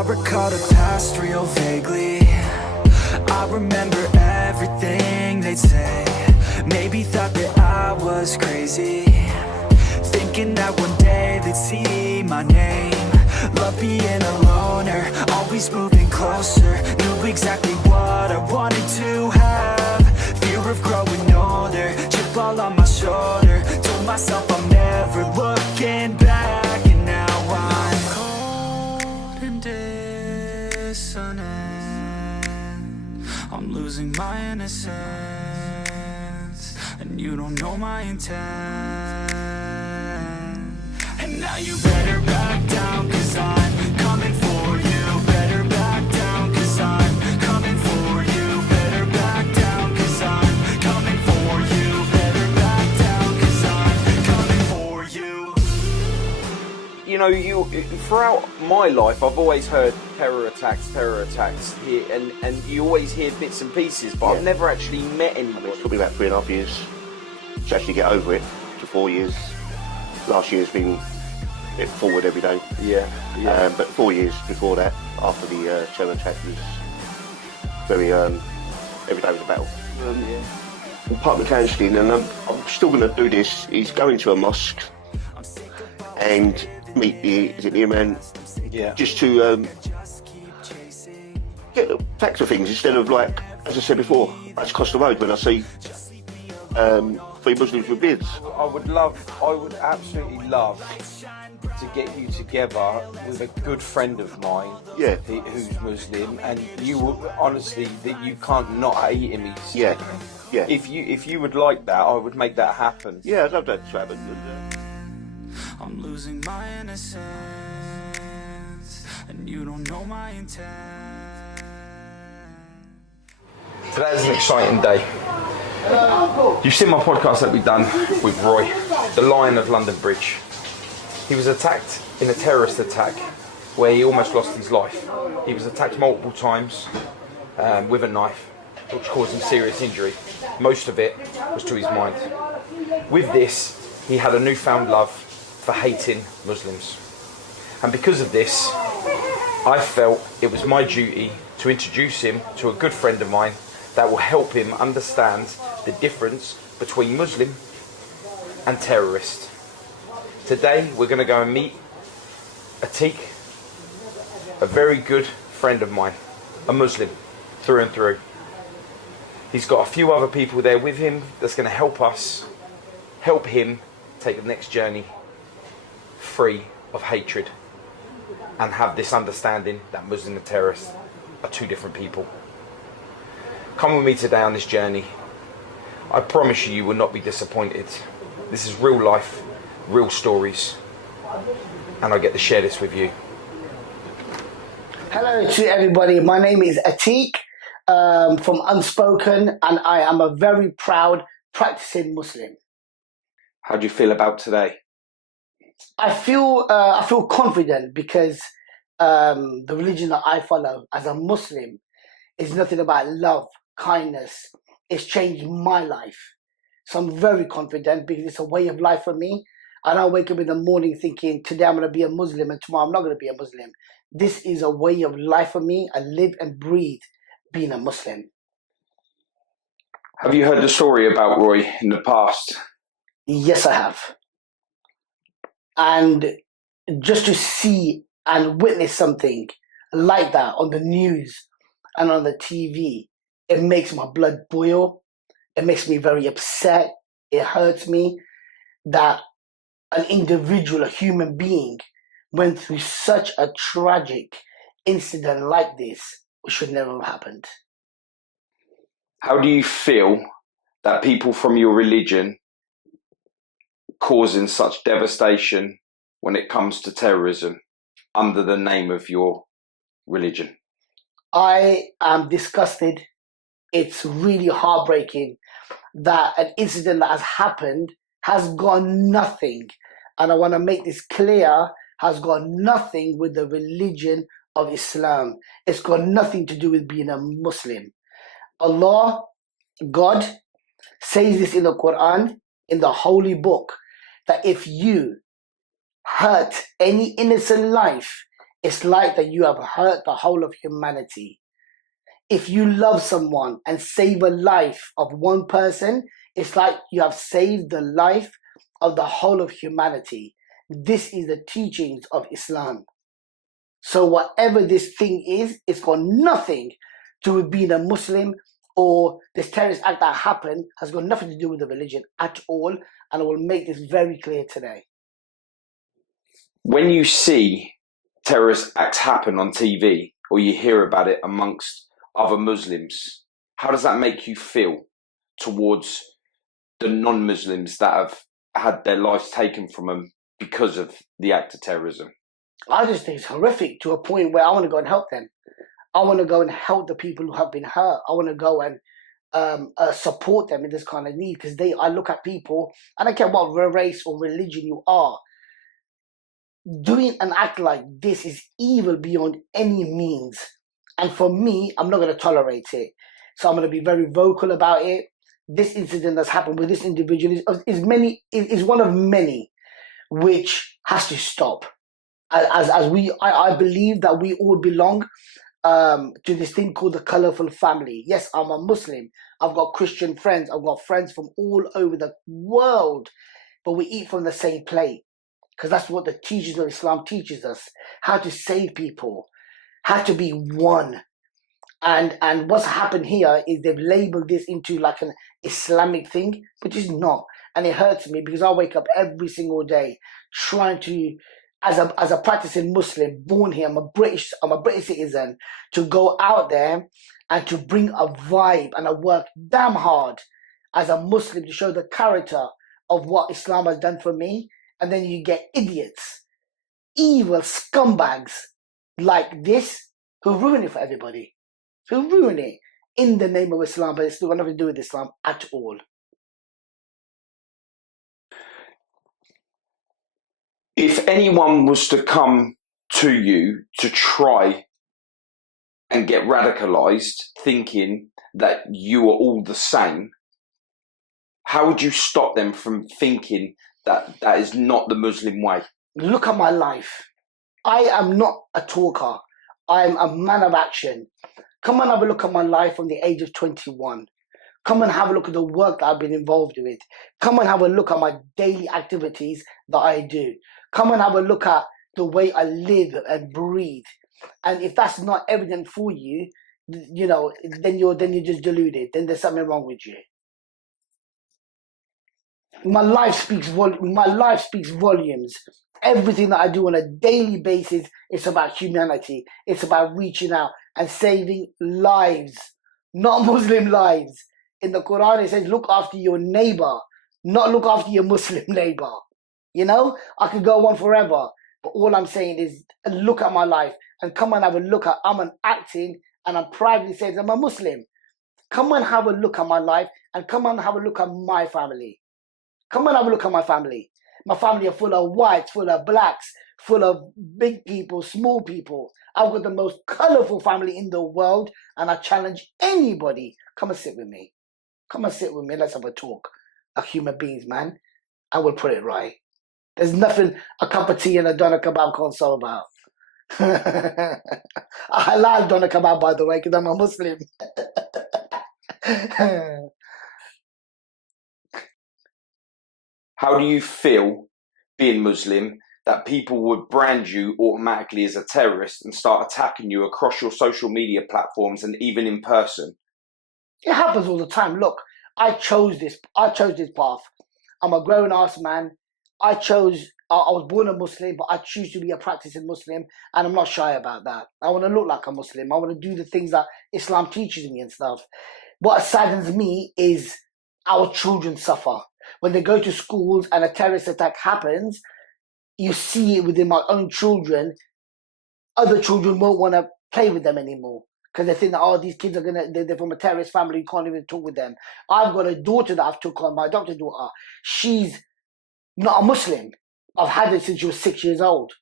I recall the past real vaguely. I remember everything they'd say. Maybe thought that I was crazy, thinking that one day they'd see my name. Love being a loner, always moving closer. Knew exactly what I wanted to have. Fear of growing older, chip all on my shoulder. Told myself I'm never looking back. And now I'm cold and dissonant. I'm losing my innocence, and you don't know my intent. And now you better back down, 'cause I'm coming for you. Better back down, 'cause I'm coming for you. Better back down, 'cause I'm coming for you. Better back down, 'cause I'm coming for you. You know, throughout my life, I've always heard terror attacks here, and you always hear bits and pieces, but I've never actually met anyone. It took me about 3.5 years to actually get over it, to 4 years. Last year's been a bit forward every day. But 4 years before that, after the terror attack, was very, every day was a battle. Part of the counselling, and I'm still going to do this, is going to a mosque and meet the imam, just to get the facts of things, instead of, like, as I said before, I just cross the road when I see 3 Muslims with beards. I would absolutely love to get you together with a good friend of mine, who's Muslim, and you will, honestly, that you can't not hate him. If you would like that, I would make that happen. Yeah, I'd love that to happen. I'm losing my innocence, and you don't know my intent. Today is an exciting day. You've seen my podcast that we've done with Roy, the Lion of London Bridge. He was attacked in a terrorist attack where he almost lost his life. He was attacked multiple times with a knife, which caused him serious injury. Most of it was to his mind. With this, he had a newfound love for hating Muslims. And because of this, I felt it was my duty to introduce him to a good friend of mine that will help him understand the difference between Muslim and terrorist. Today we're going to go and meet Atiq, a very good friend of mine, a Muslim through and through. He's got a few other people there with him that's going to help him take the next journey free of hatred and have this understanding that Muslim and terrorists are two different people. Come with me today on this journey. I promise you, you will not be disappointed. This is real life, real stories, and I get to share this with you. Hello to everybody. My name is Atiq from Unspoken, and I am a very proud practicing Muslim. How do you feel about today? I feel confident because the religion that I follow as a Muslim is nothing about love, kindness. It's changed my life. So I'm very confident because it's a way of life for me. I don't wake up in the morning thinking, today I'm going to be a Muslim and tomorrow I'm not going to be a Muslim. This is a way of life for me. I live and breathe being a Muslim. Have you heard the story about Roy in the past? Yes, I have. And just to see and witness something like that on the news and on the TV, it makes my blood boil. It makes me very upset. It hurts me that an individual, a human being, went through such a tragic incident like this, which should never have happened. How do you feel that people from your religion causing such devastation when it comes to terrorism under the name of your religion? I am disgusted. It's really heartbreaking that an incident that has happened has gone nothing, and I want to make this clear, has got nothing with the religion of Islam. It's got nothing to do with being a Muslim. Allah, God, says this in the Quran, in the holy book, that if you hurt any innocent life it's like that you have hurt the whole of humanity. If you love someone and save a life of one person, it's like you have saved the life of the whole of humanity. This is the teachings of Islam. So whatever this thing is, it's got nothing to do with being a Muslim, or this terrorist act that happened has got nothing to do with the religion at all. And I will make this very clear today. When you see terrorist acts happen on TV, or you hear about it amongst other Muslims, how does that make you feel towards the non-Muslims that have had their lives taken from them because of the act of terrorism? I just think it's horrific, to a point where I want to go and help them. I want to go and help the people who have been hurt. I want to go and support them in this kind of need, because I look at people, I don't care what race or religion you are, doing an act like this is evil beyond any means. And for me, I'm not going to tolerate it. So I'm going to be very vocal about it. This incident that's happened with this individual is one of many which has to stop. I believe that we all belong to this thing called the colourful family. Yes, I'm a Muslim. I've got Christian friends. I've got friends from all over the world, but we eat from the same plate, because that's what the teachings of Islam teaches us: how to save people, how to be one. And what's happened here is they've labelled this into like an Islamic thing, which is not. And it hurts me, because I wake up every single day trying to, as a practicing Muslim, born here, I'm a British citizen, to go out there and to bring a vibe, and I work damn hard as a Muslim to show the character of what Islam has done for me. And then you get idiots, evil scumbags like this, who ruin it for everybody, who ruin it in the name of Islam, but it's still got nothing to do with Islam at all. If anyone was to come to you to try and get radicalized, thinking that you are all the same, how would you stop them from thinking that that is not the Muslim way? Look at my life. I am not a talker. I'm a man of action. Come and have a look at my life from the age of 21. Come and have a look at the work that I've been involved with. Come and have a look at my daily activities that I do. Come and have a look at the way I live and breathe. And if that's not evident for you, you know, then you're just deluded. Then there's something wrong with you. My life speaks volumes. Everything that I do on a daily basis, it's about humanity. It's about reaching out and saving lives, not Muslim lives. In the Quran, it says, look after your neighbor, not look after your Muslim neighbor. You know, I could go on forever, but all I'm saying is look at my life and come and have a look at, I'm acting, and I'm proudly saying I'm a Muslim. Come and have a look at my life, and come and have a look at my family. Come and have a look at my family. My family are full of whites, full of blacks, full of big people, small people. I've got the most colourful family in the world, and I challenge anybody, come and sit with me. Come and sit with me, let's have a talk. Like human beings, man. And we'll put it right. There's nothing a cup of tea and a doner kebab can't solve about. A halal doner kebab, by the way, because I'm a Muslim. How do you feel, being Muslim, that people would brand you automatically as a terrorist and start attacking you across your social media platforms and even in person? It happens all the time. Look, I chose this path. I'm a grown-ass man. I was born a Muslim, but I choose to be a practicing Muslim, and I'm not shy about that. I want to look like a Muslim. I want to do the things that Islam teaches me and stuff. What saddens me is our children suffer. When they go to schools and a terrorist attack happens, you see it within my own children. Other children won't want to play with them anymore, because they think that, oh, these kids they're from a terrorist family, you can't even talk with them. I've got a daughter that I've took on, my adopted daughter. She's not a Muslim. I've had her since she was 6 years old.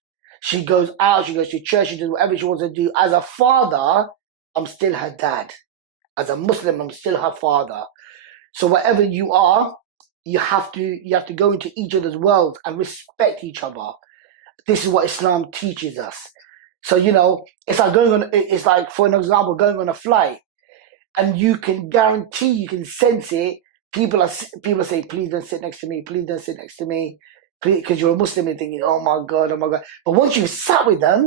She goes out, she goes to church, she does whatever she wants to do. As a father, I'm still her dad. As a Muslim, I'm still her father. So whatever you are, you have to go into each other's worlds and respect each other. This is what Islam teaches us. So, you know, it's like going on, it's like, for an example, going on a flight, and you can guarantee, you can sense it. People say, please don't sit next to me, please don't sit next to me, because you're a Muslim and thinking, oh my God, oh my God. But once you've sat with them,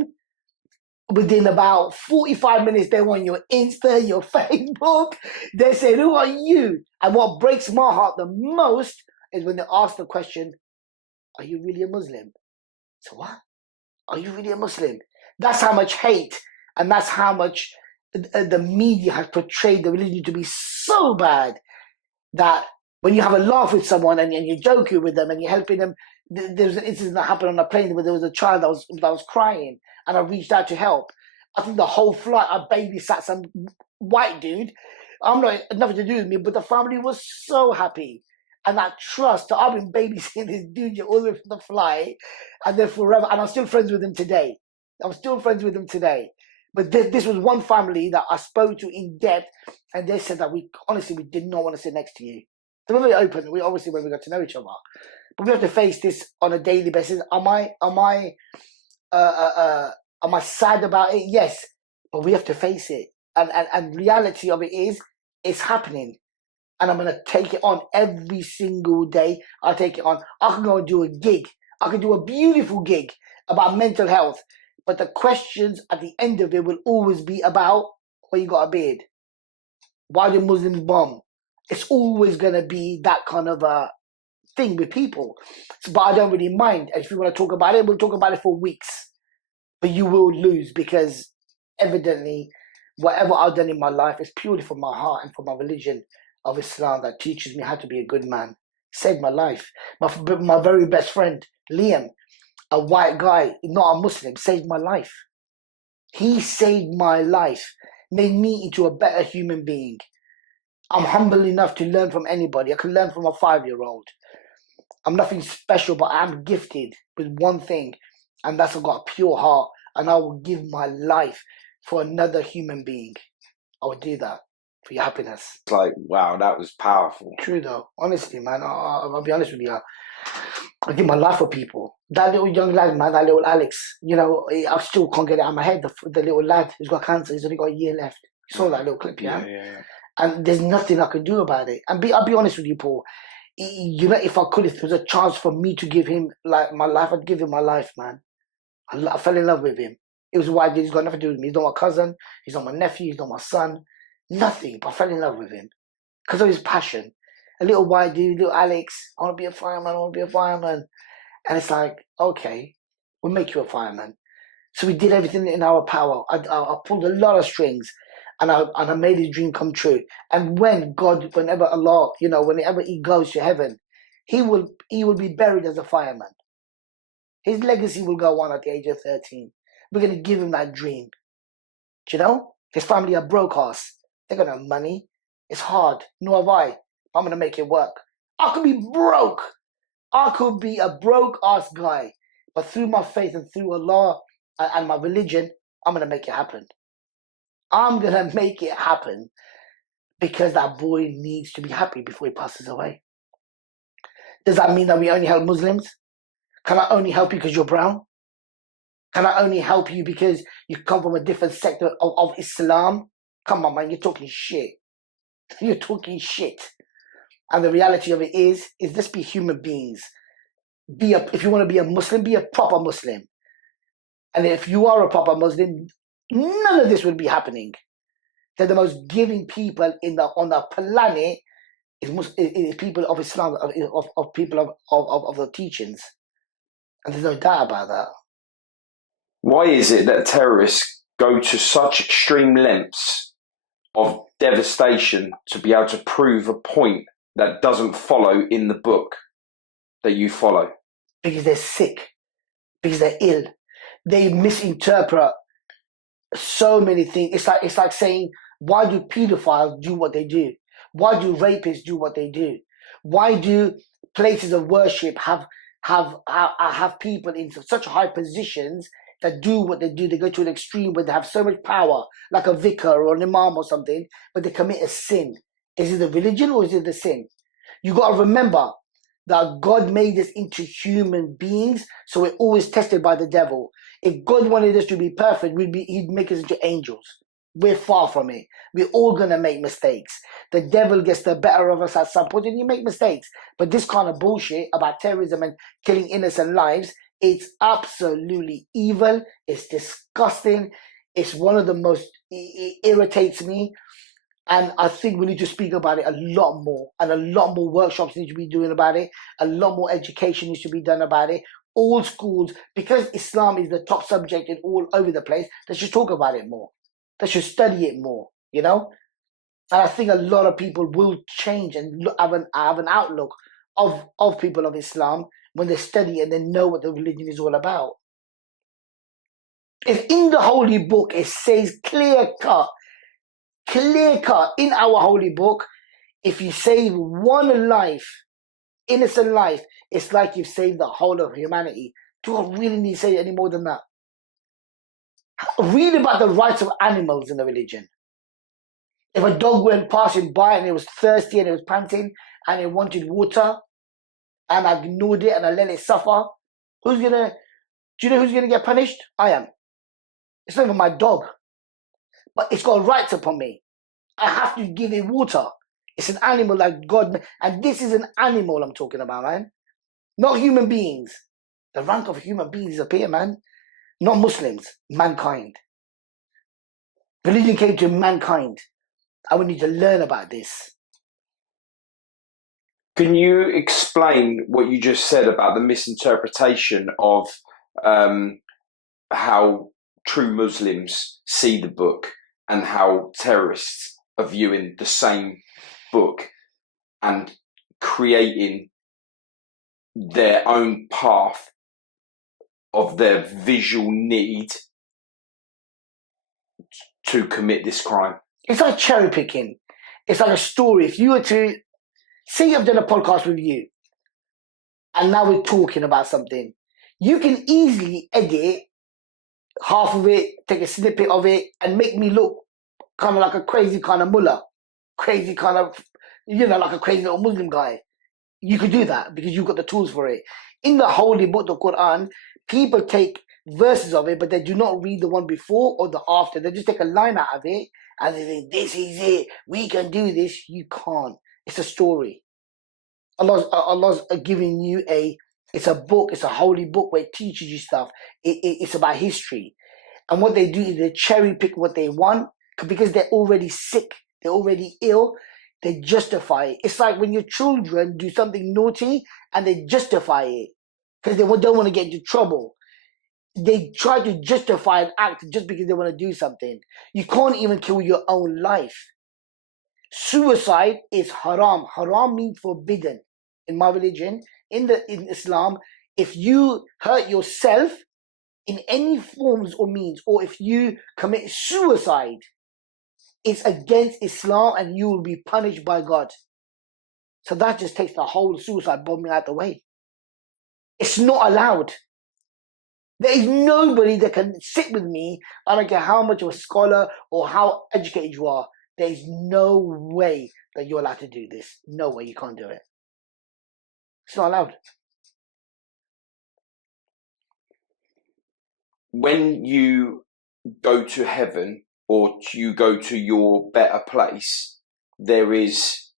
within about 45 minutes, they're on your Insta, your Facebook. They say, who are you? And what breaks my heart the most is when they ask the question, are you really a Muslim? So what? Are you really a Muslim? That's how much hate, and that's how much the media has portrayed the religion to be so bad that when you have a laugh with someone and you're joking with them and you're helping them, there's an incident that happened on a plane where there was a child that was crying, and I reached out to help. I think the whole flight I babysat some white dude. I'm not, nothing to do with me, but the family was so happy. And that trust, I've been babysitting this dude all the way from the flight, and then forever, and I'm still friends with him today. But this was one family that I spoke to in depth, and they said that we did not want to sit next to you. They were very open. We obviously, when we got to know each other, but we have to face this on a daily basis. Am I sad about it? Yes, but we have to face it. And reality of it is, it's happening. And I'm going to take it on every single day. I'll take it on. I can go and do a gig. I can do a beautiful gig about mental health. But the questions at the end of it will always be about, why you got a beard? Why do Muslims bomb? It's always going to be that kind of a thing with people. So, but I don't really mind. If you want to talk about it, we'll talk about it for weeks. But you will lose, because evidently, whatever I've done in my life is purely for my heart and for my religion of Islam that teaches me how to be a good man. Saved my life. My very best friend, Liam, a white guy, not a Muslim, saved my life. He saved my life, made me into a better human being. I'm humble enough to learn from anybody. I can learn from a 5-year-old. I'm nothing special, but I'm gifted with one thing, and that's I've got a pure heart, and I will give my life for another human being. I would do that for your happiness. It's like, wow, that was powerful. True though, honestly, man. I'll be honest with you. I give my life for people. That little young lad, man, that little Alex, you know, I still can't get it out of my head. The little lad who's got cancer, he's only got a year left. You saw that little clip, yeah? Yeah. And there's nothing I can do about it. And I'll be honest with you, Paul. You know, if there was a chance for me to give him like my life, I'd give him my life, man. I fell in love with him. It was why he's got nothing to do with me. He's not my cousin. He's not my nephew. He's not my son. Nothing. But I fell in love with him because of his passion. A little white dude, little Alex. I want to be a fireman. And it's like, okay, we'll make you a fireman. So we did everything in our power. I pulled a lot of strings, and I made his dream come true. And whenever Allah, you know, whenever he goes to heaven, he will be buried as a fireman. His legacy will go on at the age of 13. We're going to give him that dream. Do you know? His family are broke ass. They got no money. It's hard. Nor have I. I'm going to make it work. I could be broke. I could be a broke ass guy. But through my faith and through Allah and my religion, I'm going to make it happen. I'm going to make it happen because that boy needs to be happy before he passes away. Does that mean that we only help Muslims? Can I only help you because you're brown? Can I only help you because you come from a different sector of Islam? Come on, man, you're talking shit. You're talking shit. And the reality of it is let's be human beings. If you want to be a Muslim, be a proper Muslim. And if you are a proper Muslim, none of this would be happening. They're the most giving people on the planet. Is people of Islam, of people of the teachings. And there's no doubt about that. Why is it that terrorists go to such extreme lengths of devastation to be able to prove a point that doesn't follow in the book that you follow? Because they're sick. Because they're ill. They misinterpret so many things. It's like saying, why do pedophiles do what they do? Why do rapists do what they do? Why do places of worship have people in such high positions that do what they do? They go to an extreme where they have so much power, like a vicar or an imam or something, but they commit a sin. Is it the religion or is it the sin? You got to remember, that God made us into human beings, so we're always tested by the devil. If God wanted us to be perfect, he'd make us into angels. We're far from it. We're all going to make mistakes. The devil gets the better of us at some point and you make mistakes. But this kind of bullshit about terrorism and killing innocent lives, it's absolutely evil. It's disgusting. It's one of the most, it irritates me. And I think we need to speak about it a lot more. And a lot more workshops need to be doing about it. A lot more education needs to be done about it. All schools, because Islam is the top subject in all over the place, they should talk about it more. They should study it more, you know? And I think a lot of people will change and have an outlook of people of Islam when they study and they know what the religion is all about. If in the holy book it says clear cut in our holy book, if you save one life, innocent life, it's like you've saved the whole of humanity. Do I really need to say any more than that? Read about the rights of animals in the religion. If a dog went passing by and it was thirsty and it was panting and it wanted water and I ignored it and I let it suffer, do you know who's gonna get punished? I am. It's not even my dog. But it's got rights upon me. I have to give it water. It's an animal like God. And this is an animal I'm talking about, man. Not human beings. The rank of human beings is up here, man. Not Muslims, mankind. Religion came to mankind. And we need to learn about this. Can you explain what you just said about the misinterpretation of how true Muslims see the book and how terrorists are viewing the same book and creating their own path of their visual need to commit this crime? It's like cherry picking. It's like a story. If you were to say I've done a podcast with you and now we're talking about something, you can easily edit half of it, take a snippet of it and make me look kind of like a crazy kind of mullah, crazy kind of, like a crazy little Muslim guy. You could do that because you've got the tools for it. In the holy book, the Quran, people take verses of it, but they do not read the one before or the after. They just take a line out of it and they think, this is it. We can do this. You can't. It's a story. Allah's giving you it's a book. It's a holy book where it teaches you stuff. It's about history. And what they do is they cherry pick what they want because they're already sick. They're already ill. They justify it. It's like when your children do something naughty and they justify it because they don't want to get into trouble. They try to justify an act just because they want to do something. You can't even kill your own life. Suicide is haram. Haram means forbidden in my religion. In Islam, if you hurt yourself in any forms or means, or if you commit suicide, it's against Islam and you will be punished by God. So that just takes the whole suicide bombing out the way. It's not allowed. There is nobody that can sit with me, I don't care how much of a scholar or how educated you are, there is no way that you're allowed to do this. No way, you can't do it. It's not allowed. When you go to heaven or you go to your better place, there is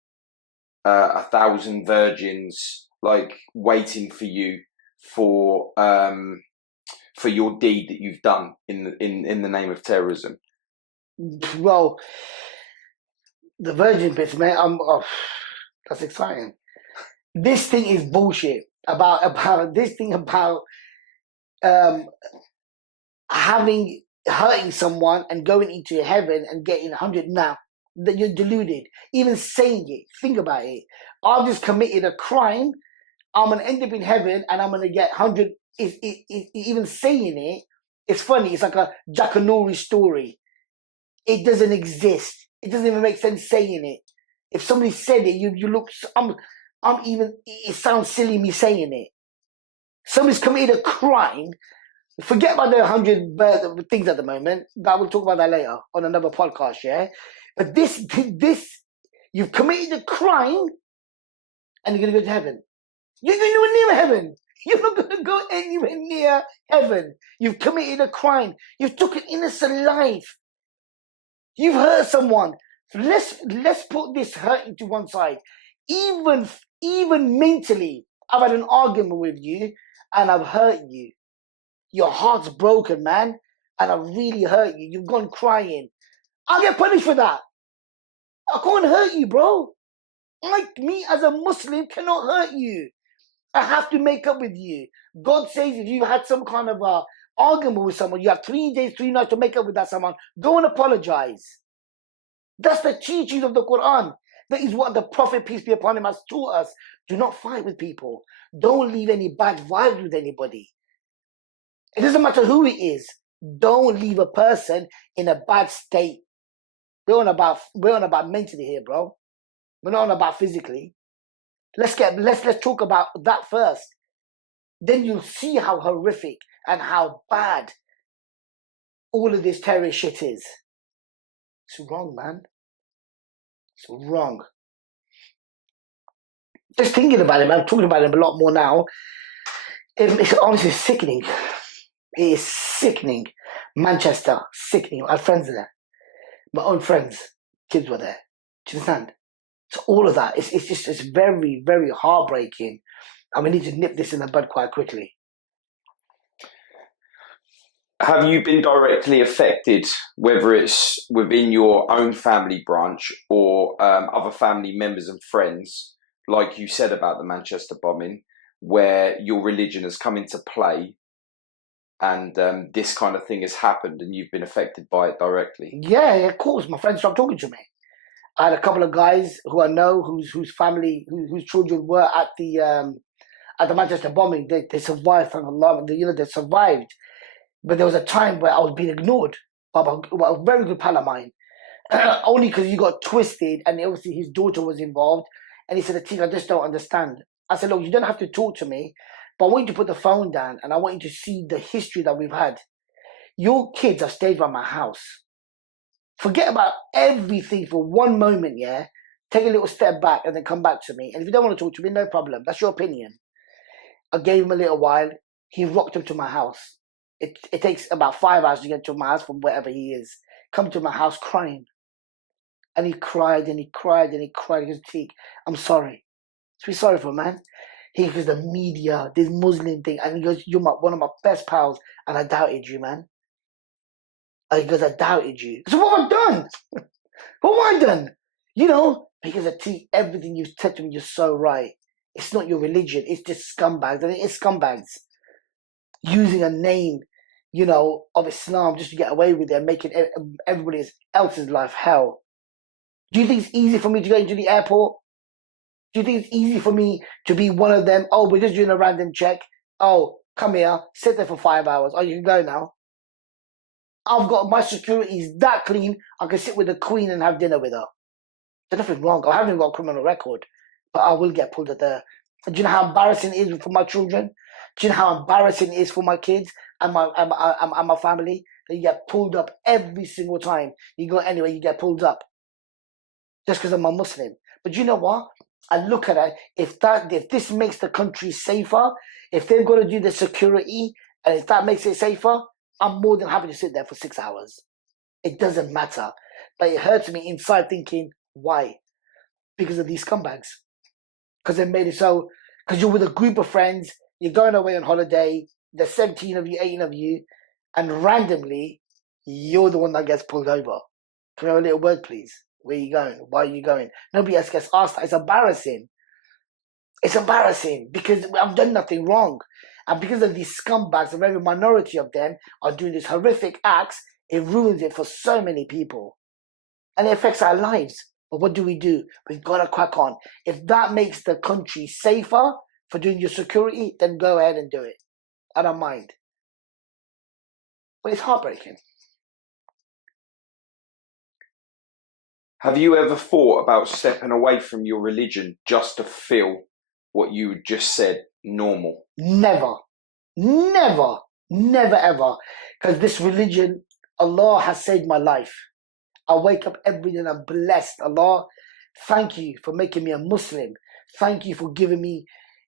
1,000 virgins like waiting for you for your deed that you've done in the name of terrorism. Well, the virgin bits, man. That's exciting. This thing is bullshit about this thing about hurting someone and going into heaven and getting 100 now. That you're deluded. Even saying it, think about it. I've just committed a crime. I'm gonna end up in heaven and I'm gonna get 100. Even saying it, it's funny. It's like a Jackanory story. It doesn't exist. It doesn't even make sense saying it. If somebody said it, you look. It sounds silly me saying it. Somebody's committed a crime. Forget about the 100 things at the moment. That we'll talk about that later on another podcast, yeah? But this, you've committed a crime and you're going to go to heaven. You're nowhere near heaven. You're not going to go anywhere near heaven. You've committed a crime. You've took an innocent life. You've hurt someone. Let's put this hurting to one side. Even mentally, I've had an argument with you and I've hurt you. Your heart's broken, man, and I've really hurt you. You've gone crying. I'll get punished for that. I can't hurt you, bro. Me as a Muslim cannot hurt you. I have to make up with you. God says if you had some kind of argument with someone, you have 3 days, 3 nights to make up with that someone. Go and apologize. That's the teachings of the Quran. That is what the Prophet, peace be upon him, has taught us. Do not fight with people. Don't leave any bad vibes with anybody. It doesn't matter who it is. Don't leave a person in a bad state. We're on about mentally here, bro. We're not on about physically. Let's talk about that first. Then you'll see how horrific and how bad all of this terrorist shit is. It's wrong, man. It's wrong. Just thinking about it, man. I'm talking about it a lot more now. It's honestly sickening. It is sickening. Manchester, sickening. I had friends there. My own friends, kids were there. Do you understand? So all of that, it's very, very heartbreaking. And we need to nip this in the bud quite quickly. Have you been directly affected, whether it's within your own family branch or other family members and friends, like you said about the Manchester bombing, where your religion has come into play and this kind of thing has happened and you've been affected by it directly? Yeah, of course. My friends stopped talking to me. I had a couple of guys who I know whose family, whose children were at the Manchester bombing. They survived, thank Allah. They survived. But there was a time where I was being ignored by a very good pal of mine. Only because he got twisted and obviously his daughter was involved. And he said, Atiq, I just don't understand. I said, look, you don't have to talk to me, but I want you to put the phone down and I want you to see the history that we've had. Your kids have stayed by my house. Forget about everything for one moment, yeah? Take a little step back and then come back to me. And if you don't want to talk to me, no problem. That's your opinion. I gave him a little while. He rocked him to my house. It takes about 5 hours to get to my house from wherever he is. Come to my house crying. And he cried and he cried and he cried. He goes, Atiq, I'm sorry. So be sorry for, man. He goes, the media, this Muslim thing. And he goes, you're one of my best pals. And I doubted you, man. And he goes, I doubted you. So what have I done? What have I done? You know, because Atiq, everything you've said to me, you're so right. It's not your religion. It's just scumbags. And it is scumbags. Using a name, you know, of Islam just to get away with it and making everybody else's life hell. Do you think it's easy for me to go into the airport? Do you think it's easy for me to be one of them? Oh, we're just doing a random check. Oh, come here, sit there for 5 hours. Oh, you can go now. I've got my security is that clean. I can sit with the Queen and have dinner with her. There's nothing wrong. I haven't got a criminal record, but I will get pulled at the. Do you know how embarrassing it is for my children? Do you know how embarrassing it is for my kids and my family? That you get pulled up every single time you go anywhere. You get pulled up just because I'm a Muslim. But you know what? I look at it. If this makes the country safer, if they've got to do the security, and if that makes it safer, I'm more than happy to sit there for 6 hours. It doesn't matter. But it hurts me inside thinking, why? Because of these scumbags. Because they made it so, because you're with a group of friends, you're going away on holiday, there's 17 of you, 18 of you, and randomly, you're the one that gets pulled over. Can we have a little word, please? Where are you going? Why are you going? Nobody else gets asked that. It's embarrassing. It's embarrassing because I've done nothing wrong. And because of these scumbags, a very minority of them are doing these horrific acts, it ruins it for so many people. And it affects our lives. But what do? We've got to crack on. If that makes the country safer for doing your security, then go ahead and do it. I don't mind. But it's heartbreaking. Have you ever thought about stepping away from your religion just to feel what you just said normal? Never. Never. Never ever. Because this religion, Allah has saved my life. I wake up every day and I'm blessed. Allah, thank you for making me a Muslim. Thank you for giving me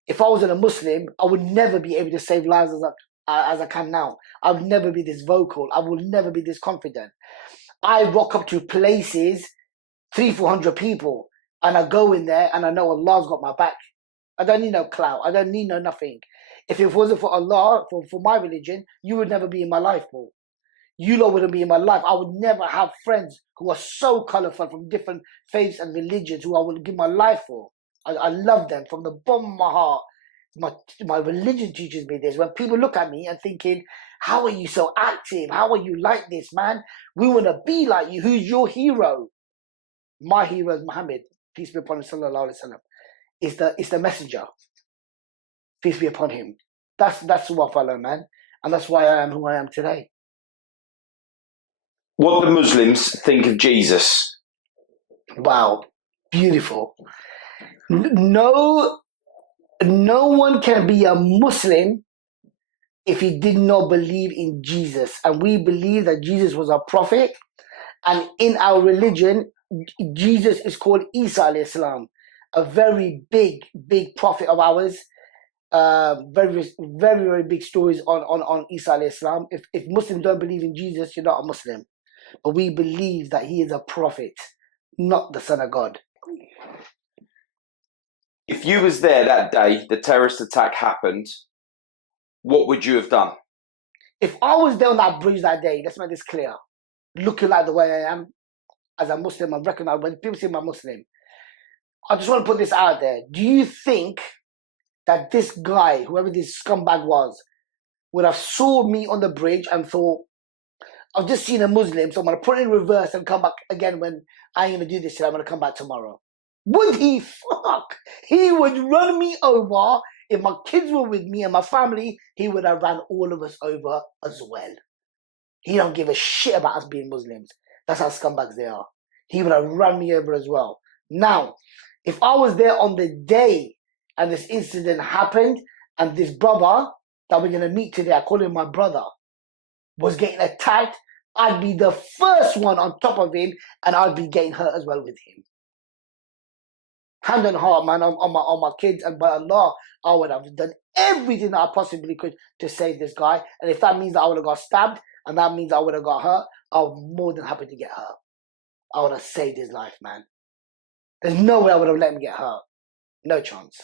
If I wasn't a Muslim, I would never be able to save lives as I can now. I would never be this vocal. I would never be this confident. I rock up to places, 300-400 people, and I go in there and I know Allah's got my back. I don't need no clout. I don't need no nothing. If it wasn't for Allah, for my religion, you would never be in my life, bro. You lot wouldn't be in my life. I would never have friends who are so colourful from different faiths and religions who I would give my life for. I love them from the bottom of my heart. My religion teaches me this. When people look at me and thinking, how are you so active? How are you like this, man? We want to be like you. Who's your hero? My hero is Muhammad. Peace be upon him, sallallahu alaihi wasallam. It's the messenger. Peace be upon him. That's who I follow, man. And that's why I am who I am today. What do Muslims think of Jesus? Wow. Beautiful. No one can be a Muslim if he did not believe in Jesus. And we believe that Jesus was a prophet. And in our religion, Jesus is called Isa alayhi salam, a very big prophet of ours. Very, very, very big stories on Isa alayhi salam. If Muslims don't believe in Jesus, you're not a Muslim. But we believe that he is a prophet, not the Son of God. If you was there that day, the terrorist attack happened, what would you have done? If I was there on that bridge that day, let's make this clear, looking like the way I am, as a Muslim, I recognize when people say I'm Muslim, I just want to put this out there. Do you think that this guy, whoever this scumbag was, would have saw me on the bridge and thought, I've just seen a Muslim, so I'm going to put it in reverse and come back again when I ain't going to do this shit, I'm going to come back tomorrow? Would he? Fuck. He would run me over. If my kids were with me and my family, he would have ran all of us over as well. He don't give a shit about us being Muslims. That's how scumbags they are. He would have run me over as well. Now, if I was there on the day and this incident happened and this brother that we're going to meet today, I call him my brother, was getting attacked, I'd be the first one on top of him and I'd be getting hurt as well with him. Hand on heart, man, on my kids, and by Allah, I would have done everything that I possibly could to save this guy. And if that means that I would have got stabbed and that means I would have got hurt, I'm more than happy to get hurt. I would have saved his life, man. There's no way I would have let him get hurt. No chance.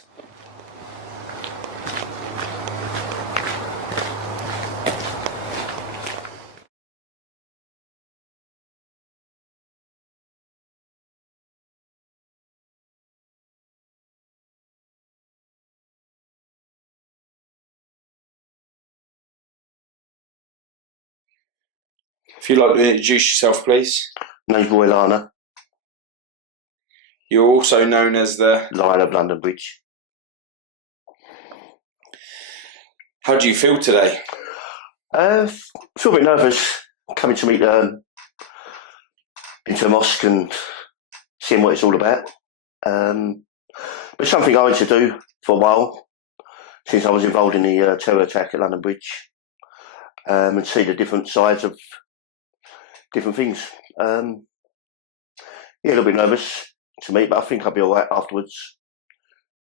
If you'd like to introduce yourself, please. My name's Roy Larner, You're also known as the... Lion of London Bridge. How do you feel today? I feel a bit nervous coming to meet into a mosque and seeing what it's all about. But it's something I wanted to do for a while, since I was involved in the terror attack at London Bridge, and see the different sides of different things. Yeah, a little bit nervous to meet, but I think I'll be all right afterwards,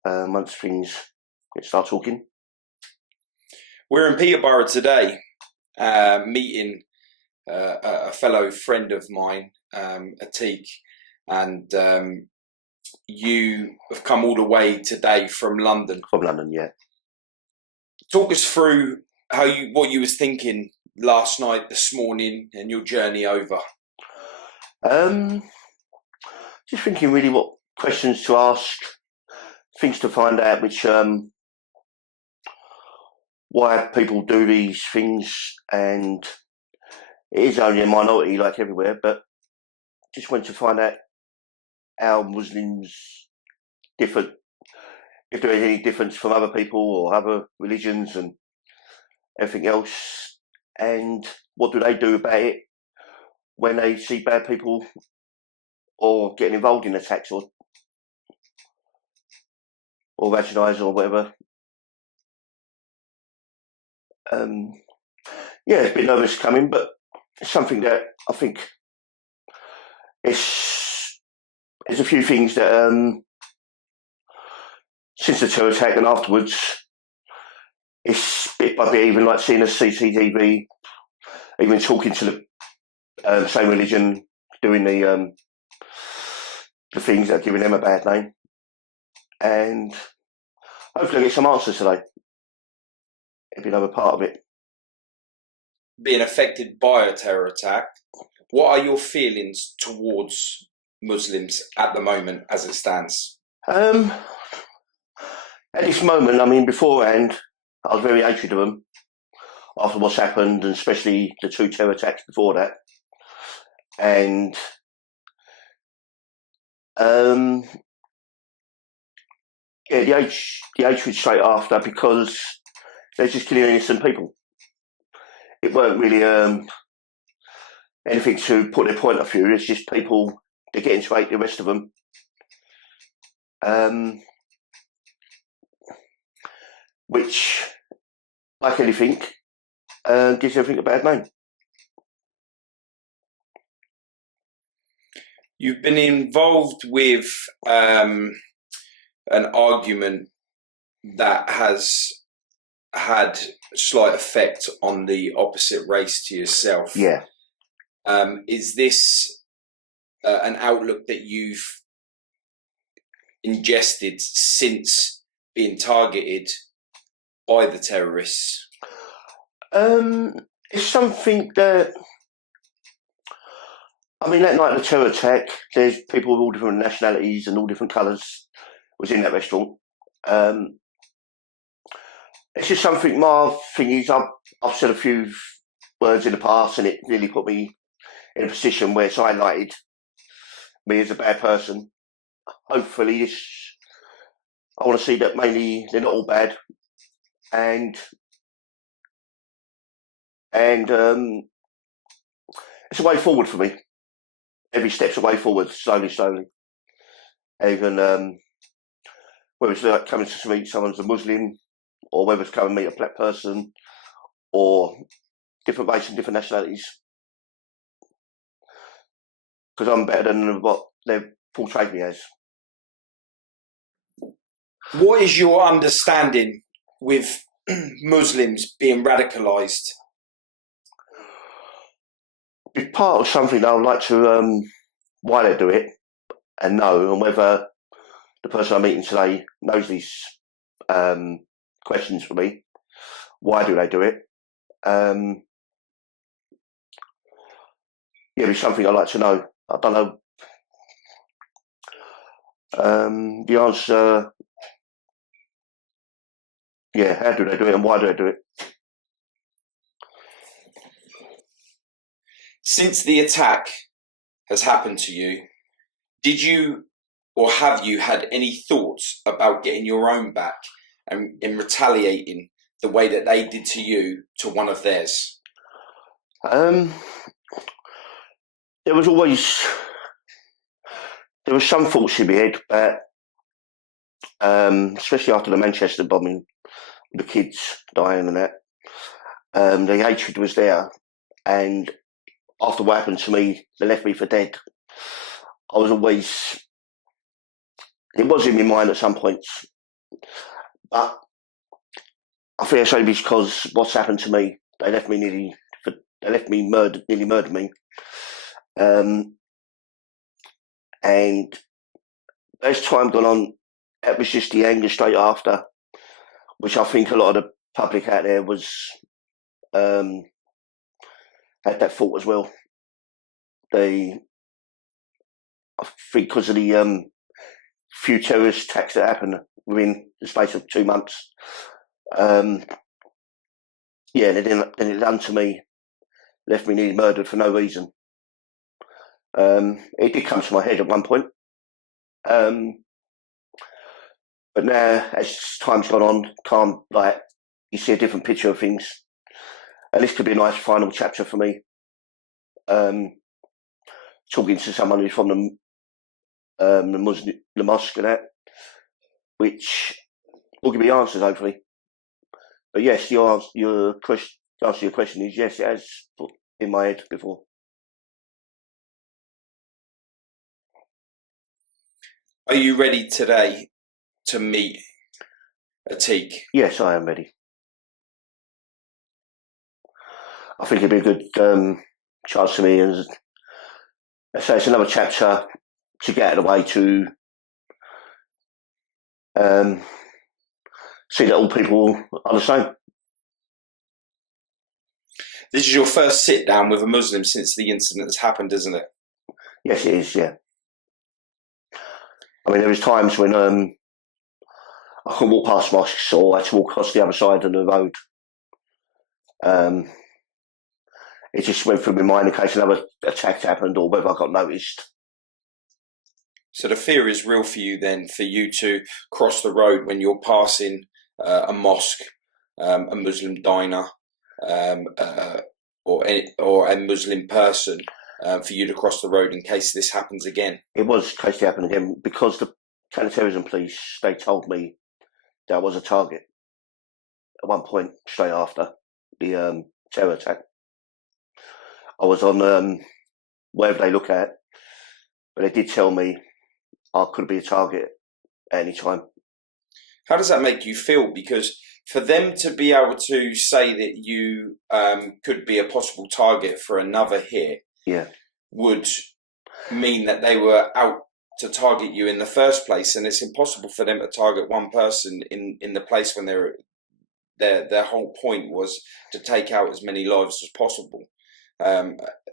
once things start talking. We're in Peterborough today, meeting a fellow friend of mine, Atiq, and you have come all the way today from London. From London, yeah. Talk us through what you was thinking last night, this morning, and your journey over. Just thinking really what questions to ask, things to find out, which why people do these things, and it is only a minority like everywhere, but just want to find out how Muslims differ, if there is any difference from other people or other religions and everything else, and what do they do about it when they see bad people or getting involved in attacks or radicalised or whatever. Yeah, it's a bit nervous coming, but it's something that I think there's a few things that since the terror attack and afterwards, it's bit by bit, even like seeing a CCTV, even talking to the same religion, doing the things that are giving them a bad name. And hopefully I get some answers today. It'll be another part of it. Being affected by a terror attack, what are your feelings towards Muslims at the moment as it stands? At this moment, I mean, beforehand, I was very hatred of them after what's happened, and especially the 2 terror attacks before that. And yeah, the hatred straight after, because they're just killing innocent people. It weren't really anything to put their point of view. It's just people, they're getting to hate the rest of them. Which, like anything, gives everything a bad name. You've been involved with an argument that has had slight effect on the opposite race to yourself. Yeah. Is this an outlook that you've ingested since being targeted by the terrorists? It's something that, I mean, that night of the terror attack, there's people with all different nationalities and all different colours was in that restaurant. It's just something, my thing is, I've said a few words in the past, and it really put me in a position where it's highlighted me as a bad person. Hopefully, I want to see that mainly they're not all bad, and it's a way forward for me. Every step's a way forward, slowly. Even whether it's like coming to meet someone's a Muslim, or whether it's coming to meet a black person, or different races and different nationalities. Because I'm better than what they've portrayed me as. What is your understanding with Muslims being radicalised? It's part of something I would like to, why they do it, and know, and whether the person I'm meeting today knows these questions for me. Why do they do it? Yeah, it's something I'd like to know. I don't know. The answer, yeah, how do they do it and why do they do it? Since the attack has happened to you, did you or have you had any thoughts about getting your own back and in retaliating the way that they did to you to one of theirs? There was some thoughts in my head, but especially after the Manchester bombing, the kids dying and that, the hatred was there, and after what happened to me, they left me for dead. I was always, it was in my mind at some points, but I think it's only because what's happened to me, they left me nearly murdered me. And as time gone on, it was just the anger straight after, which I think a lot of the public out there was had that thought as well. I think because of the few terrorist attacks that happened within the space of 2 months, yeah, they done to me, left me nearly murdered for no reason. It did come to my head at one point, but now as time's gone on, you see a different picture of things, and this could be a nice final chapter for me. Talking to someone who's from the mosque and that, which will give me answers hopefully. But yes, your question is yes, it has put in my head before. Are you ready today to meet Atiq? Yes, I am ready. I think it'd be a good chance for me, and I say it's another chapter to get out of the way to see that all people are the same. This is your first sit down with a Muslim since the incident has happened, isn't it? Yes, it is. Yeah. I mean, there was times when I couldn't walk past mosques, or I had to walk across the other side of the road. It just went through my mind in case another attack happened, or whether I got noticed. So the fear is real for you then, for you to cross the road when you're passing a mosque, a Muslim diner, or a Muslim person, for you to cross the road in case this happens again. It was in case it happened again, because the counter-terrorism police, they told me that I was a target at one point straight after the terror attack. I was on wherever they look at, but they did tell me I could be a target at any time. How does that make you feel? Because for them to be able to say that you could be a possible target for another hit, yeah, would mean that they were out to target you in the first place, and it's impossible for them to target one person in the place when their whole point was to take out as many lives as possible.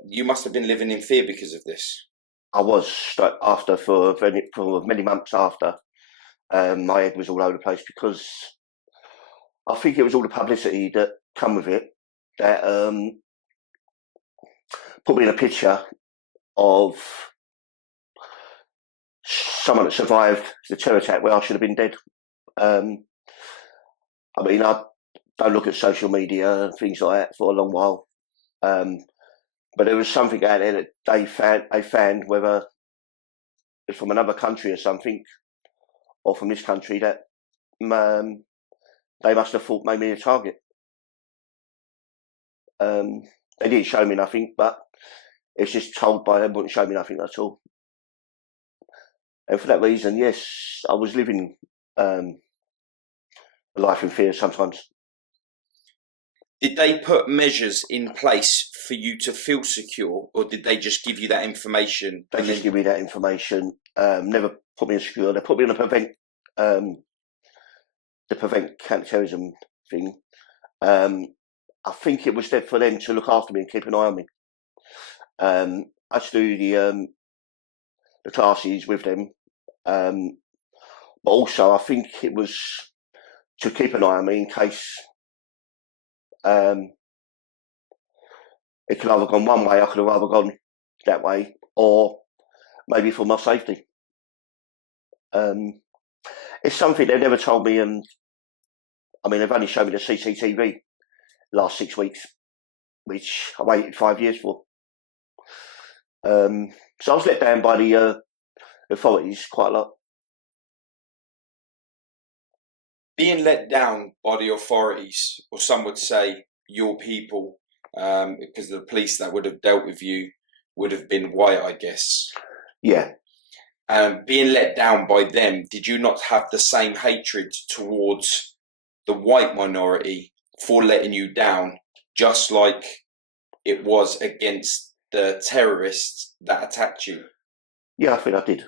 You must have been living in fear because of this. I was after for many months after. My head was all over the place because I think it was all the publicity that come with it that put me in a picture of someone that survived the terror attack where I should have been dead. I mean, I don't look at social media and things like that for a long while. But there was something out there that they found, whether it's from another country or something, or from this country, that they must have thought made me a target. They didn't show me nothing, but it's just told by them, wouldn't show me nothing at all. And for that reason, yes, I was living a life in fear sometimes. Did they put measures in place for you to feel secure, or did they just give you that information? They just give me that information. Never put me in secure. They put me on the prevent counter-terrorism thing. I think it was there for them to look after me and keep an eye on me. I had to do the classes with them, but also I think it was to keep an eye on me in case it could have either gone one way, I could have either gone that way, or maybe for my safety. It's something they never told me, and I mean, they've only shown me the CCTV last 6 weeks, which I waited 5 years for. So I was let down by the authorities quite a lot. Being let down by the authorities, or some would say your people, because the police that would have dealt with you would have been white, I guess. Yeah. Being let down by them, did you not have the same hatred towards the white minority for letting you down, just like it was against the terrorists that attacked you? Yeah, I think I did.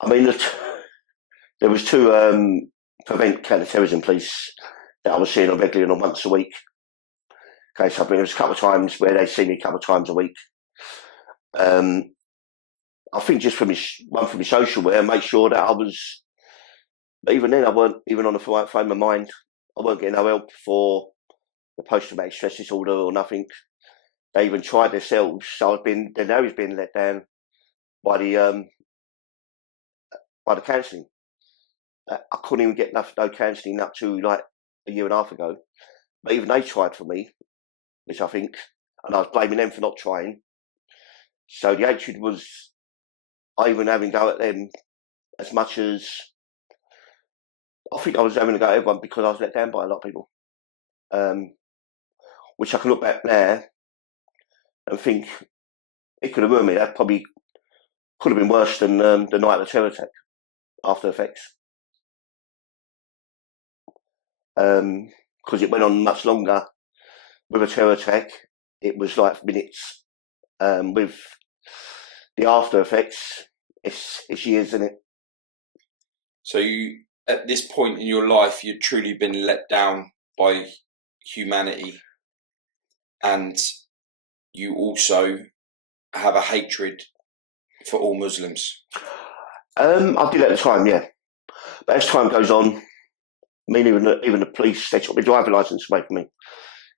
I mean, there was two prevent counter-terrorism police that I was seeing regularly on once a week. Okay, so I mean, there was a couple of times where they see me a couple of times a week. I think just for me, one for my social wear, make sure that I was. But even then, I weren't even on the right frame of mind. I weren't getting no help for the post-traumatic stress disorder or nothing. They even tried themselves. So they're now being let down by the counselling. I couldn't even get no counselling up to like a year and a half ago. But even they tried for me, which I think, and I was blaming them for not trying. So the hatred was, I even having to go at them as much as, I think I was having to go at everyone because I was let down by a lot of people. Which I can look back now and think it could have ruined me. That probably could have been worse than the night of the terror attack. after effects. Because it went on much longer. With a terror attack, it was like minutes. With the after effects, it's years, isn't it? So you, at this point in your life, you'd truly been let down by humanity, and you also have a hatred for all Muslims. I did at the time, yeah. But as time goes on, even the police, they took my driving licence away from me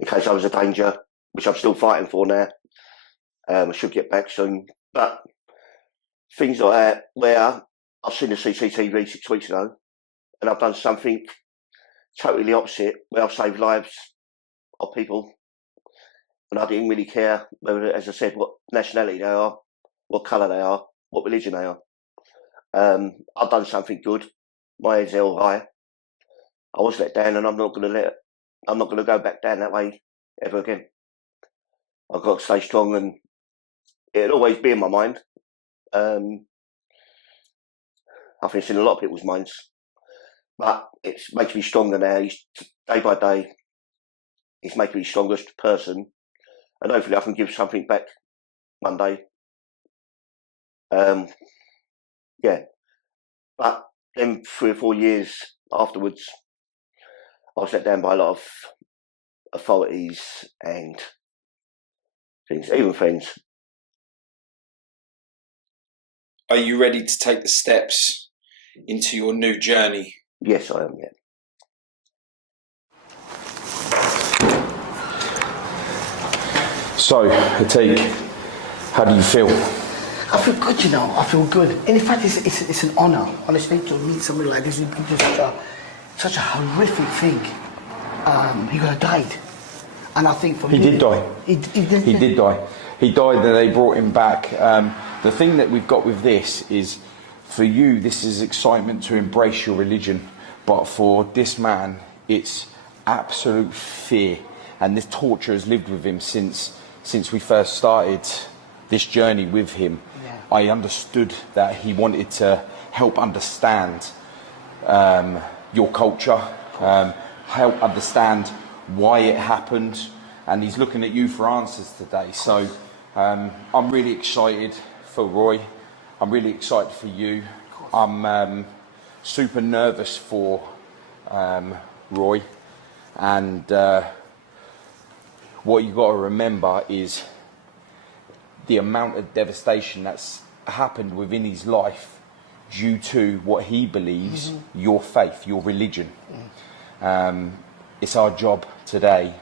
in case I was a danger, which I'm still fighting for now. I should get back soon. But things like that, where I've seen the CCTV 6 weeks ago, and I've done something totally opposite, where I've saved lives of people, and I didn't really care whether, as I said, what nationality they are, what colour they are, what religion they are. I've done something good. My head's held high. I was let down, and I'm not going to go back down that way ever again. I've got to stay strong, and it'll always be in my mind. I think it's in a lot of people's minds, but it makes me stronger now. Day by day, it's making me stronger as a person, and hopefully I can give something back one day. Yeah, but then 3 or 4 years afterwards, I was let down by a lot of authorities and things, even friends. Are you ready to take the steps into your new journey? Yes, I am, yeah. So, Atiq, how do you feel? I feel good, you know. I feel good. And in fact, it's an honour, honestly, to meet somebody like this. It's just such a horrific thing. He could have died. And I think for He did die. He did die. He died and they brought him back. The thing that we've got with this is, for you, this is excitement to embrace your religion. But for this man, it's absolute fear. And this torture has lived with him since we first started this journey with him. Yeah. I understood that he wanted to help understand your culture, help understand why it happened, and he's looking at you for answers today. So I'm really excited for Roy. I'm really excited for you. I'm super nervous for Roy, and what you've got to remember is the amount of devastation that's happened within his life due to what he believes, your faith, your religion. It's our job today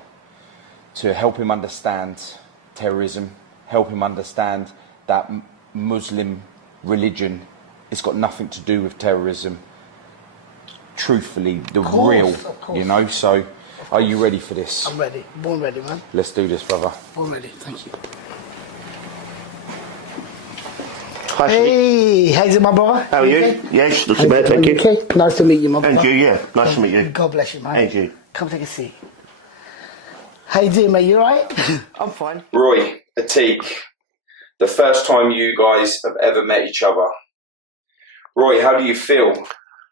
to help him understand terrorism, help him understand that Muslim religion has got nothing to do with terrorism. Truthfully, the real, you know. So, are you ready for this? I'm ready. Born ready, man. Let's do this, brother. Born ready. Thank you. Hi, Hey, how's it, my brother? how are you? Okay? Yes, not too bad, thank you. Okay. Nice to meet you, my brother. And you, yeah, nice to meet you. God bless you, man. And you. Come take a seat. How you doing, mate? You alright? I'm fine. Roy, Atiq, the first time you guys have ever met each other. Roy, how do you feel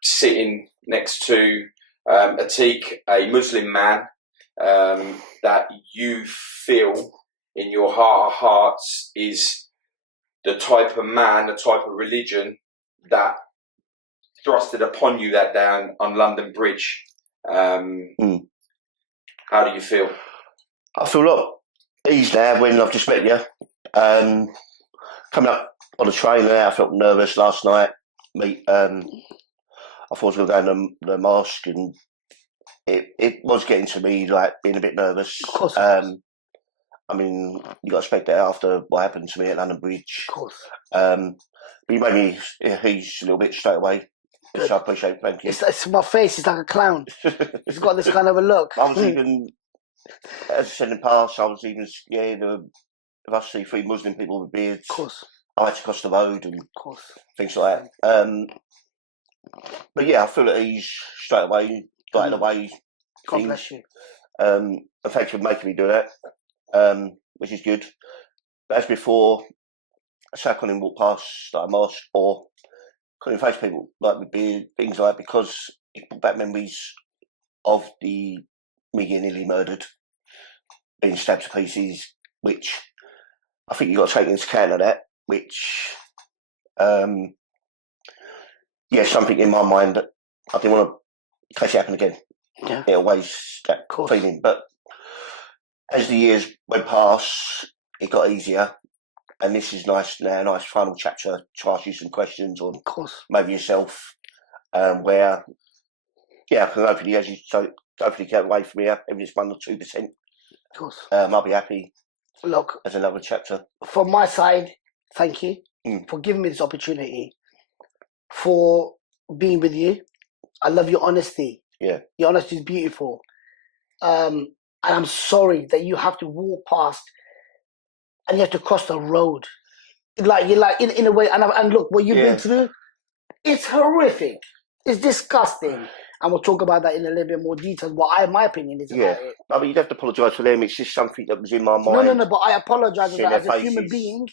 sitting next to Atiq, a Muslim man, that you feel in your heart of hearts is the type of man, the type of religion that thrusted upon you that day on London Bridge? How do you feel? I feel a lot easy now when I've just met you. Coming up on the train there, I felt nervous last night. I thought I was going to go in the mosque, and it was getting to me, like, being a bit nervous. Of course. I mean, you got to expect that after what happened to me at London Bridge. Of course. But you made me ease a little bit straight away, which I appreciate. Thank you. It's my face. It's like a clown. It's got this kind of a look. I was even, as I said in the past, I was even scared of if I see 3 Muslim people with beards. Of course. I had to cross the road and Of course. things like that. But yeah, I feel at ease straight away, right away. God bless you. And thanks for making me do that, which is good. But as before, I can't even walk past like a mosque or couldn't face people like with beard, things like because it brought back memories of me getting nearly murdered, being stabbed to pieces, which I think you got to take into account of that. Which, something in my mind that I didn't want to, in case it happened again. Yeah. It always that feeling, but as the years went past, it got easier. And this is nice now, nice final chapter to ask you some questions on maybe yourself, where, I can hopefully, hopefully get away from here, even if it's 1 or 2%. Of course. I'll be happy. Look, as another chapter. From my side, thank you for giving me this opportunity, for being with you. I love your honesty. Yeah. Your honesty is beautiful. And I'm sorry that you have to walk past and you have to cross the road. Like you're like in a way, and look, what you've been through, it's horrific. It's disgusting. And we'll talk about that in a little bit more detail. What my opinion is about it. I mean, you'd have to apologise for them. It's just something that was in my mind. No, but I apologise as a human being.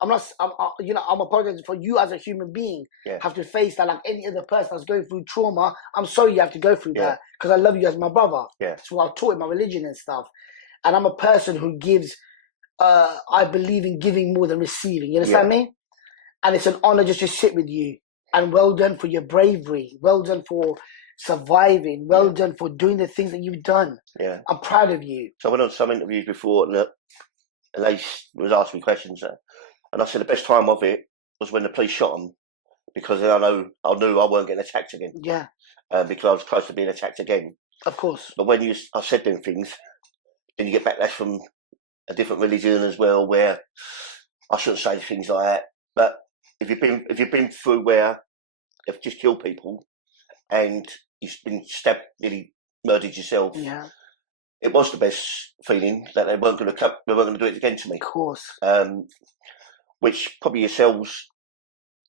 I'm apologizing for you as a human being. Have to face that like any other person that's going through trauma. I'm sorry you have to go through that because I love you as my brother. That's what I've taught in my religion and stuff. And I'm a person who gives. I believe in giving more than receiving. You understand me? And it's an honor just to sit with you. And well done for your bravery. Well done for surviving. Well done for doing the things that you've done. Yeah, I'm proud of you. So I went on some interviews before, and they was asking me questions, and I said the best time of it was when the police shot them, because I knew I weren't getting attacked again. Yeah. Because I was close to being attacked again. Of course. But when I said them things, then you get backlash from a different religion as well, where I shouldn't say things like that. But if you've been through where they've just killed people and you've been stabbed, nearly murdered yourself, it was the best feeling that they weren't going to do it again to me. Of course. Which probably yourselves,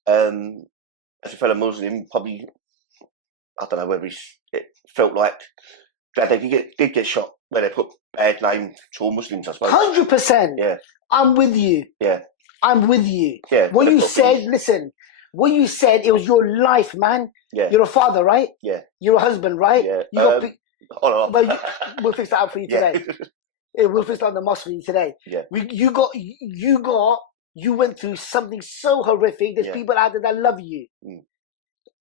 as a fellow Muslim, probably, I don't know whether it felt like that they did get shot where they put bad name to all Muslims, I suppose. 100%. Yeah. I'm with you. Yeah. I'm with you. Yeah. What you said, listen, what you said, it was your life, man. Yeah. You're a father, right? Yeah. You're a husband, right? Yeah. You got well, we'll fix that out for you today. We'll fix that on the mosque for you today. Yeah. You went through something so horrific. There's people out there that love you.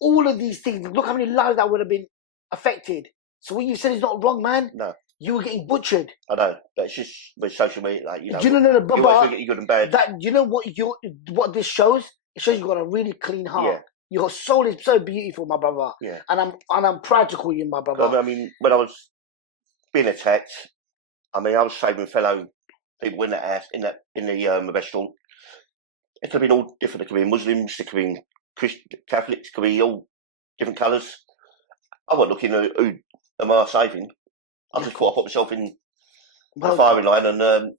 All of these things. Look how many lives that would have been affected. So what you said is not wrong, man. No. You were getting butchered. I know, but it's just with social media, like, you know. But you always get good and bad. That, you know what this shows? It shows you've got a really clean heart. Yeah. Your soul is so beautiful, my brother. Yeah. And I'm proud to call you my brother. I mean, when I was being attacked, I was saving fellow people in that house, in the restaurant. It could have been all different. It could be Muslims, it could be Christian, Catholics, it could be all different colours. I wasn't looking at who am I saving. I just put myself in the firing line, and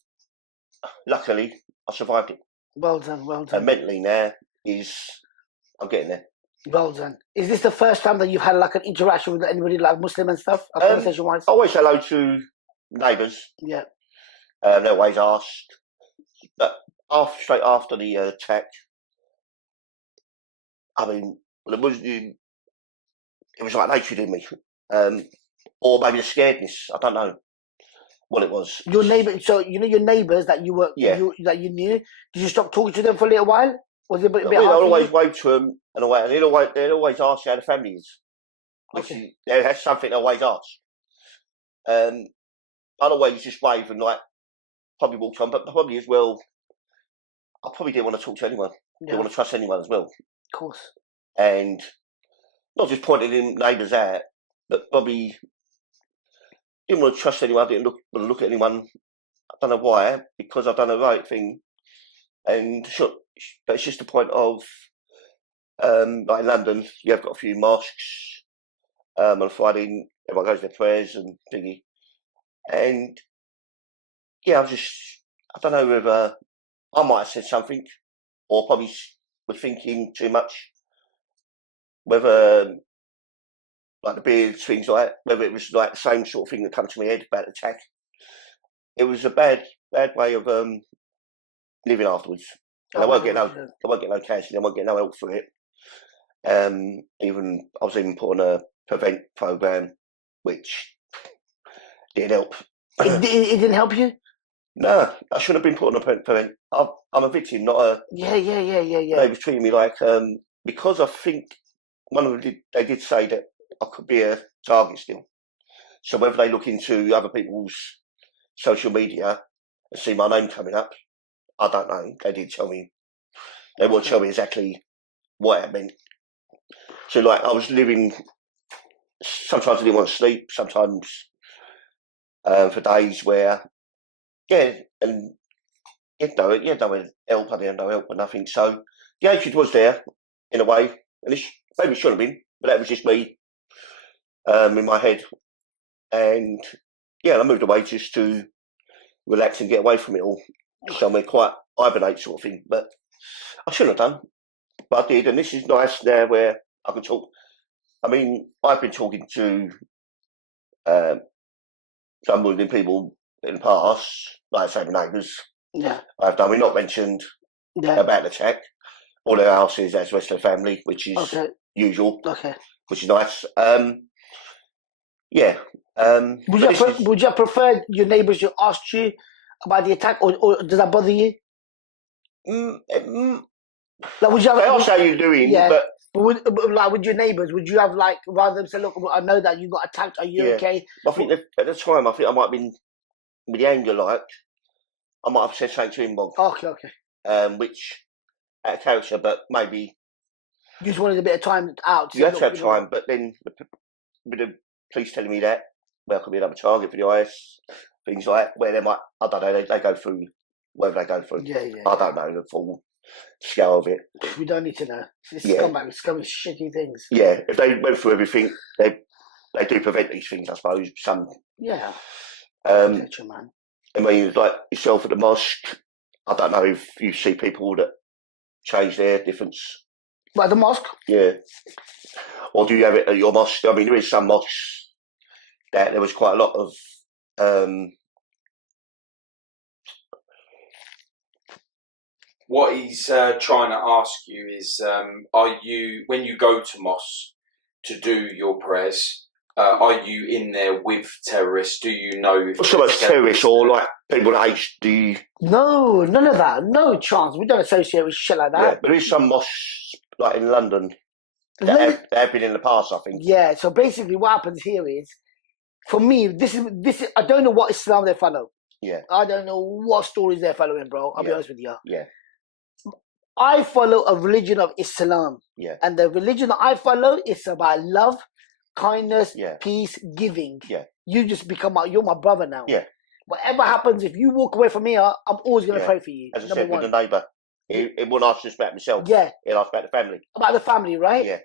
luckily I survived it. Well done, well done. And mentally now I'm getting there. Well done. Is this the first time that you've had like an interaction with anybody like Muslim and stuff? Conversation-wise? I always say hello to neighbours. Yeah. They always asked. But straight after the attack, it was like hatred in me. Or maybe the scaredness. I don't know what it was. Your neighbour, so you know your neighbours that you were, that you knew. Did you stop talking to them for a little while? Was it a bit hard? I'd always wave to them, and they'd always ask how the family is. That's something they always ask. I'd always just wave and probably walk on, but probably as well, I probably didn't want to talk to anyone. Didn't want to trust anyone as well. Of course. And not just pointing in neighbours out, but probably didn't want to trust anyone. Didn't want to look at anyone. I don't know why, because I've done the right thing. And sure, but it's just the point of, like in London, you have got a few mosques on Friday. Everyone goes to their prayers and thingy. And I don't know whether I might have said something, or probably was thinking too much. Whether like the beards, things like that, whether it was like the same sort of thing that come to my head about the attack. It was a bad way of living afterwards. And I won't get no counselling, I won't get no help for it. Even I was even put on a prevent program, which didn't help. It didn't help you? No, I shouldn't have been put on a prevent. I'm a victim, not a. Yeah. They was treating me like because I think one of them they did say that I could be a target still. So whether they look into other people's social media and see my name coming up, I don't know. They didn't tell me. They won't tell me exactly what it meant. So like I was living. Sometimes I didn't want to sleep. Sometimes for days where, and you know, you had no help. I didn't have no help or nothing. So the hatred was there in a way, and it maybe it should have been, but that was just me in my head. And I moved away just to relax and get away from it all. Somewhere quite hibernate sort of thing. But I shouldn't have done, but I did. And this is nice now where I can talk. I mean, I've been talking to some Muslim people in the past, like I say, my neighbours. Yeah. I've done. We're not mentioned about the attack. All their houses as the rest of the family, which is usual. Okay. Which is nice. Would you prefer your neighbours to ask you about the attack, or does that bother you? Like, would you have, they ask how you're doing, but with your neighbours, would you have like rather than say, "Look, I know that you got attacked. Are you okay?" I think at the time, I think I might have been with the anger, like I might have said something to him, Bob. Okay. Which out of character, but maybe you just wanted a bit of time out. You have to have time, but then with the police telling me that, well, I could be another target for the IS, things like where they might, I don't know, they go through whatever they go through. I don't know the full scale of it. We don't need to know. It's scumbag, shitty things. Yeah, if they went through everything, they do prevent these things, I suppose. Some. Yeah. Man. I mean, like yourself at the mosque, I don't know if you see people that change their difference. Like the mosque? Yeah. Or do you have it at your mosque? I mean, there is some mosques that there was quite a lot of What he's trying to ask you is, are you, when you go to mosque to do your prayers, are you in there with terrorists? Do you know if so much terrorists or like people that HD? No, none of that. No chance. We don't associate with shit like that. Yeah, but there is some mosques like in London that have been in the past, I think. Yeah. So basically, what happens here is, for me, this is. I don't know what Islam they follow. Yeah. I don't know what stories they're following, bro. I'll be honest with you. Yeah. I follow a religion of Islam. Yeah. And the religion that I follow is about love, kindness, peace, giving. Yeah. You just you're my brother now. Yeah. Whatever happens, if you walk away from here, I'm always going to pray for you. As I said, with the neighbour, it won't ask just about myself. Yeah. It'll ask about the family. About the family, right? Yeah.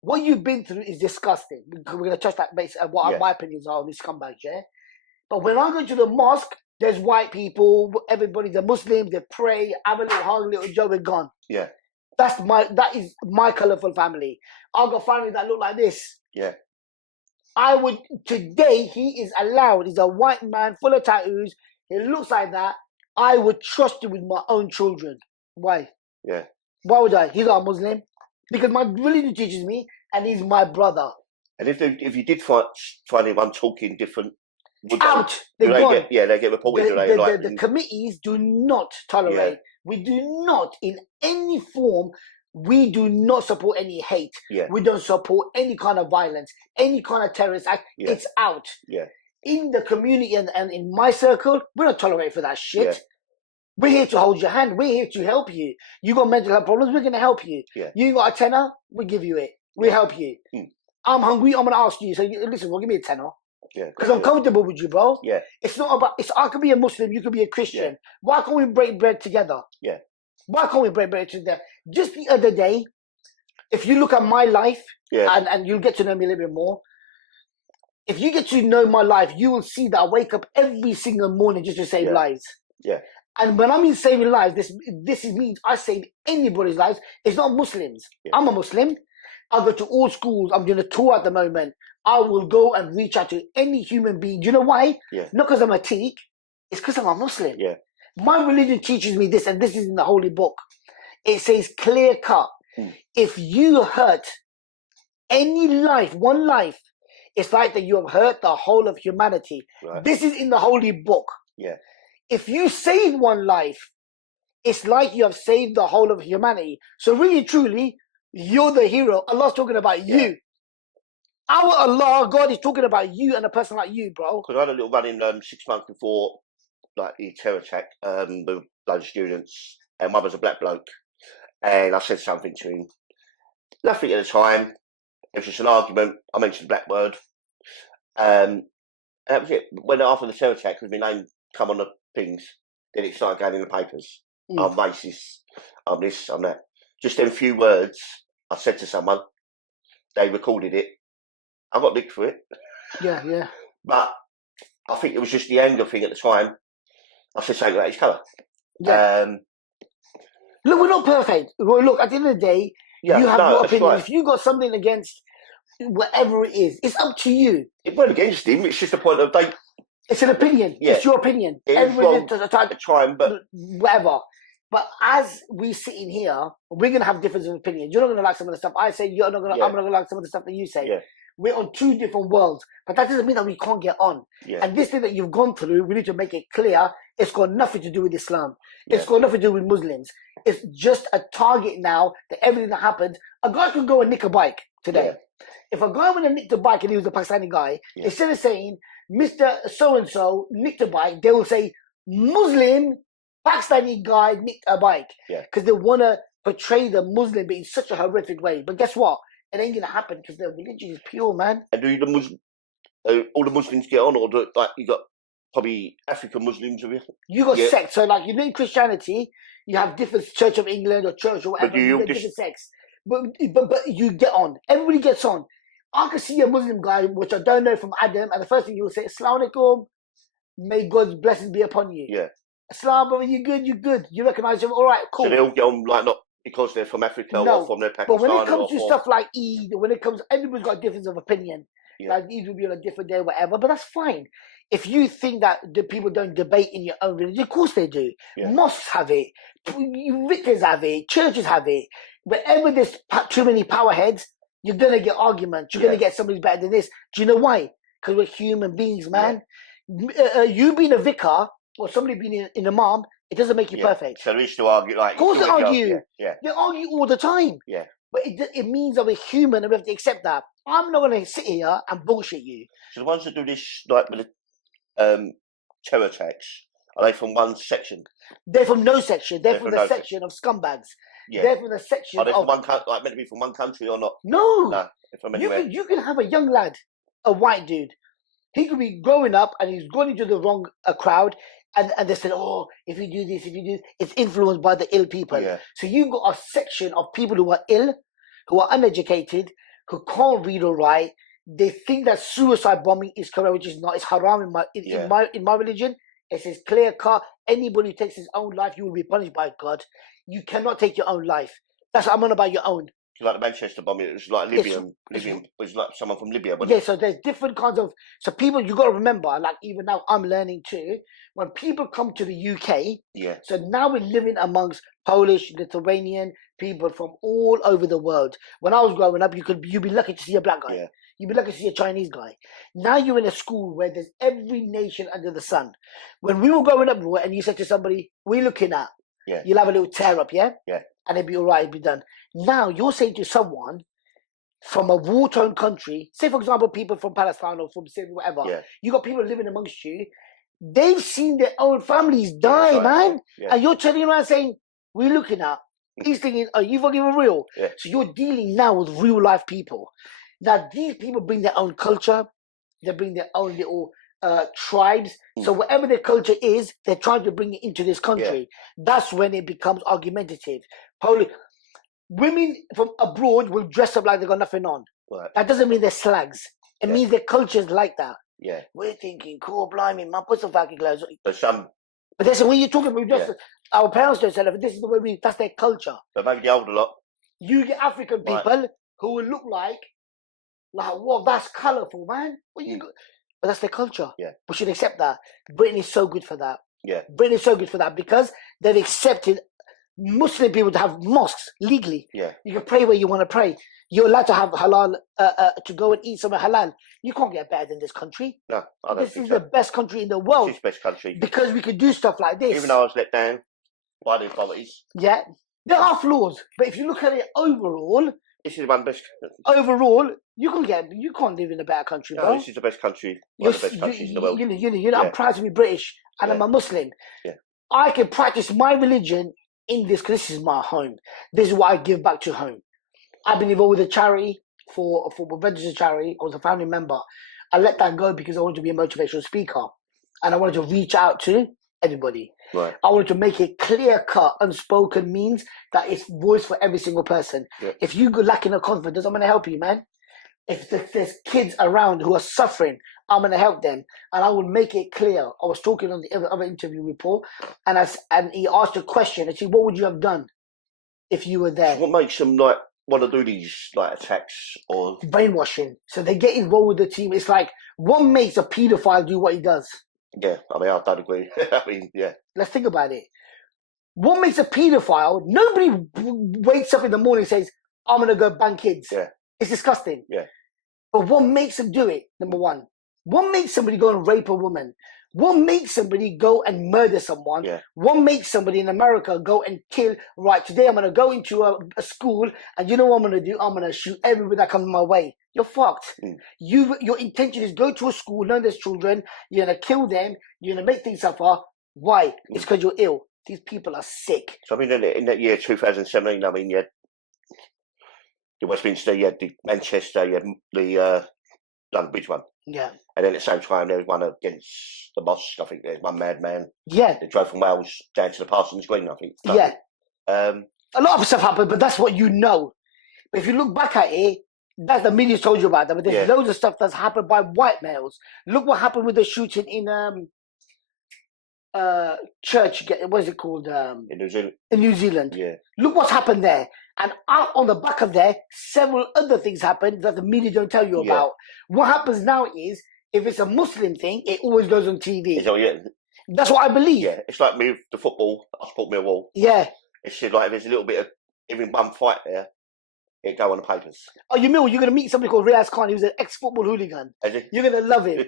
What you've been through is disgusting. We're going to touch that base and what my opinions are on this comeback, yeah? But when I go to the mosque, there's white people, everybody, the Muslims, they pray, have a little hug, little joke, and gone. Yeah. That is my colourful family. I've got family that look like this. Yeah. Today, he is allowed, he's a white man full of tattoos, he looks like that, I would trust him with my own children. Why? Yeah. Why would I? He's not a Muslim. Because my religion teaches me, and he's my brother. And if you did find anyone talking different, out. They get reported. The committees do not tolerate. Yeah. We do not, in any form, we do not support any hate. Yeah. We don't support any kind of violence, any kind of terrorist act. Yeah. It's out. Yeah. In the community and in my circle, we're not tolerating for that shit. Yeah. We're here to hold your hand. We're here to help you. You got mental health problems, we're going to help you. Yeah. You got a tenner, we'll give you it. We'll help you. I'm hungry, I'm going to ask you. So listen, well, give me a tenner. Yeah, because I'm comfortable with you, bro. Yeah, it's not about. I could be a Muslim, you could be a Christian. Yeah. Why can't we break bread together? Yeah. Why can't we break bread together? Just the other day, if you look at my life, and you'll get to know me a little bit more. If you get to know my life, you will see that I wake up every single morning just to save lives. Yeah. And when I mean saving lives, this means I save anybody's lives. It's not Muslims. Yeah. I'm a Muslim. I go to all schools. I'm doing a tour at the moment. I will go and reach out to any human being. Do you know why? Yeah. Not because I'm a Atik. It's because I'm a Muslim. Yeah. My religion teaches me this, and this is in the Holy Book. It says clear cut. If you hurt any life, one life, it's like that you have hurt the whole of humanity. Right. This is in the holy book. Yeah. If you save one life, it's like you have saved the whole of humanity. So really, truly, you're the hero. Allah's talking about you. Our Allah, God is talking about you and a person like you, bro. Because I had a little run in 6 months before, like the terror attack, with loads of students, and one was a black bloke, and I said something to him. Nothing at the time. It was just an argument. I mentioned the black word. And that was it. When after the terror attack, because my name come on the things, then it started going in the papers. I'm racist. I'm this. I'm that. Just them few words I said to someone. They recorded it. I got licked for it. Yeah. But I think it was just the anger thing at the time. I said something about his colour. Yeah. Look, we're not perfect. Look, at the end of the day, you have your opinion. Right. If you got something against whatever it is, it's up to you. It wasn't against him. It's just a point of It's an opinion. Yeah. It's your opinion. Everybody has a time to try, but whatever. But as we sit in here, we're gonna have difference of opinion. You're not gonna like some of the stuff I say. You're not gonna. I'm not gonna like some of the stuff that you say. Yeah. We're on two different worlds, but that doesn't mean that we can't get on. Yeah. And this thing that you've gone through, we need to make it clear. It's got nothing to do with Islam. It's got nothing to do with Muslims. It's just a target now that everything that happened. A guy could go and nick a bike today. Yeah. If a guy went and nicked a bike and he was a Pakistani guy, instead of saying Mr. So and so nicked a bike, they will say Muslim Pakistani guy nicked a bike. Because they want to portray the Muslim in such a horrific way. But guess what? It ain't gonna happen because their religion is pure, man. And do all the Muslims get on, or you got probably African Muslims with you? You got sects. So like in Christianity, you have different Church of England or Church or whatever. You have different sects, but you get on. Everybody gets on. I can see a Muslim guy, which I don't know from Adam, and the first thing he will say, "Assalamu alaikum, may God's blessings be upon you." Yeah. Islam, brother, you good? You good? You recognise him? All right, cool. So they all get on not because they're from Africa or from their Pakistan. But when it comes to stuff like Eid, everybody's got a difference of opinion. Like Eid will be on a different day, whatever. But that's fine. If you think that the people don't debate in your own religion, of course they do. Yeah. Mosques have it, vicars have it, churches have it. Wherever there's too many power heads, you're gonna get arguments. You're gonna get somebody better than this. Do you know why? Because we're human beings, man. You being a vicar or somebody being an imam, it doesn't make you perfect. So they used to argue like. Of course they argue. Yeah. They argue all the time. Yeah. But it means that we're human and we have to accept that. I'm not going to sit here and bullshit you. So the ones that do this, like with the terror attacks, are they from one section? They're from no section. They're from the section of scumbags. Yeah. They're from the section of... Are they from one country, like meant to be from one country or not? No. No. From anywhere. You can have a young lad, a white dude. He could be growing up and he's gone into the wrong crowd. And they said, oh, if you do this, it's influenced by the ill people. Yeah. So you've got a section of people who are ill, who are uneducated, who can't read or write. They think that suicide bombing is correct, which is not. It's haram in my religion. It says clear cut. Anybody who takes his own life, you will be punished by God. You cannot take your own life. That's what I'm on about your own. Like the Manchester bombing, it was like Libyan. It was like someone from Libya. So there's different kinds of... So people, you got to remember, like even now I'm learning too, when people come to the UK, so now we're living amongst Polish, Lithuanian, people from all over the world. When I was growing up, you'd be lucky to see a black guy. Yeah. You'd be lucky to see a Chinese guy. Now you're in a school where there's every nation under the sun. When we were growing up, and you said to somebody, we're looking at, you'll have a little tear up, yeah? And it'd be all right, it'd be done. Now you're saying to someone from a war-torn country, say for example, people from Palestine or from Syria, whatever, you got people living amongst you, they've seen their own families die, man. And you're turning around saying, we're looking at, he's thinking, are you fucking real? So you're dealing now with real life people. Now these people bring their own culture, they bring their own little tribes. So whatever their culture is, they're trying to bring it into this country. That's when it becomes argumentative. Women from abroad will dress up like they got nothing on. Right. That doesn't mean they're slags. It means their culture is like that. Yeah. We're thinking, cool, blimey, man, put some fucking clothes on. But listen, when you're talking about our parents don't say that, this is the way that's their culture. But maybe the older lot. You get African people who will look like, wow, that's colourful, man. What you got? But that's their culture. Yeah. We should accept that. Britain is so good for that. Yeah. Britain is so good for that because they've accepted Muslim people to have mosques legally. Yeah. You can pray where you want to pray. You're allowed to have halal to go and eat somewhere halal. You can't get better than this country. No, I don't This think is so. the best country in the world It's the best country. because we could do stuff like this. Even though I was let down by the authorities, Yeah, there are flaws, but if you look at it overall, this is one best. you can't live in a better country, No, bro. this is the best country. One of the best countries in the world. You know, I'm Yeah. proud to be British and I'm Yeah. a Muslim. Yeah. I can practice my religion in this because this is my home. This is what I give back to home. I've been involved with a charity for a registered charity. I was a family member. I let that go because I wanted to be a motivational speaker and I wanted to reach out to everybody. Right. I wanted to make it clear-cut, unspoken means that it's voice for every single person. Yeah. If you go lacking of confidence, I'm going to help you, man. If there's kids around who are suffering, I'm going to help them. And I will make it clear. I was talking on the other interview report, and he asked a question. And said, what would you have done if you were there? So what makes them like want to do these like attacks or Brainwashing. So they get involved with the team. It's like, what makes a paedophile do what he does? yeah? I mean, I don't agree. I mean, yeah, Let's think about it. What makes a paedophile? Nobody wakes up in the morning and says, I'm going to go bang kids. Yeah. It's disgusting. Yeah. But what makes them do it? Number one. What makes somebody go and rape a woman? What makes somebody go and murder someone? Yeah. What makes somebody in America go and kill? Right, today I'm going to go into a school and you know what I'm going to do? I'm going to shoot everybody that comes my way. You're fucked. Mm. Your intention is go to a school, learn there's children, you're going to kill them, you're going to make things suffer. Why? It's because you're ill. These people are sick. So I mean, in that year 2017, I mean, you had the Westminster, you had the Manchester, you had the London Bridge one, Yeah. and then at the same time there was one against the mosque. I think there's one madman Yeah. that drove from Wales down to the Parsons Green. I think. Yeah. Um, A lot of stuff happened, but that's what you know. But if you look back at it, that's the media's told you about that. But there's Yeah. loads of stuff that's happened by white males. Look what happened with the shooting in church. What is it called? in New Zealand. In New Zealand. Yeah. Look what's happened there. And out on the back of there, several other things happened that the media don't tell you Yeah. about. What happens now is, if it's a Muslim thing, it always goes on TV. So yeah, That's what I believe. yeah. It's like me with the football. I support Millwall. Yeah. It's just like if there's a little bit of even one fight there, it go on the papers. Oh, you're going to meet somebody called Riaz Khan, who's an ex-football hooligan. And it- You're going to love him.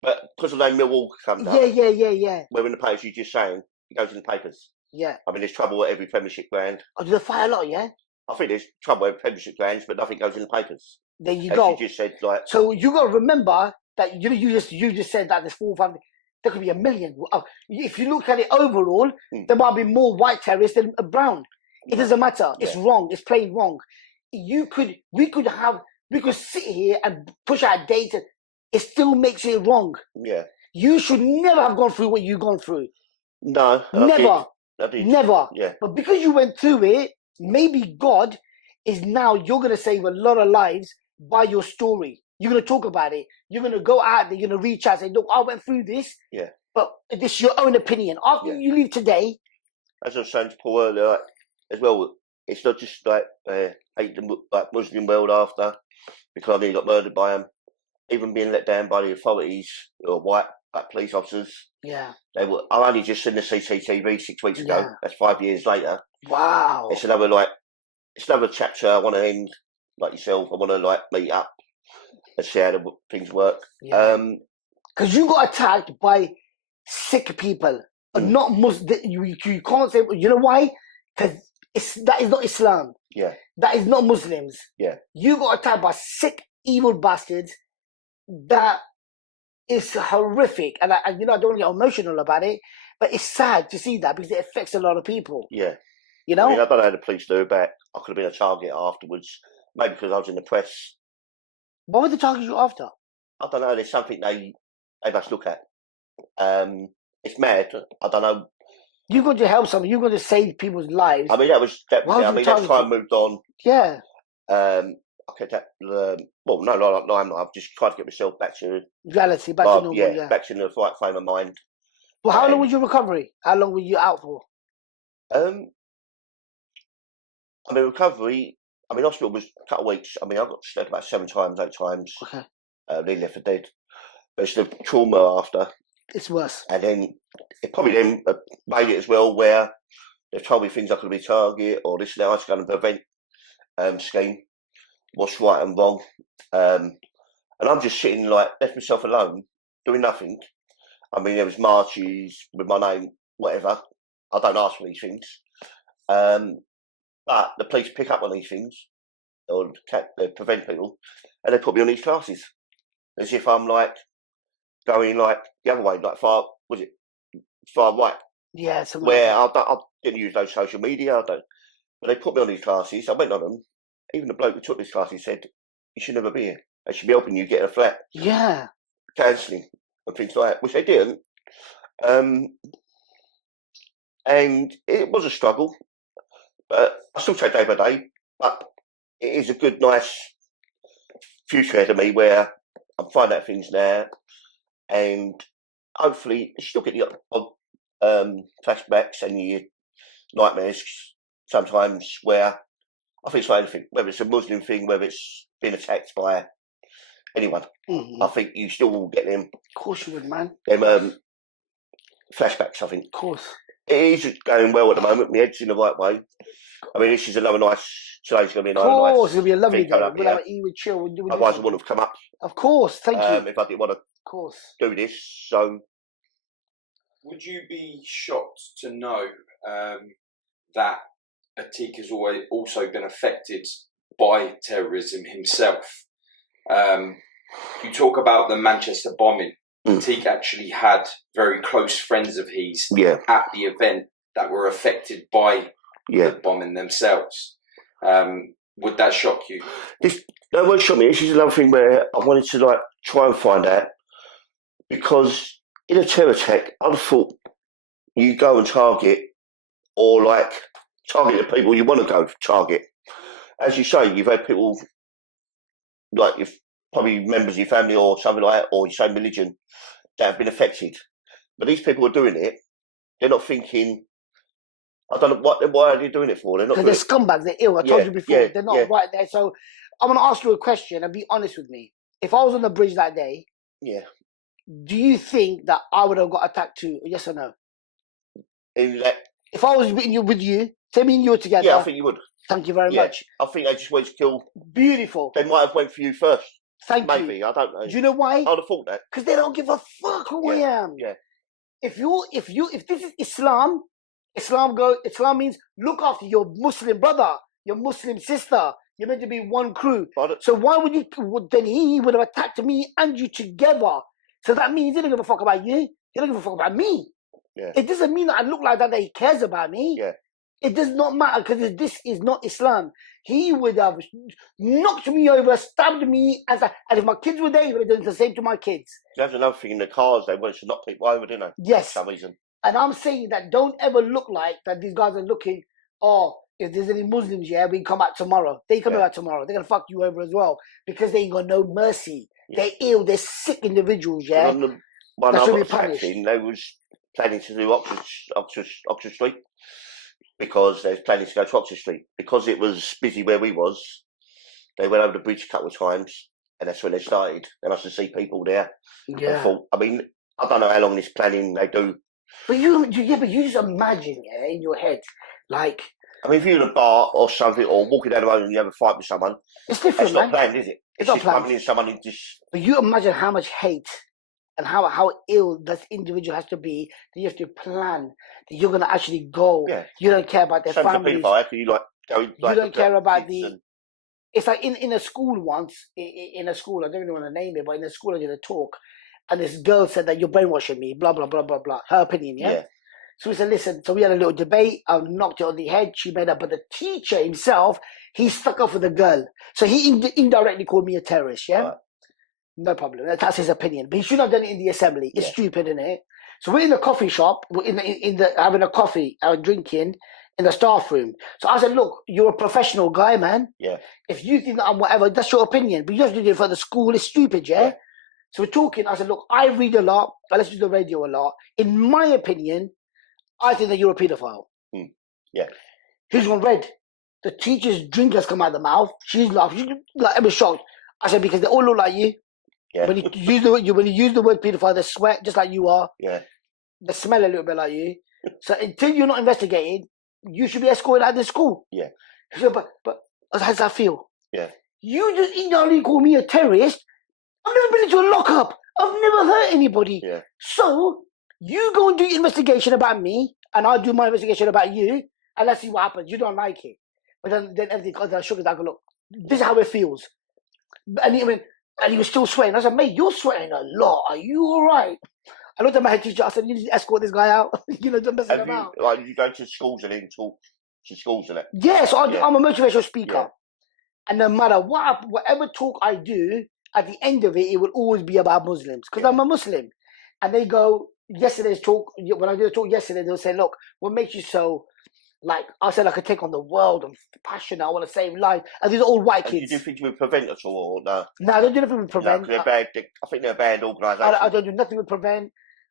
But because of the name Millwall comes up, Yeah. where in the papers you're just saying, it goes in the papers. Yeah. I mean, there's trouble at every Premiership ground. Oh, do they fight a lot, yeah? I think there's trouble at Premiership grounds, but nothing goes in the papers. There you As go. you just said, like, So you got to remember that you just said that there's 4 or 5. There could be 1 million. If you look at it overall, there might be more white terrorists than brown. It doesn't matter. It's wrong. It's plain wrong. We could sit here and push out data. It still makes it wrong. yeah. You should never have gone through what you've gone through. No. I Never. did. Never. Yeah. But because you went through it, maybe God is now, you're going to save a lot of lives by your story. You're going to talk about it. You're going to go out there, you're going to reach out and say, look, I went through this. Yeah. But this is your own opinion. After you leave today, As I was saying to Paul earlier, like, as well, it's not just like hate the Muslim world after because I nearly got murdered by them. Even being let down by the authorities or white police officers. yeah. I only just seen the CCTV 6 weeks ago. Yeah. That's 5 years later. Wow. It's another chapter I want to end, like yourself. I want to meet up and see how things work. Yeah. Because you got attacked by sick people, not Muslim. You can't say, you know why? Because that is not Islam. Yeah. That is not Muslims. Yeah. You got attacked by sick, evil bastards. That is horrific. And I don't want to get emotional about it, but it's sad to see that because it affects a lot of people. Yeah. You know? I mean, I don't know how the police do about. I could have been a target afterwards. Maybe because I was in the press. What were the targets you after? I don't know. There's something they must look at. It's mad. I don't know. You're going to help someone. You're going to save people's lives. I mean, that was it. Why would I you mean, that's why I target moved on. Yeah. I kept that. Well, no, I'm not. I've just tried to get myself back to Reality, back to normal. Yeah. back to the right frame of mind. Well, how long was your recovery? How long were you out for? I mean, recovery. I mean, hospital was a couple of weeks. I mean, I got stabbed about 7 times, 8 times. Okay. Nearly left for dead. But it's the trauma after. It's worse. And then it probably then made it as well where they've told me things I could be target or this now. It's kind of prevent scheme. What's right and wrong. And I'm just sitting like left myself alone, doing nothing. I mean, there was marches with my name, whatever. I don't ask for these things. But the police pick up on these things or they prevent people, and they put me on these classes as if I'm like going like the other way, like far right. Yeah, something Where like I didn't use those social media. I don't. But they put me on these classes. I went on them. Even the bloke who took this class, he said, "You should never be here. They should be helping you get a flat, that. Yeah. counselling and things like that," which they didn't. And it was a struggle, but I still take day by day. But it is a good, nice future ahead of me where I'm finding out things now, and hopefully you still get the odd flashbacks and your nightmares sometimes where I think it's for anything, whether it's a Muslim thing, whether it's been attacked by anyone. I think you still will get them. Of course you would, man. Them flashbacks, I think. Of course. It is going well at the moment. My head's in the right way. I mean, this is another nice. Today's going to be Of another course, nice. it'll be a lovely thing day. coming up We'll here. have an eat with chill. We'll do Otherwise, I this. wouldn't have come up Of course, thank you. if I didn't want to Of course. do this. So, Would you be shocked to know that Atiq has always also been affected by terrorism himself? You talk about the Manchester bombing. Atiq actually had very close friends of his at the event that were affected by the bombing themselves. Would that shock you? That won't shock me. This is another thing where I wanted to like try and find out, because in a terror attack, I thought you go and target or like target the people you want to go target. As you say, you've had people like if probably members of your family or something like that, or your same religion, that have been affected. But these people are doing it. They're not thinking. I don't know why are they doing it for? They're not. Because they're scumbags. They're ill. I told you before. They're not right there. So I'm gonna ask you a question and be honest with me. If I was on the bridge that day, do you think that I would have got attacked too? Yes or no? If I was with you, say me and you were together. Yeah, I think you would. Thank you very much. I think they just wanted to kill. Beautiful. They might have went for you first. Maybe. I don't know. Do you know why? I'd have thought that. Because they don't give a fuck who I am. Yeah. If this is Islam, Islam means look after your Muslim brother, your Muslim sister. You're meant to be one crew. So why would you? Then he would have attacked me and you together. So that means he doesn't give a fuck about you. He doesn't give a fuck about me. Yeah. It doesn't mean that I look like that he cares about me. Yeah. It does not matter because this is not Islam. He would have knocked me over, stabbed me, and if my kids were there, he would have done the same to my kids. That's another thing in the cars. They wanted to knock people over, didn't they? Yes. For some reason. And I'm saying that don't ever look like that these guys are looking, oh, if there's any Muslims here, we can come out tomorrow. They come out tomorrow. They're going to fuck you over as well because they ain't got no mercy. Yeah. They're ill. They're sick individuals, yeah? On the one I was taxing, they was planning to do Oxford Street because they was planning to go to Oxford Street. Because it was busy where we was, they went over the bridge a couple of times and that's when they started. They must have seen people there. Yeah. I mean, I don't know how long this planning they do. But you just imagine, in your head, like... I mean, if you're in a bar or something, or walking down the road and you have a fight with someone, it's different, it's not planned, is it? It's not just planned. bumping into someone and just... But you imagine how much hate and how ill this individual has to be that you have to plan, that you're going to actually go. Yeah. You don't care about their families. You don't care about the... It's like in a school once, in a school, I don't even want to name it, but in a school I did a talk, and this girl said that you're brainwashing me, blah, blah, blah, blah, blah. Her opinion, yeah? So we said, listen, so we had a little debate, I knocked her on the head, she made up, but the teacher himself, he stuck up for the girl. So he indirectly called me a terrorist, yeah? Right. No problem, that's his opinion. But he shouldn't have done it in the assembly. It's stupid, isn't it? So we're in the coffee shop, we're having a coffee, drinking, in the staff room. So I said, look, you're a professional guy, man. Yeah. If you think that I'm whatever, that's your opinion. But you have to do it for the school, it's stupid, yeah? So we're talking, I said, look, I read a lot, I listen to the radio a lot. In my opinion, I think that you're a paedophile. Yeah. Here's one red. The teacher's drink has come out of the mouth. She's laughing. I was shocked. I said, because they all look like you. Yeah. When you use the word paedophile, they sweat just like you are. Yeah. They smell a little bit like you. So until you're not investigated, you should be escorted out of the school. Yeah. He said, but how does that feel? Yeah. You just ignorantly call me a terrorist. I've never been into a lockup. I've never hurt anybody. Yeah. So you go and do your investigation about me, and I'll do my investigation about you, and let's see what happens. You don't like it, but then everything comes down. Sugar, I go, look, this is how it feels. And he was still sweating. I said, mate, you're sweating a lot. Are you all right? I looked at my head teacher. I said, you need to escort this guy out. Don't mess him out. Like, you go to schools and then talk to schools and that? Yeah, so I'm a motivational speaker. Yeah. And no matter whatever talk I do, at the end of it, it will always be about Muslims. Because I'm a Muslim. And they go, yesterday's talk, when I did a talk yesterday, they'll say, look, what makes you so, like, I said I could take on the world, I'm passionate, I want to save life. And these are all white kids. Do you think you would prevent at all, or no? No, I don't do nothing with prevent. No, they're bad. I think they're a bad organisation. I don't do nothing with prevent.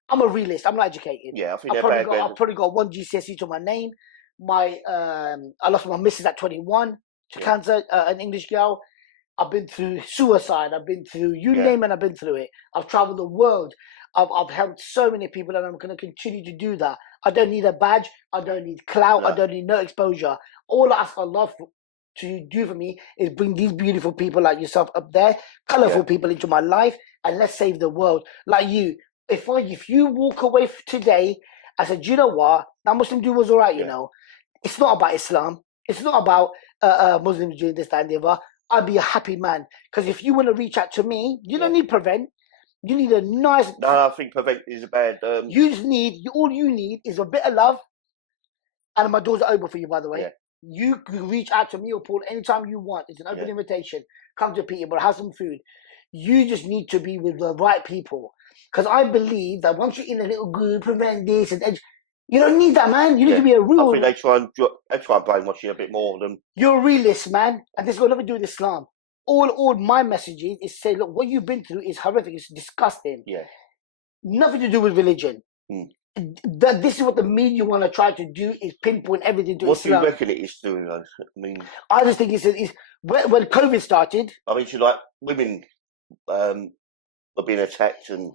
I'm a realist. I'm not educated. Yeah, I think they're bad. I've probably got 1 GCSE to my name. I lost my missus at 21 to cancer, an English girl. I've been through suicide. I've been through, you name it, I've been through it. I've traveled the world. I've helped so many people, and I'm going to continue to do that. I don't need a badge. I don't need clout. I don't need no exposure. All I ask Allah to do for me is bring these beautiful people like yourself up there, colourful people into my life, and let's save the world. Like you. If you walk away today, I said, you know what? That Muslim dude was all right, you know. It's not about Islam. It's not about Muslims doing this, that, and the other. I'd be a happy man. Because if you want to reach out to me, you don't need prevent. You need a nice... No, I think prevent is a bad... You just need... All you need is a bit of love. And my doors are open for you, by the way. Yeah. You can reach out to me or Paul anytime you want. It's an open invitation. Come to Peterborough, have some food. You just need to be with the right people. Because I believe that once you're in a little group, prevent this and you don't need that, man. You need to be a real... I think they try and brainwash you a bit more than... You're a realist, man. And this got nothing to do with Islam. All my messages is say, look, what you've been through is horrific. It's disgusting. Yeah. Nothing to do with religion. This is what the media want to try to do, is pinpoint everything to Islam. What do you reckon it is doing, though? I mean... I just think it's when COVID started... I mean, like, women are being attacked and...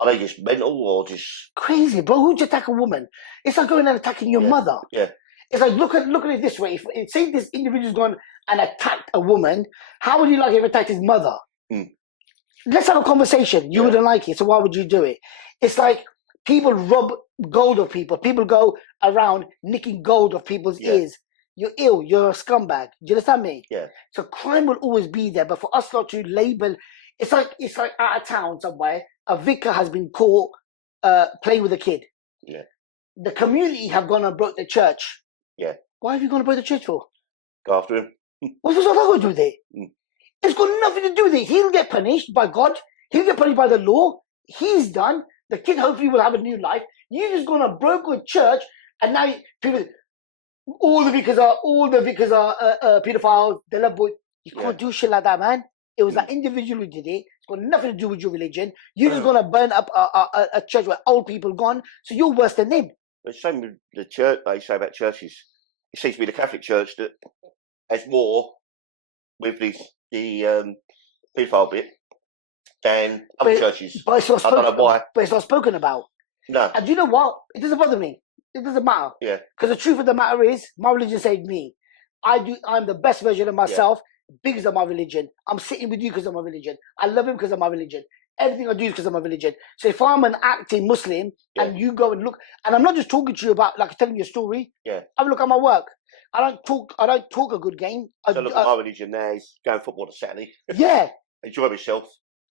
Are they just mental or just... Crazy, bro. Who'd attack a woman? It's like going and attacking your mother. Yeah. It's like, look at it this way. If say this individual's gone and attacked a woman, how would you like if he attacked his mother? Let's have a conversation. You wouldn't like it, so why would you do it? It's like people rob gold of people. People go around nicking gold of people's ears. You're ill. You're a scumbag. Do you understand me? Yeah. So crime will always be there, but for us not to label... It's like out of town somewhere, a vicar has been caught playing with a kid. Yeah. The community have gone and broke the church. Yeah. Why have you gone and broke the church for? Go after him. What's that got to do with it? It's got nothing to do with it. He'll get punished by God. He'll get punished by the law. He's done. The kid hopefully will have a new life. You just gone and broke a church, and now people, all the vicars are pedophiles. They love boys. You can't do shit like that, man. It was that individual who did it. It's got nothing to do with your religion. You're just going to burn up a church where old people gone, so you're worse than them. The same with the church, like you say about churches. It seems to be the Catholic Church that has more with the paedophile bit than other churches. But it's not I don't know why. But it's not spoken about. No. And you know what? It doesn't bother me. It doesn't matter. Yeah. Because the truth of the matter is, my religion saved me. I'm the best version of myself. Because of my religion. I'm sitting with you because of my religion. I love him because of my religion. Everything I do is because of my religion. So if I'm an acting Muslim and you go and look, and I'm not just talking to you about like telling you a story. Yeah. Have a look at my work. I don't talk a good game. So look at my religion now is going football on Saturday. Yeah. Enjoy myself.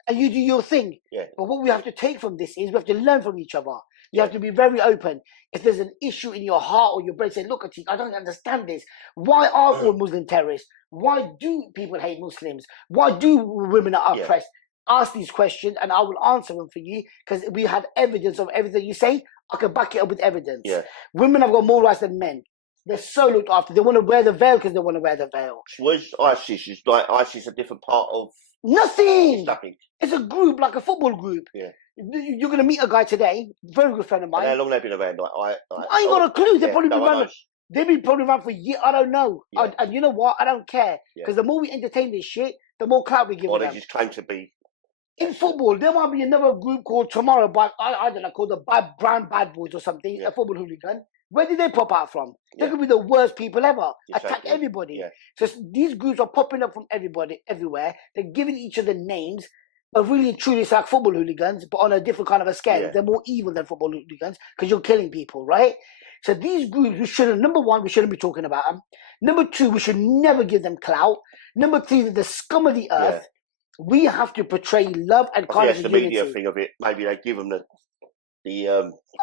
And you do your thing. Yeah. But what we have to take from this is we have to learn from each other. You have to be very open. If there's an issue in your heart or your brain, say, look, Atiq, I don't understand this. Why are all Muslim terrorists? Why do people hate Muslims? Why do women are oppressed? Ask these questions and I will answer them for you because we have evidence of everything you say. I can back it up with evidence. Yeah. Women have got more rights than men. They're so looked after. They want to wear the veil because they want to wear the veil. Where's ISIS? Is like ISIS a different part of... Nothing. Nothing. It's a group, like a football group. Yeah. You're going to meet a guy today, very good friend of mine. And how long they've been around? I ain't got a clue. They've probably been around for years. I don't know. Yeah. And you know what? I don't care. Because the more we entertain this shit, the more clout we give them. Or they just claim to be. In football, there might be another group called tomorrow, but I don't know, called the Brown Bad Boys or something, a football hooligan. Where did they pop out from? They Yeah. could be the worst people ever. Attack Exactly. everybody. Yeah. So these groups are popping up from everywhere. They're giving each other names. But really and truly, it's like football hooligans, but on a different kind of a scale. Yeah. They're more evil than football hooligans because you're killing people, right? So these groups, number one, we shouldn't be talking about them. Number two, we should never give them clout. Number three, they're the scum of the earth. We have to portray love and kindness That's and the unity. media thing of it. Maybe they give them the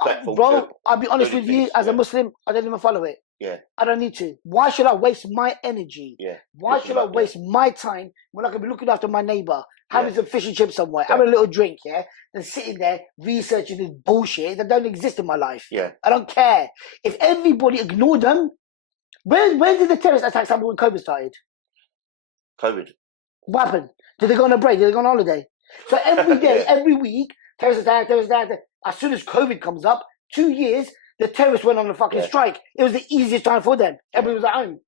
platform. Bro, I'll be honest with you, things, as a Muslim, I don't even follow it. Yeah. I don't need to. Why should I waste my energy? Yeah. Why should I waste my time when I could be looking after my neighbour, having some fish and chips somewhere, having a little drink, than sitting there researching this bullshit that don't exist in my life? Yeah. I don't care. If everybody ignored them, when did the terrorist attacks happen when COVID started? COVID. What happened? Did they go on a break? Did they go on holiday? So every day, every week, terrorist attack. As soon as COVID comes up, 2 years, the terrorists went on a fucking strike. It was the easiest time for them. Everybody was at home.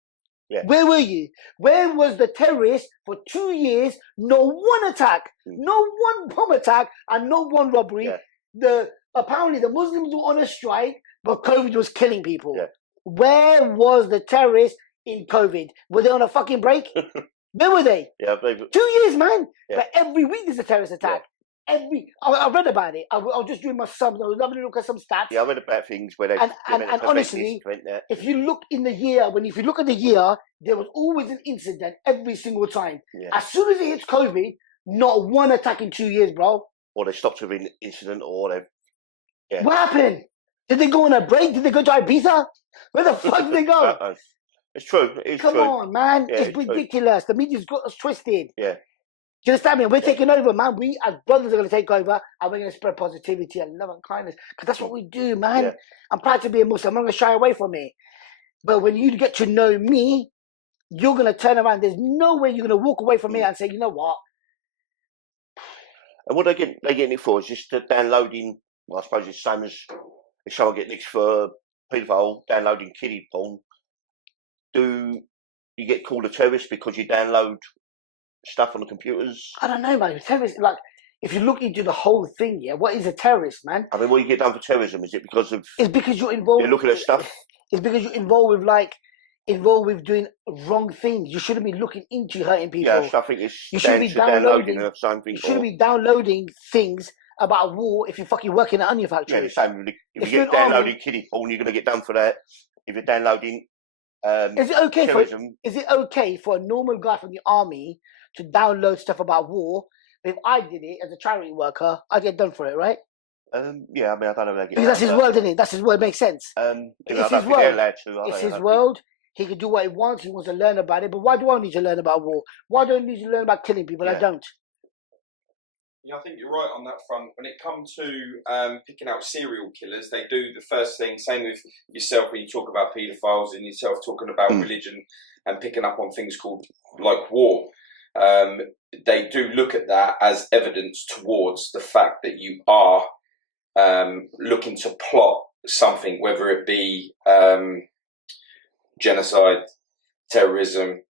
Yeah. Where were you? Where was the terrorists for 2 years? No one attack, no one bomb attack, and no one robbery. Yeah. Apparently the Muslims were on a strike, but COVID was killing people. Yeah. Where was the terrorists in COVID? Were they on a fucking break? Where were they? Yeah, I believe it. 2 years, man. Yeah. But every week there's a terrorist attack. I read about it. I was just doing my subs. I was having a look at some stats. Yeah, I read about things where they and honestly, if you look in the year, if you look at the year, there was always an incident every single time. Yeah. As soon as it hits COVID, not one attack in 2 years, bro. Or they stopped with an incident, or they. Yeah. What happened? Did they go on a break? Did they go to Ibiza? Where the fuck did they go? It's true. It's Come true. on, man. Yeah, it's ridiculous. The media's got us twisted. Yeah. Do you understand me? We're taking over, man. We as brothers are going to take over and we're going to spread positivity and love and kindness because that's what we do, man. Yeah. I'm proud to be a Muslim. I'm not going to shy away from it. But when you get to know me, you're going to turn around. There's no way you're going to walk away from me and say, you know what? And what they're getting it for is just downloading, well, I suppose it's the same as if someone gets nicked for paedophile, downloading kiddie porn. Do you get called a terrorist because you download stuff on the computers? I don't know, man. Terrorist, like, if you look into the whole thing, what is a terrorist, man? I mean, what do you get done for terrorism? Is it because of... It's because you're involved... You're looking at stuff? It's because you're involved with doing wrong things. You shouldn't be looking into hurting people. Yeah, so I think it's you shouldn't be downloading or something. You shouldn't be downloading things about war if you're fucking working at an onion factory. Yeah, the same. If you get downloading kiddie porn, you're going to get done for that. If you're downloading terrorism... Is it okay for a normal guy from the army to download stuff about war? If I did it as a charity worker, I'd get done for it, right? Yeah, I mean, I don't know if they get because that's his world, isn't it? That's his world. It makes sense. It's his world. It's his world. He can do what he wants. He wants to learn about it. But why do I need to learn about war? Why do I need to learn about killing people? I don't. Yeah, I think you're right on that front. When it comes to picking out serial killers, they do the first thing, same with yourself when you talk about paedophiles and yourself talking about religion and picking up on things called like war. They do look at that as evidence towards the fact that you are looking to plot something, whether it be genocide, terrorism,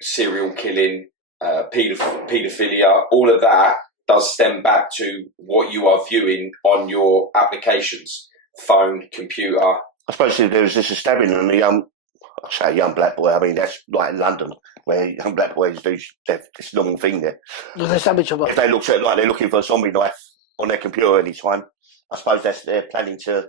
serial killing, paedophilia. All of that does stem back to what you are viewing on your applications, phone, computer. I suppose there was just a stabbing and a young black boy. I mean, that's like in London, where young black boys do this normal thing there. If they look at like they're looking for a zombie knife on their computer any time, I suppose they're planning to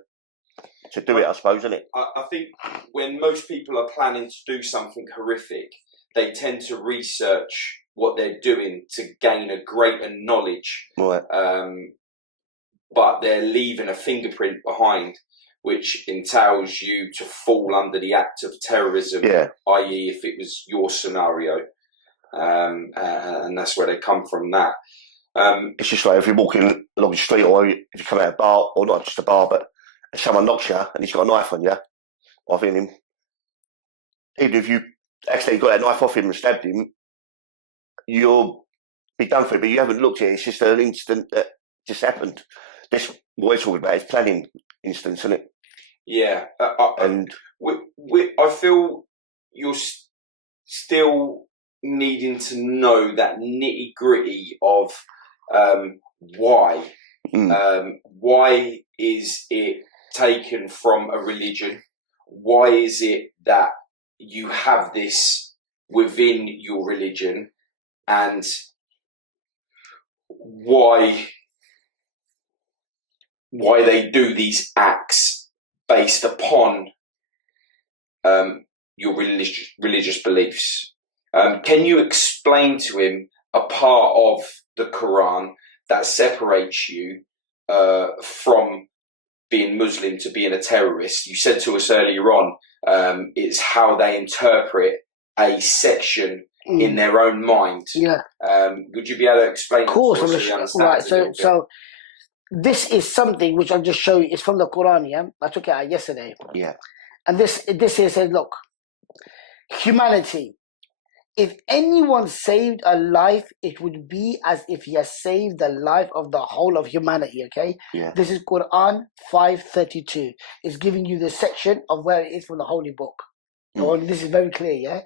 do it. I suppose, isn't it? I think when most people are planning to do something horrific, they tend to research what they're doing to gain a greater knowledge. Right. But they're leaving a fingerprint behind, which entails you to fall under the act of terrorism, i.e. if it was your scenario. And that's where they come from that. It's just like if you're walking along the street or if you come out of a bar, or not just a bar, but someone knocks you and he's got a knife on you, I think even if you actually got that knife off him and stabbed him, you'll be done for it, but you haven't looked at it. It's just an incident that just happened. This, what we're talking about is planning instance, isn't it? Yeah. And I feel you're still needing to know that nitty gritty of why. Why is it taken from a religion? Why is it that you have this within your religion, and why they do these acts based upon your religious beliefs? Can you explain to him a part of the Quran that separates you from being Muslim to being a terrorist? You said to us earlier on, it's how they interpret a section in their own mind. Yeah. Would you be able to explain? Of course. Right. So this is something which I'll just show you. It's from the Quran. Yeah, I took it out yesterday. Yeah. And this here says, look, humanity. If anyone saved a life, it would be as if he has saved the life of the whole of humanity, okay? Yeah. This is Quran 5:32. It's giving you the section of where it is from the Holy Book. This is very clear, yeah?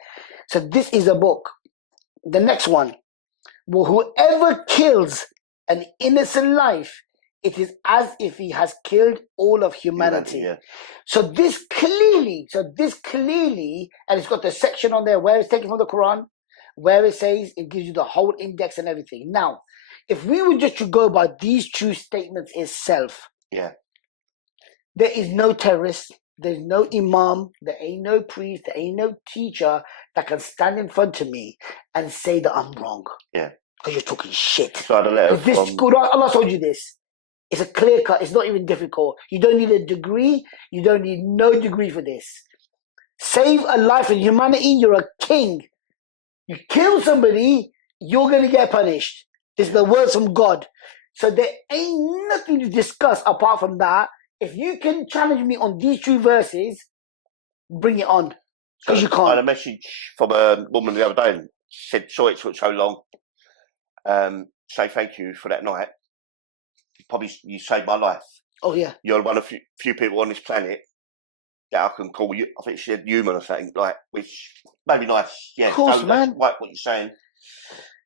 So this is a book. The next one. Well, whoever kills an innocent life, it is as if he has killed all of humanity. Yeah. So this clearly, and it's got the section on there where it's taken from the Quran, where it says, it gives you the whole index and everything. Now, if we were just to go by these two statements itself, yeah, there is no terrorist, there's no imam, there ain't no priest, there ain't no teacher that can stand in front of me and say that I'm wrong. Yeah. Because you're talking shit. So I had a letter this Quran, Allah told you this. It's a clear cut. It's not even difficult. You don't need a degree. You don't need no degree for this. Save a life in humanity. You're a king. You kill somebody, you're going to get punished. This is the words from God. So there ain't nothing to discuss apart from that. If you can challenge me on these two verses, bring it on. Because you can't. I had a message from a woman the other day and said, sorry it took so long. Say thank you for that night. You saved my life. Oh, yeah. You're one of few people on this planet that I can call you. I think she said human or something, which may be nice. Yeah, of course, man. Right, what you're saying.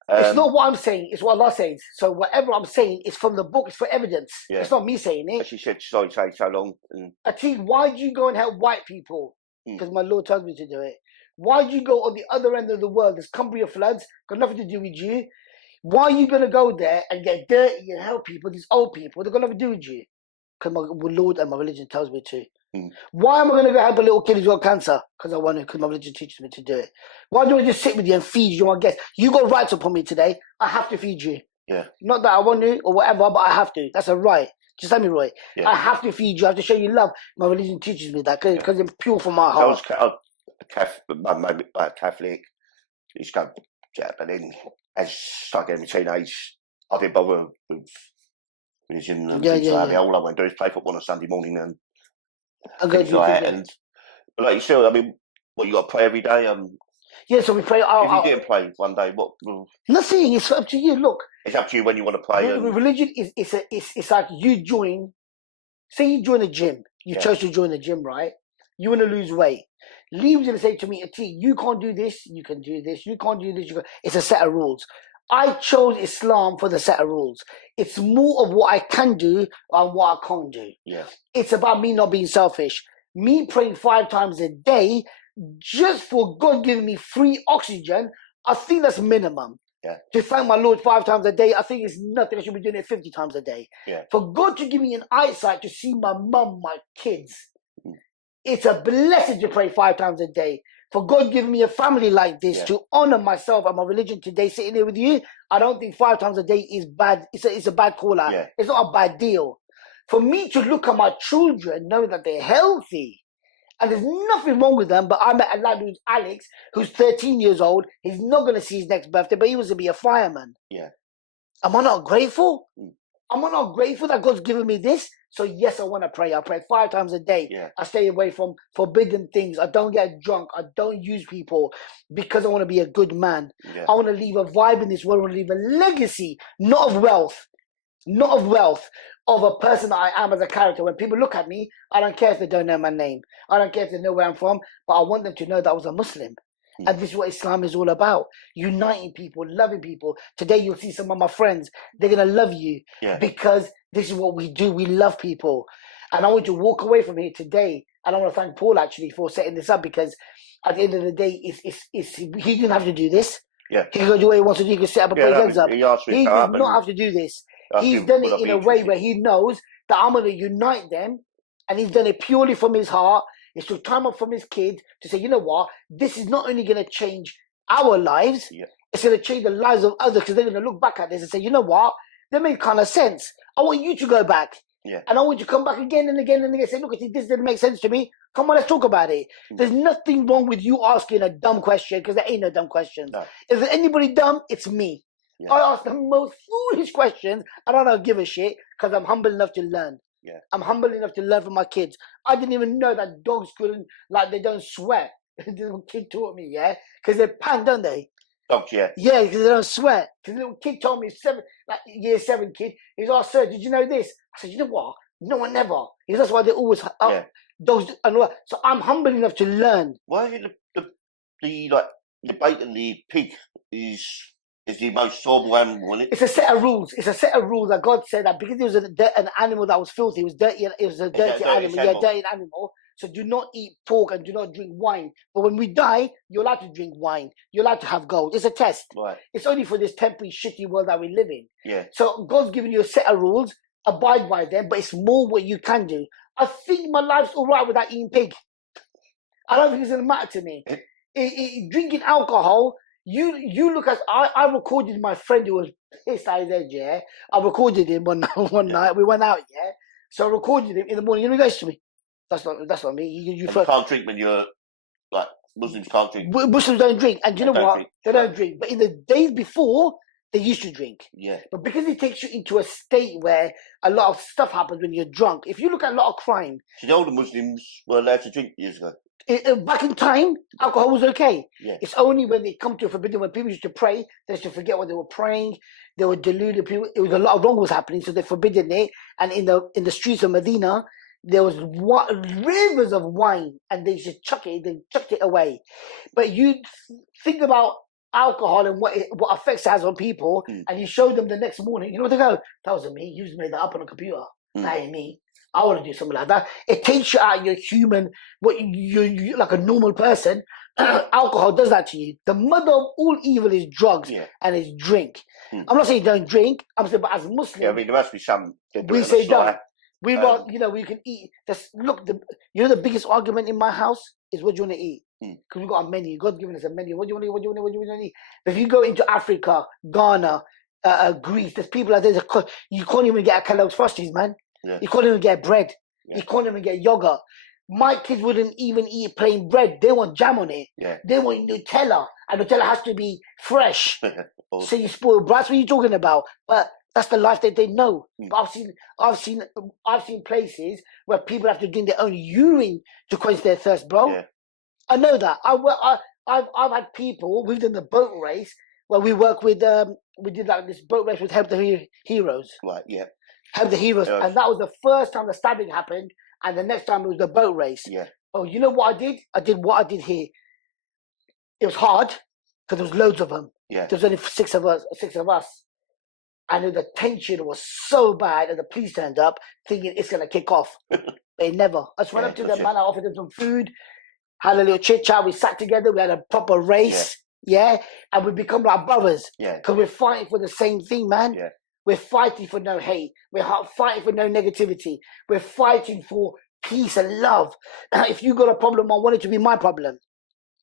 It's not what I'm saying, it's what Allah says. So whatever I'm saying is from the book, it's for evidence. Yeah. It's not me saying it. But she said, sorry to take so long. Atiq, why do you go and help white people? Because my Lord tells me to do it. Why do you go on the other end of the world? There's Cumbria floods, got nothing to do with you. Why are you going to go there and get dirty and help people, these old people? They're going to have to do with you. Because my Lord and my religion tells me to. Why am I going to go help a little kid who's got cancer? Because I want to, because my religion teaches me to do it. Why do I just sit with you and feed you? I guess you got rights upon me today. I have to feed you. Yeah. Not that I want to or whatever, but I have to. That's a right. Just tell me, Roy. Yeah. I have to feed you. I have to show you love. My religion teaches me that because it's pure from my heart. I was Catholic. It's go, yeah, but then as I started getting my teenage, I didn't bother with religion and things like that. All I want to do is play football on a Sunday morning and things like that. And but like you said, I mean, what, you got to pray every day? Yeah, so we pray. If you didn't pray one day, what? Nothing. It's up to you. Look, it's up to you when you want to play. Religion is it's like you join. Say you join a gym. You chose to join the gym, right? You want to lose weight. Leaves going to say to me, Atiq, you can't do this. You can do this. You can't do this. It's a set of rules. I chose Islam for the set of rules. It's more of what I can do and what I can't do. Yeah. It's about me not being selfish. Me praying 5 times a day just for God giving me free oxygen, I think that's minimum. Yeah. To thank my Lord 5 times a day, I think it's nothing. I should be doing it 50 times a day. Yeah. For God to give me an eyesight to see my mum, my kids, it's a blessing to pray 5 times a day. For God giving me a family like this to honor myself and my religion today, sitting here with you, I don't think 5 times a day is bad. It's a bad call out. Yeah. It's not a bad deal. For me to look at my children, knowing that they're healthy, and there's nothing wrong with them, but I met a lad who's Alex, who's 13 years old. He's not going to see his next birthday, but he wants to be a fireman. Yeah. Am I not grateful? Am I not grateful that God's given me this? So yes, I want to pray. I pray 5 times a day. Yeah. I stay away from forbidden things. I don't get drunk. I don't use people because I want to be a good man. Yeah. I want to leave a vibe in this world. I want to leave a legacy, not of wealth, of a person that I am as a character. When people look at me, I don't care if they don't know my name. I don't care if they know where I'm from, but I want them to know that I was a Muslim. And this is what Islam is all about. Uniting people, loving people. Today you'll see some of my friends. They're going to love you because this is what we do. We love people. And I want you to walk away from here today. And I want to thank Paul actually for setting this up, because at the end of the day, he didn't have to do this. Yeah. He can do what he wants to do. He can set up and put his legs up. He asked me He to come did up not have to do this. He's him, done would it I in be a way interested? where he knows that I'm going to unite them, and he's done it purely from his heart. It's to time up from his kid to say, you know what, this is not only going to change our lives, it's going to change the lives of others, because they're going to look back at this and say, you know what, that made kind of sense. I want you to go back. Yeah. And I want you to come back again and again and again and say, look, this didn't make sense to me. Come on, let's talk about it. There's nothing wrong with you asking a dumb question, because there ain't no dumb questions. No. If there's anybody dumb, it's me. Yeah. I ask the most foolish questions, and I don't give a shit, because I'm humble enough to learn. Yeah. I'm humble enough to learn from my kids. I didn't even know that dogs couldn't, like, they don't sweat. The little kid taught me, yeah? Because they pan, don't they? Dogs, yeah. Yeah, because they don't sweat. Because the little kid told me, year 7 kid, he was, oh, sir, did you know this? I said, you know what? No one never. He goes, that's why they always, dogs, and all that. So I'm humble enough to learn. Well, the bait and the pig is the most horrible animal, isn't it? It's a set of rules. It's a set of rules that God said that because it was an animal that was filthy, it was dirty, it was a dirty animal. Yeah, dirty animal. So do not eat pork and do not drink wine. But when we die, you're allowed to drink wine. You're allowed to have gold. It's a test. Right. It's only for this temporary, shitty world that we live in. Yeah. So God's given you a set of rules. Abide by them, but it's more what you can do. I think my life's all right without eating pig. I don't think it's going to matter to me. Drinking alcohol, you look at, I recorded my friend who was pissed out of his head, yeah? I recorded him one night. We went out, yeah? So I recorded him in the morning, and he goes to me, that's not me. You can't drink when you're, like, Muslims can't drink. Muslims don't drink, and you know what? They don't drink. But in the days before, they used to drink. Yeah. But because it takes you into a state where a lot of stuff happens when you're drunk. If you look at a lot of crime. So the older Muslims were allowed to drink years ago? Back in time, alcohol was okay. Yeah. It's only when they come to forbidden, when people used to pray, they used to forget what they were praying. They were deluded. People, it was a lot of wrong was happening, so they forbidden it. And in the streets of Medina, there was rivers of wine, and they just chucked it away. But you think about alcohol and what effects it has on people, and you show them the next morning, you know what they go, that wasn't me, you just made that up on a computer. That ain't me. I want to do something like that. It takes you out of your human, what you like a normal person. Alcohol does that to you. The mother of all evil is drugs and is drink. I'm not saying don't drink. I'm saying, but as Muslims, yeah, I mean there must be some. We say don't. We we can eat. Look, the biggest argument in my house is what do you want to eat? Because we've got a menu. God's given us a menu. What do you want to eat? What do you want to eat? But if you go into Africa, Ghana, Greece, there's people out there that you can't even get a Kellogg's Frosties, man. Yeah. You can't even get bread. Yeah. You can't even get yogurt. My kids wouldn't even eat plain bread. They want jam on it. Yeah. They want Nutella, and Nutella has to be fresh. So you spoil brats. What are you talking about? But that's the life that they know. But I've seen places where people have to drink their own urine to quench their thirst, bro. Yeah. I know that. I've had people. We've done the boat race where we work with. We did like this boat race with Help the Heroes. Right. Yeah. Help the Heroes, and that was the first time the stabbing happened, and the next time it was the boat race. Yeah. Oh, you know what I did? I did what I did here. It was hard because there was loads of them. Yeah. There was only six of us. And the tension was so bad, and the police turned up thinking it's going to kick off. They never. I just went up to them, man. I offered them some food, had a little chit chat. We sat together. We had a proper race. Yeah. And we become like brothers. Yeah. Because we're fighting for the same thing, man. Yeah. We're fighting for no hate. We're fighting for no negativity. We're fighting for peace and love. If you got a problem, I want it to be my problem.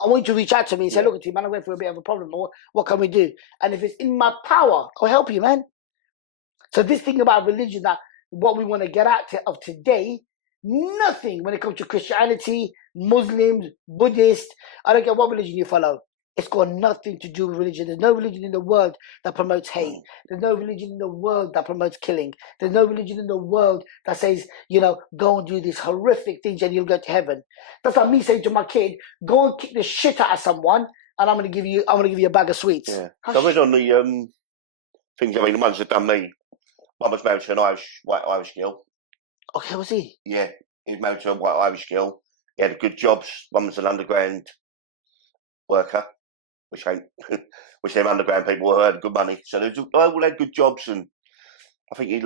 I want you to reach out to me and say, look, man, I'm going through a bit of a problem. What can we do? And if it's in my power, I'll help you, man. So this thing about religion, that what we want to get out of today, nothing when it comes to Christianity, Muslims, Buddhists, I don't care what religion you follow. It's got nothing to do with religion. There's no religion in the world that promotes hate. There's no religion in the world that promotes killing. There's no religion in the world that says, go and do these horrific things and you'll go to heaven. That's like me saying to my kid, go and kick the shit out of someone and I'm gonna give you a bag of sweets. Yeah. So I read on the things, I mean the ones that done me. One was married to an white Irish girl. Okay, was he? Yeah, he was married to a white Irish girl. He had good jobs. One was an underground worker. Which them underground people had good money. So they all had good jobs, and I think he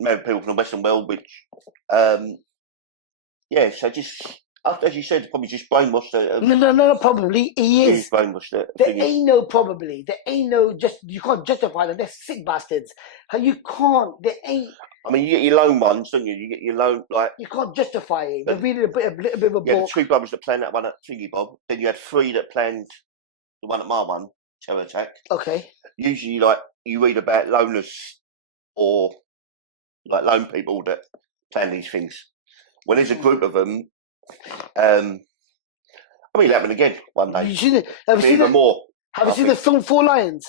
married people from the Western world, which, yeah, so just, as you said, probably just brainwashed. No, probably he is. He's brainwashed. There ain't no probably. There ain't no just. You can't justify them. They're sick bastards. How you can't? There ain't. I mean, you get your lone ones, don't you? You get your lone, like... You can't justify it. You're reading a little bit of a You had book. the two brothers that planned that one at Thingy Bob. Then you had three that planned the one at my one, Terror Attack. Okay. Usually, like, you read about loners or, like, lone people that plan these things. When there's a group of them, I mean, it happened again one day. You seen it? Have you seen even it? more. Have you seen the film Four Lions?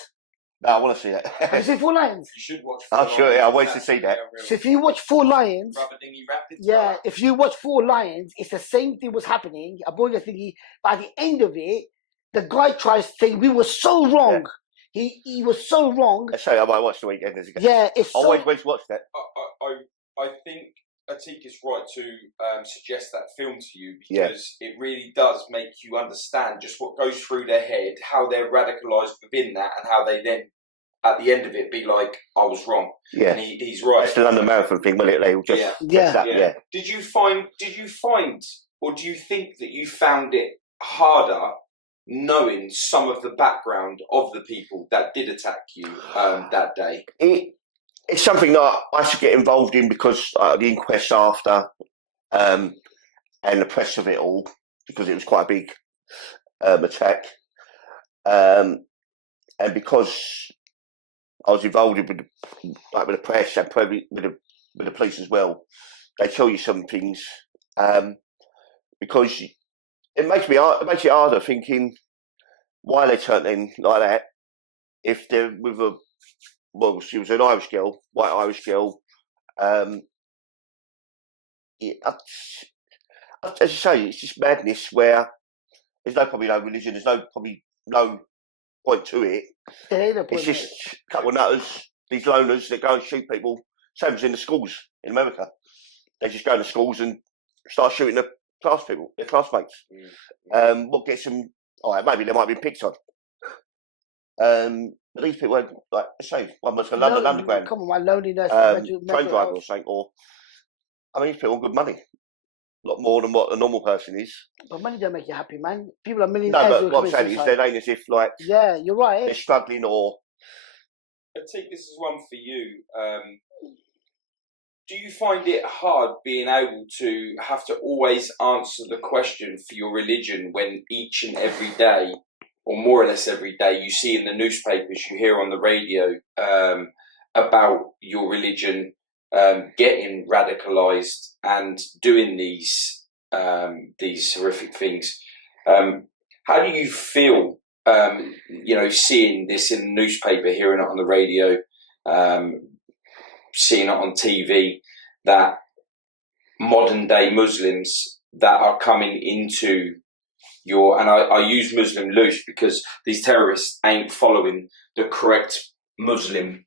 No, I want to see that. Have you seen Four Lions? You should watch. Oh, sure, yeah, I wait to see that. So if you watch Four Lions, Rubber dinghy rapid yeah, fire. if you watch Four Lions, it's the same thing was happening. A boy was thinking, but at the end of it, the guy tries to think we were so wrong. Yeah. He was so wrong. I say I might watch the weekend. Yeah, it's I so... always wait to watch that. I think Atiq is right to suggest that film to you because it really does make you understand just what goes through their head, how they're radicalised within that, and how they then, at the end of it, be like, "I was wrong." Yeah, and he's right. It's the London Marathon thing, will it? They will just yeah. Did you find, or do you think that you found it harder knowing some of the background of the people that did attack you that day? It's something that I should get involved in because the inquest after and the press of it all, because it was quite a big attack, and because I was involved with the press and probably with the police as well. They tell you some things because it makes it harder thinking why they turned in like that if they're with a... Well, she was an Irish girl, white Irish girl. As I say, it's just madness where there's probably no religion, there's probably no point to it. It's just a couple of nutters, these loners that go and shoot people, same as in the schools in America. They just go to schools and start shooting their classmates. What gets them... All right, maybe they might be picked on. But these people had, like I say, one was a London Underground. Come on, my loneliness. Train driver or something, or... I mean, these people on good money. A lot more than what a normal person is. But money don't make you happy, man. People are millionaires. No, but what I'm saying is, they ain't as if, like... Yeah, you're right. They're struggling or... I think this is one for you. Do you find it hard being able to have to always answer the question for your religion when each and every day, or more or less every day, you see in the newspapers, you hear on the radio about your religion getting radicalised and doing these horrific things? How do you feel, seeing this in the newspaper, hearing it on the radio, seeing it on TV, that modern day Muslims that are coming into and I use Muslim loose because these terrorists ain't following the correct Muslim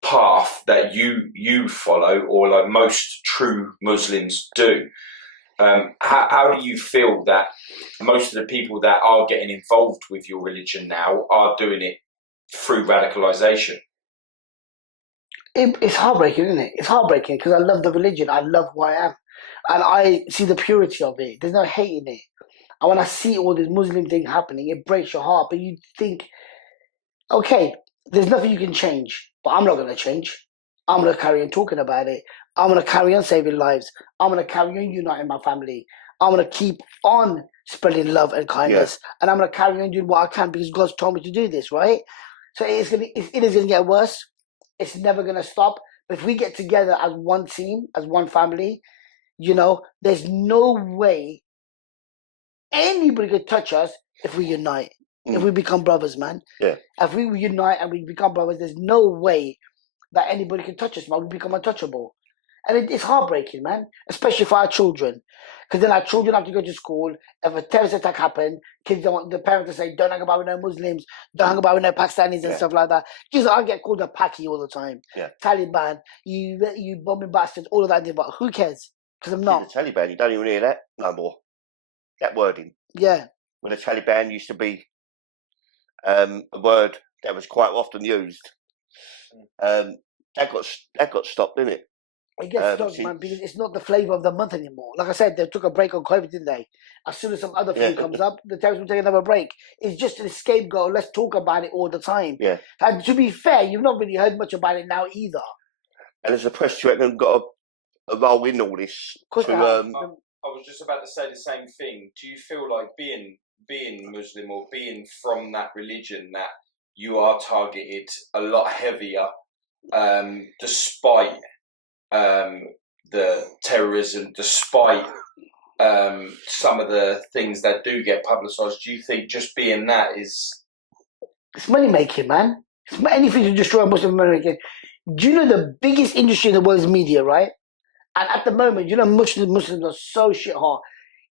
path that you follow, or like most true Muslims do. How do you feel that most of the people that are getting involved with your religion now are doing it through radicalisation? It's heartbreaking, isn't it? It's heartbreaking because I love the religion. I love who I am. And I see the purity of it. There's no hate in it. And when I see all this Muslim thing happening, it breaks your heart. But you think, okay, there's nothing you can change. But I'm not going to change. I'm going to carry on talking about it. I'm going to carry on saving lives. I'm going to carry on uniting my family. I'm going to keep on spreading love and kindness. Yeah. And I'm going to carry on doing what I can because God's told me to do this, right? So it is going to get worse. It's never going to stop. But if we get together as one team, as one family, there's no way anybody could touch us if we unite. If we become brothers, man. Yeah. If we unite and we become brothers, there's no way that anybody can touch us, man. We become untouchable. And it's heartbreaking, man. Especially for our children. Because then our children have to go to school. If a terrorist attack happens, the parents will say, don't hang about with no Muslims, don't hang about with no Pakistanis and stuff like that. Because I get called a Paki all the time. Yeah. Taliban, you bombing bastards, all of that. But who cares? Because I'm not. The Taliban, you don't even hear that no more. That wording. Yeah. When the Taliban used to be a word that was quite often used. that got stopped, didn't it? It gets stuck, man, because it's not the flavour of the month anymore. Like I said, they took a break on COVID, didn't they? As soon as some other flu comes up, the terrorists will take another break. It's just a scapegoat. Let's talk about it all the time. Yeah. And to be fair, you've not really heard much about it now either. And as a press, do you reckon got a role in all this? Of course, I was just about to say the same thing. Do you feel like being Muslim or being from that religion that you are targeted a lot heavier, despite the terrorism, despite some of the things that do get publicised? Do you think just being that is... It's money making, man. It's anything to destroy Muslim American. Do you know the biggest industry in the world is media, right? And at the moment, you know, Muslims are so shit hot.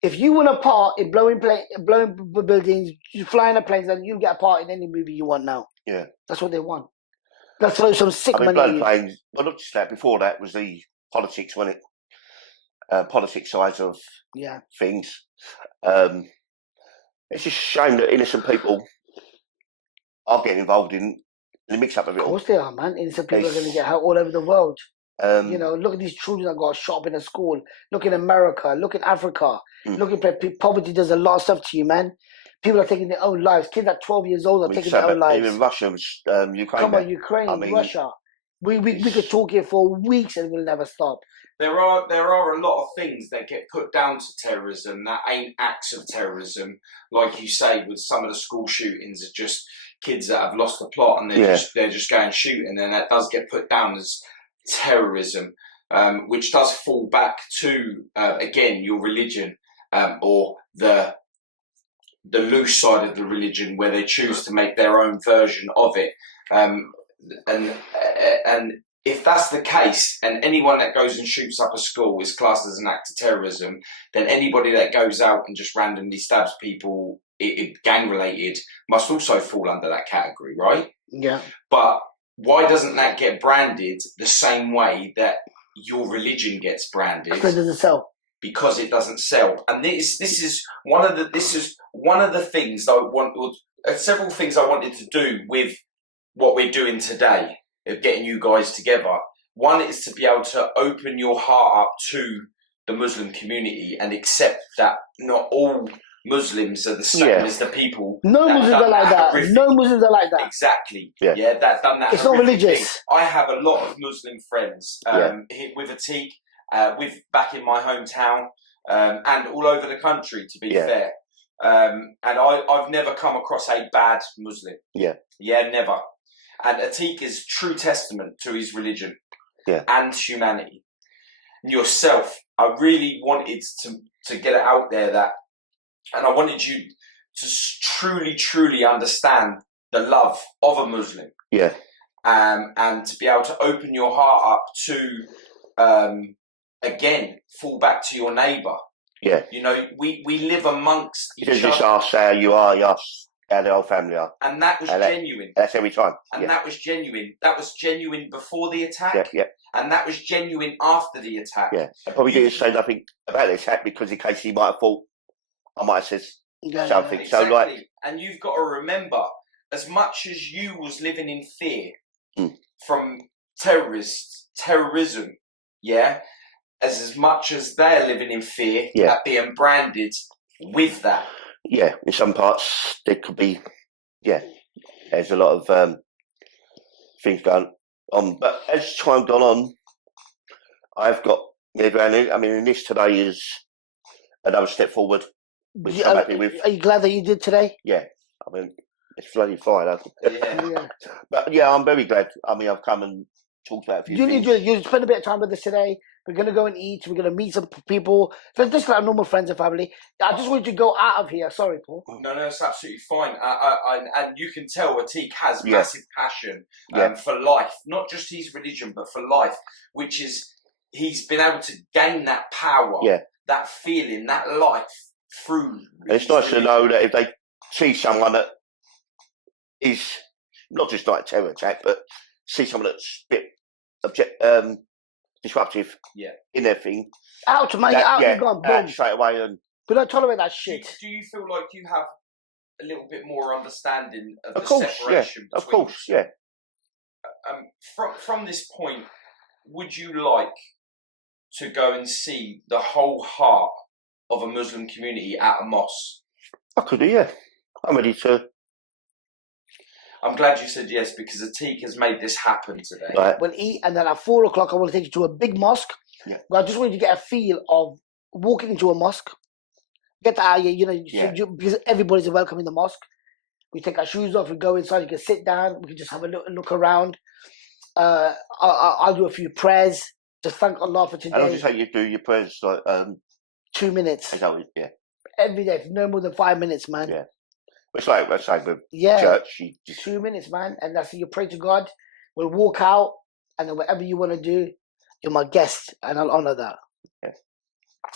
If you want a part in blowing buildings, flying a planes, then you get a part in any movie you want now. Yeah. That's what they want. Let's throw some sick money. Blowing planes, well, not just that, before that was the politics, wasn't it? Politics side of things. It's just a shame that innocent people are getting involved in the mix-up of it all. Of course they are, man. Innocent people are going to get hurt all over the world. You know, look at these children that got shot up in a school. Look in America. Look in Africa. Look at poverty does a lot of stuff to you, man. People are taking their own lives. Kids at 12 years old are taking their own lives. Even Russia, Ukraine. Come on, Ukraine, Russia. We could talk here for weeks and we'll never stop. There are a lot of things that get put down to terrorism that ain't acts of terrorism. Like you say, with some of the school shootings, are just kids that have lost the plot and they're just going shooting, and that does get put down as terrorism, which does fall back to again your religion, or the loose side of the religion, where they choose to make their own version of it, and if that's the case, and anyone that goes and shoots up a school is classed as an act of terrorism, then anybody that goes out and just randomly stabs people, gang related, must also fall under that category, right? Yeah. But why doesn't that get branded the same way that your religion gets branded? Because it doesn't sell. Because it doesn't sell. And this is one of the things I want. Several things I wanted to do with what we're doing today, of getting you guys together. One is to be able to open your heart up to the Muslim community and accept that not all Muslims are the same as the people. No Muslims are like that. No Muslims are like that. Exactly. Yeah, that done that. It's not religious. Thing. I have a lot of Muslim friends here with Atiq, back in my hometown, and all over the country, to be fair. And I've never come across a bad Muslim. Yeah, never. And Atiq is true testament to his religion and humanity. And yourself, I really wanted to get it out there that, and I wanted you to truly, truly understand the love of a Muslim. Yeah. And to be able to open your heart up to, again, fall back to your neighbour. Yeah. You know, we live amongst each other. You just ask how you are, yes. How the whole family are. And that was genuine. That's every time. And that was genuine. That was genuine before the attack. Yeah. And that was genuine after the attack. Yeah. I probably didn't say nothing about the attack because in case he might have thought I might have said something. Exactly. So like, and you've got to remember, as much as you was living in fear from terrorism, as much as they're living in fear at being branded with that. Yeah, in some parts there could be, there's a lot of things going on. But as time gone on, I've got around it. I mean, and this today is another step forward. Which I'm happy with. Are you glad that you did today? Yeah, I mean, it's bloody fine. But I'm very glad. I mean, I've come and talked about a few things. You spent a bit of time with us today. We're going to go and eat. We're going to meet some people. Just like normal friends and family. I just want you to go out of here. Sorry, Paul. No, it's absolutely fine. And you can tell Atiq has massive passion for life. Not just his religion, but for life. Which is, he's been able to gain that power, that feeling, that life through. And it's nice to know that if they see someone that is not just like a terror attack, but see someone that's a bit disruptive in their thing. Out, man, out and gone, boom. Straight away. And we don't tolerate that shit. Do you feel like you have a little bit more understanding of the separation? Of course, yeah. from this point, would you like to go and see the whole heart of a Muslim community at a mosque? I could do, yeah. I'm ready to. I'm glad you said yes, because Atiq has made this happen today. Right. We'll eat, and then at 4 o'clock, I want to take you to a big mosque. Yeah. But I just want you to get a feel of walking into a mosque. Get the idea, because everybody's welcome in the mosque. We take our shoes off, we go inside, you can sit down, we can just have a look around. I'll do a few prayers, just thank Allah for today. How long does it take you to do your prayers? Like 2 minutes. Yeah. Every day, no more than 5 minutes, man. Yeah. It's like with church. You just... 2 minutes, man, and that's you pray to God. We'll walk out, and then whatever you want to do, you're my guest, and I'll honour that. Yeah.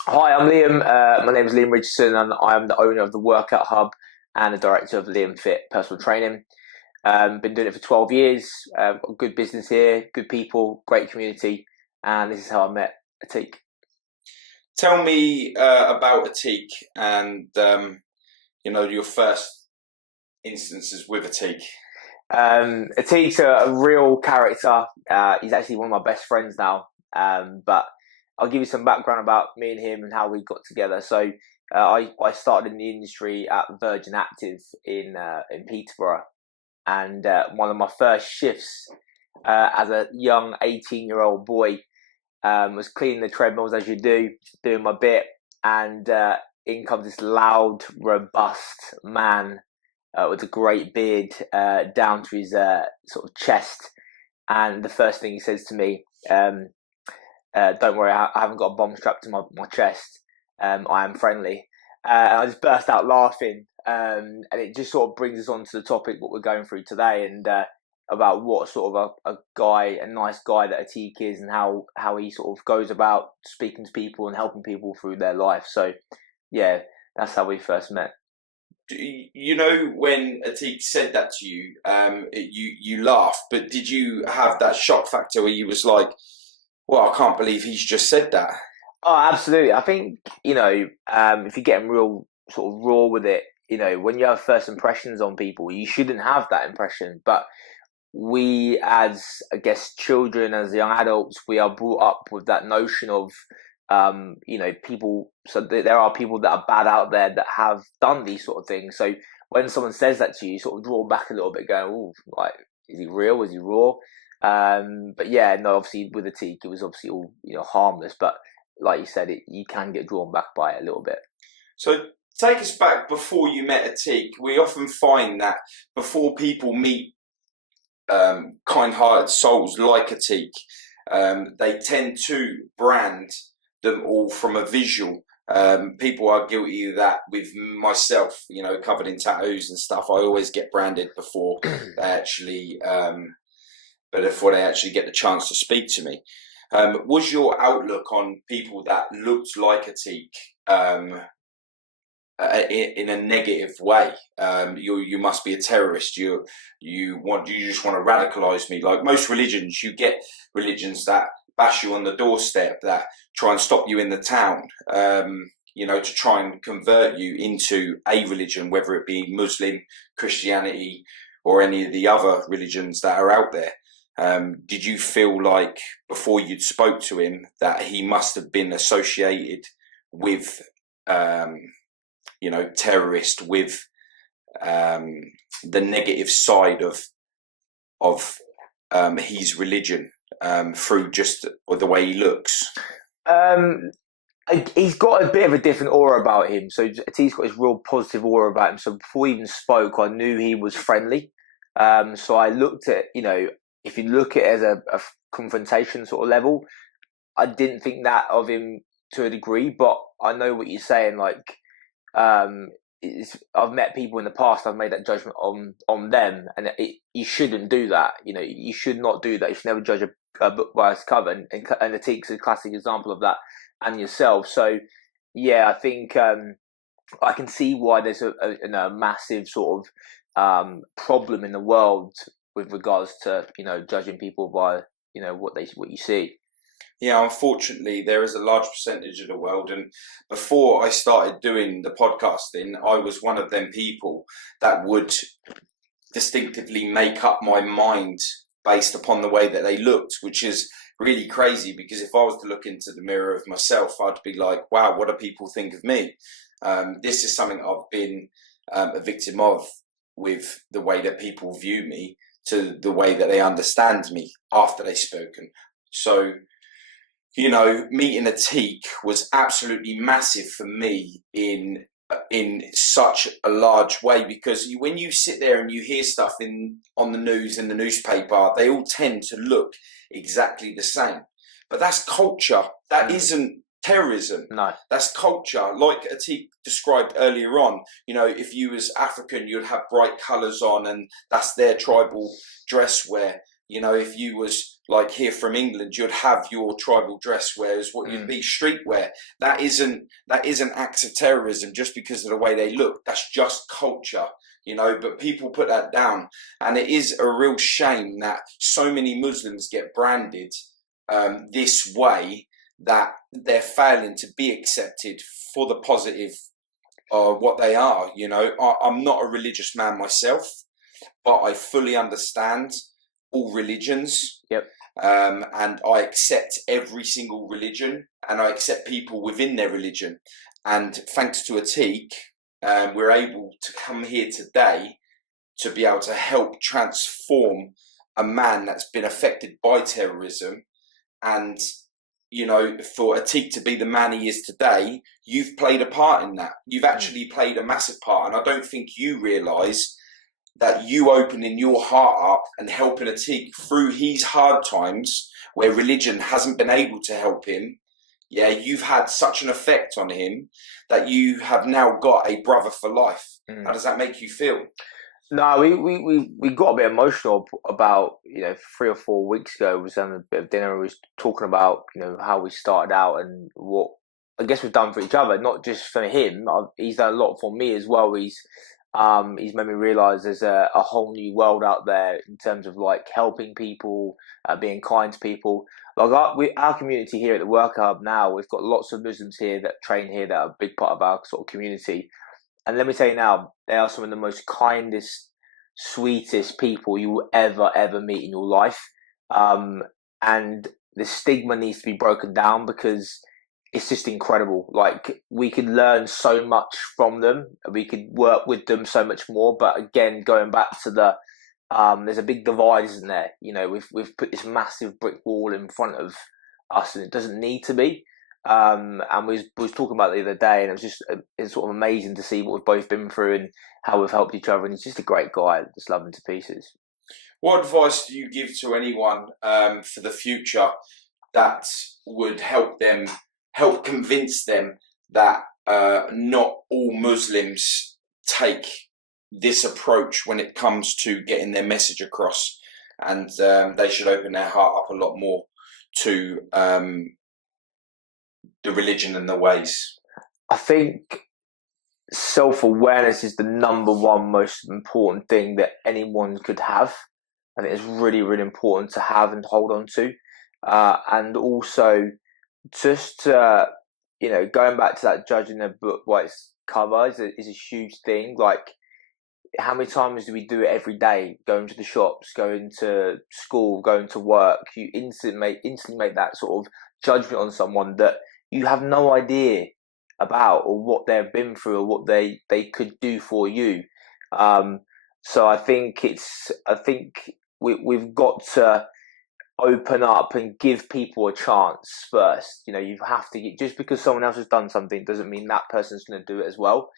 Hi, I'm Liam. My name is Liam Richardson, and I'm the owner of the Workout Hub and the director of Liam Fit Personal Training. Been doing it for 12 years. Got a good business here, good people, great community, and this is how I met Atiq. Tell me about Atiq and your first instances with Atiq. Atiq's a real character. He's actually one of my best friends now. But I'll give you some background about me and him and how we got together. So I started in the industry at Virgin Active in Peterborough, and one of my first shifts as a young 18-year-old boy was cleaning the treadmills, as you do, doing my bit, and in comes this loud, robust man with a great beard down to his sort of chest, and the first thing he says to me, don't worry, I haven't got a bomb strapped to my chest. I am friendly. And I just burst out laughing. And it just sort of brings us on to the topic, what we're going through today, and about what sort of a nice guy that Atiq is, and how he sort of goes about speaking to people and helping people through their life. So, yeah, that's how we first met. You know, when Atiq said that to you, you laughed, but did you have that shock factor where you was like, well, I can't believe he's just said that? Oh, absolutely. I think, if you're getting real sort of raw with it, when you have first impressions on people, you shouldn't have that impression. But we, as, I guess, children, as young adults, we are brought up with that notion of, people. So there are people that are bad out there that have done these sort of things. So when someone says that to you, you sort of draw back a little bit, going, "Oh, like, is he real? Is he raw?" But yeah, no, obviously with Atiq, it was obviously all harmless. But like you said, you can get drawn back by it a little bit. So take us back before you met Atiq. We often find that before people meet kind-hearted souls like Atiq, they tend to brand them all from a visual. People are guilty of that with myself, covered in tattoos and stuff. I always get branded before they actually get the chance to speak to me. Was your outlook on people that looked like Atiq in a negative way? You must be a terrorist. You just want to radicalise me. Like most religions, you get religions that bash you on the doorstep, that try and stop you in the town, to try and convert you into a religion, whether it be Muslim, Christianity, or any of the other religions that are out there. Did you feel like before you'd spoke to him that he must have been associated with, terrorist, with the negative side of his religion through just the way he looks? He's got a bit of a different aura about him. So Atiq's got this real positive aura about him. So before we even spoke, I knew he was friendly. So I looked at, if you look at it as a confrontation sort of level, I didn't think that of him to a degree, but I know what you're saying. Like, I've met people in the past, I've made that judgment on them, and you shouldn't do that. You should not do that. You should never judge a book by its cover, and Atiq's a classic example of that, and yourself. So, yeah, I think I can see why there's a massive sort of problem in the world with regards to judging people by what you see. Yeah, unfortunately, there is a large percentage of the world, and before I started doing the podcasting, I was one of them people that would distinctively make up my mind based upon the way that they looked, which is really crazy, because if I was to look into the mirror of myself, I'd be like, wow, what do people think of me? This is something I've been a victim of, with the way that people view me to the way that they understand me after they've spoken. So, you know, meeting Atiq was absolutely massive for me in such a large way, because when you sit there and you hear stuff on the news, in the newspaper, they all tend to look exactly the same. But that's culture. That isn't terrorism. No. That's culture. Like Atiq described earlier on, you know, if you was African, you'd have bright colours on, and that's their tribal dress wear. You know, if you was like here from England, you'd have your tribal dress wear as what you'd be streetwear. That isn't acts of terrorism just because of the way they look. That's just culture, you know, but people put that down. And it is a real shame that so many Muslims get branded this way, that they're failing to be accepted for the positive what they are. You know, I'm not a religious man myself, but I fully understand all religions. Yep. And I accept every single religion, and I accept people within their religion. And thanks to Atiq, we're able to come here today to be able to help transform a man that's been affected by terrorism. And, you know, for Atiq to be the man he is today, you've played a part in that. You've actually played a massive part. And I don't think you realise that you opening your heart up and helping Atiq through his hard times where religion hasn't been able to help him, yeah, you've had such an effect on him that you have now got a brother for life. How does that make you feel? No, we got a bit emotional about, you know, 3 or 4 weeks ago. We was having a bit of dinner and we was talking about, you know, how we started out and what I guess we've done for each other, not just for him. He's done a lot for me as well. He's made me realise there's a whole new world out there in terms of like helping people, being kind to people. Like our community here at the Work Hub now, we've got lots of Muslims here that train here that are a big part of our sort of community. And let me tell you now, they are some of the most kindest, sweetest people you will ever meet in your life. And the stigma needs to be broken down because it's just incredible. Like, we could learn so much from them. We could work with them so much more. But again, going back to the, there's a big divide, isn't there? You know, we've put this massive brick wall in front of us, and it doesn't need to be. And we was talking about it the other day, and it's sort of amazing to see what we've both been through and how we've helped each other. And he's just a great guy. I just love him to pieces. What advice do you give to anyone for the future that would help convince them that not all Muslims take this approach when it comes to getting their message across, and they should open their heart up a lot more to the religion and the ways? I think self-awareness is the number one most important thing that anyone could have. I think it's really, really important to have and hold on to. And also just, you know, going back to that judging a book by its cover is a huge thing. Like, how many times do we do it every day? Going to the shops, going to school, going to work. You instantly make that sort of judgment on someone that you have no idea about, or what they've been through, or what they could do for you. So I think we've got to open up and give people a chance first. You know, you have to just because someone else has done something doesn't mean that person's going to do it as well.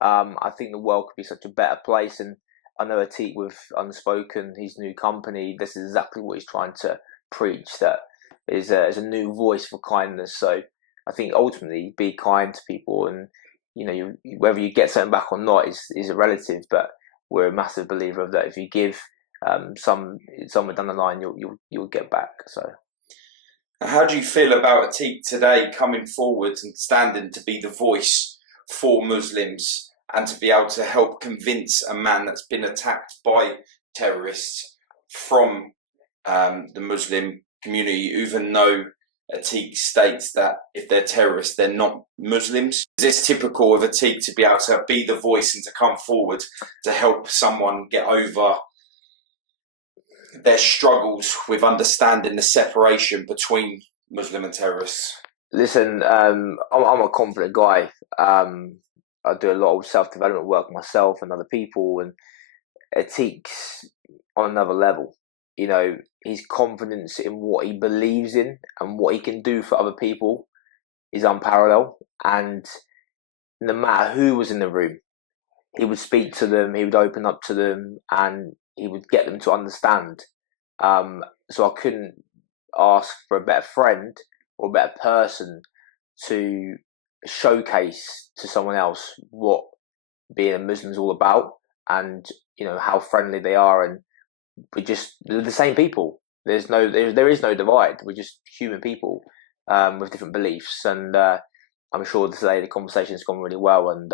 I think the world could be such a better place, and I know Atiq with Unspoken, his new company, this is exactly what he's trying to preach, that is a new voice for kindness. So I think ultimately be kind to people, and you know, whether you get something back or not is a relative, but we're a massive believer of that. If you give somewhere down the line, you'll get back. So, how do you feel about Atiq today coming forward and standing to be the voice for Muslims and to be able to help convince a man that's been attacked by terrorists from the Muslim community, even though Atiq states that if they're terrorists, they're not Muslims? Is this typical of Atiq to be able to be the voice and to come forward to help someone get over their struggles with understanding the separation between Muslim and terrorists? Listen, I'm a confident guy. I do a lot of self-development work myself and other people, and Atiq's on another level. You know, his confidence in what he believes in and what he can do for other people is unparalleled. And no matter who was in the room, he would speak to them, he would open up to them, and he would get them to understand. So I couldn't ask for a better friend or a better person to showcase to someone else what being a Muslim is all about, and you know how friendly they are, and they're the same people. There is no divide. We're just human people with different beliefs, and I'm sure today the conversation's gone really well, and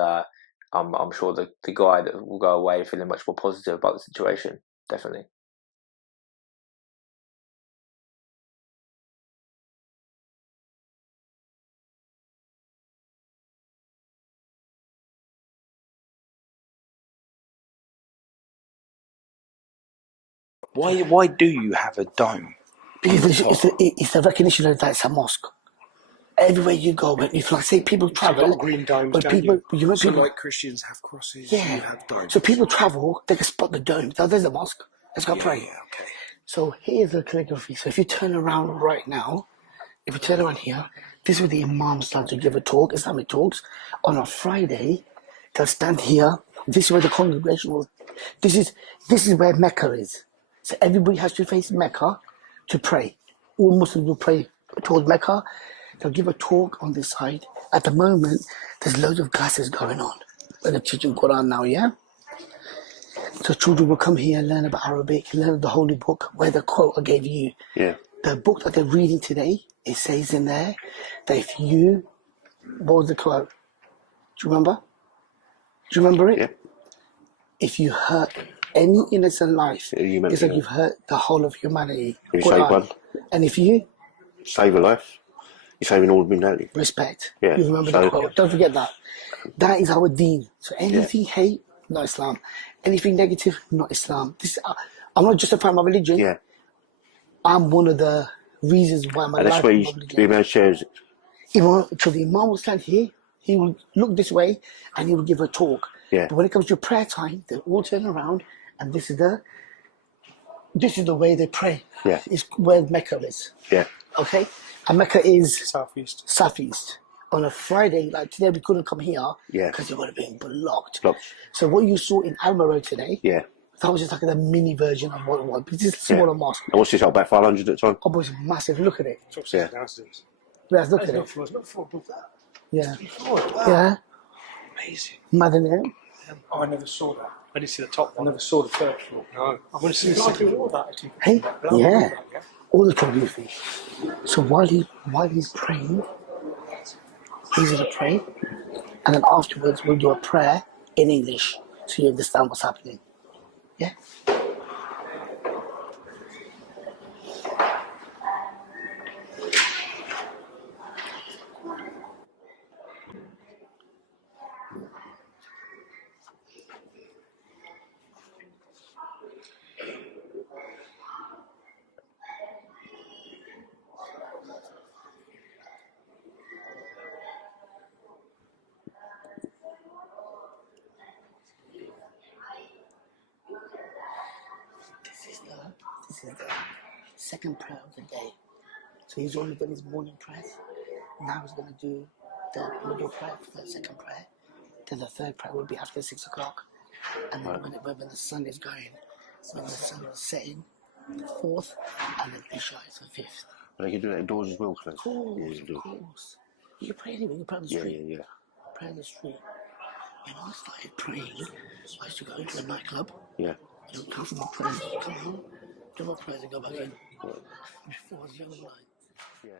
I'm sure the guy that will go away feeling much more positive about the situation. Definitely. Why do you have a dome? Because it's a recognition that it's a mosque. Everywhere you go, but if like say people travel, got green domes, but don't people, you? know, So people, like Christians have crosses, yeah. you have domes. So people travel, they can spot the dome. So there's a mosque. Let's go pray. Yeah, okay. So here's the calligraphy. So if you turn around right now, if you turn around here, this is where the imam starts to give a talk, Islamic talks. On a Friday, they'll stand here. This is where the congregation will. This is where Mecca is. So everybody has to face Mecca to pray. All Muslims will pray towards Mecca. They'll give a talk on this side. At the moment, there's loads of classes going on. Where they're teaching Quran now, yeah? So children will come here, learn about Arabic, learn the holy book, where the quote I gave you. Yeah. The book that they're reading today, it says in there that what was the quote? Do you remember? Do you remember it? Yeah. If you hurt any innocent life, Humanity, it's like yeah. you've hurt the whole of humanity. You save one. And if you Save a life, you're saving all of humanity. respect, Yeah, you remember so- the quote. Don't forget that. That is our deen. So anything hate, not Islam. Anything negative, not Islam. I'm not justifying my religion. Yeah. I'm one of the reasons why my And that's life where is you, my the religion. amount of shares. So the imam will stand here, he will look this way, and he will give a talk. Yeah. But when it comes to prayer time, they all turn around, and this is the way they pray. Yeah. It's where Mecca is. Yeah. Okay? And Mecca is Southeast. southeast. On a Friday, like today, we couldn't come here Yeah. because it would have been blocked. Blocked. So what you saw in Almaro today, Yeah. that was just like a mini version of what it was. Because it's a Yeah. smaller mosque. And what's this, about 500 at the time? Oh, but it's massive. Look at it. It's upstairs, Yeah. downstairs. Let's look It's at not it. floors, not floor above that. Yeah. 3 floors. Wow. Yeah. Amazing. Mad in it. Oh, I never saw that. I didn't see the top. I never saw the third floor. No. I want to see the second floor of that. Actually. Hey, But I yeah. love that, yeah. All the calligraphy. So while he's praying, he's gonna pray, and then afterwards we'll do a prayer in English, so you understand what's happening. Yeah. This is the second prayer of the day. So he's already done his morning prayers. Now he's gonna do the middle prayer for the second prayer. Then the third prayer will be after 6 o'clock. And then when the sun is going, when the sun is setting, the fourth, and then Isha is the fifth. But they can do that indoors as well, Cliff. Of course, Yeah, you do. of course. You pray anyway, you pray on the Yeah, street. yeah, yeah. Pray on the street. When I started praying, I used to go into a nightclub. Yeah. You come from my prayers, come home, do my prayers and go back in. Before I was young and blind. Yeah.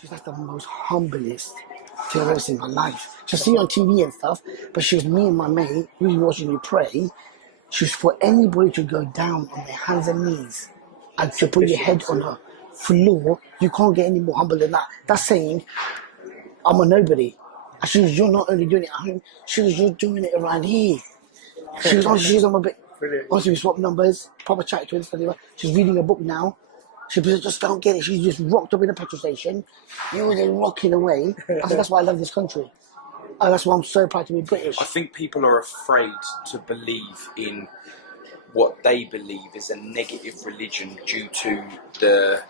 She's like the most humblest thing I've ever seen in my life. She'll see her on TV and stuff, but she was me and my mate, we were watching you pray. She was for anybody to go down on their hands and knees and to put your head on her floor. You can't get any more humble than that. That's saying, I'm a nobody. And she was, you're not only doing it at home, she was, you're doing it around here. She's on a bit. Honestly, we swapped numbers, proper chat to her. She's reading a book now. She just don't get it. She's just rocked up in a petrol station. You were there rocking away. I think that's why I love this country. And that's why I'm so proud to be British. I think people are afraid to believe in what they believe is a negative religion due to the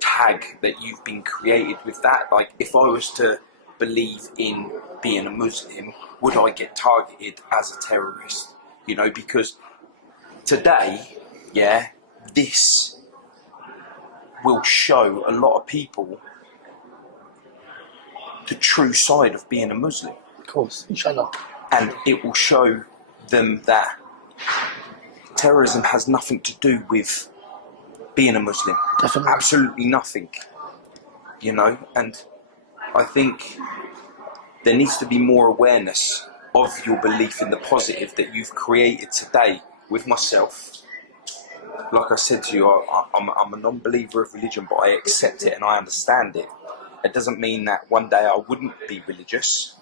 tag that you've been created with that. Like, if I was to believe in being a Muslim, would I get targeted as a terrorist? You know, because today, yeah, this will show a lot of people the true side of being a Muslim. Of course, inshallah. And it will show them that terrorism has nothing to do with being a Muslim. Definitely. Absolutely nothing. You know, and I think there needs to be more awareness of your belief in the positive that you've created today with myself. Like I said to you, I'm a non-believer of religion, but I accept it and I understand it. It doesn't mean that one day I wouldn't be religious,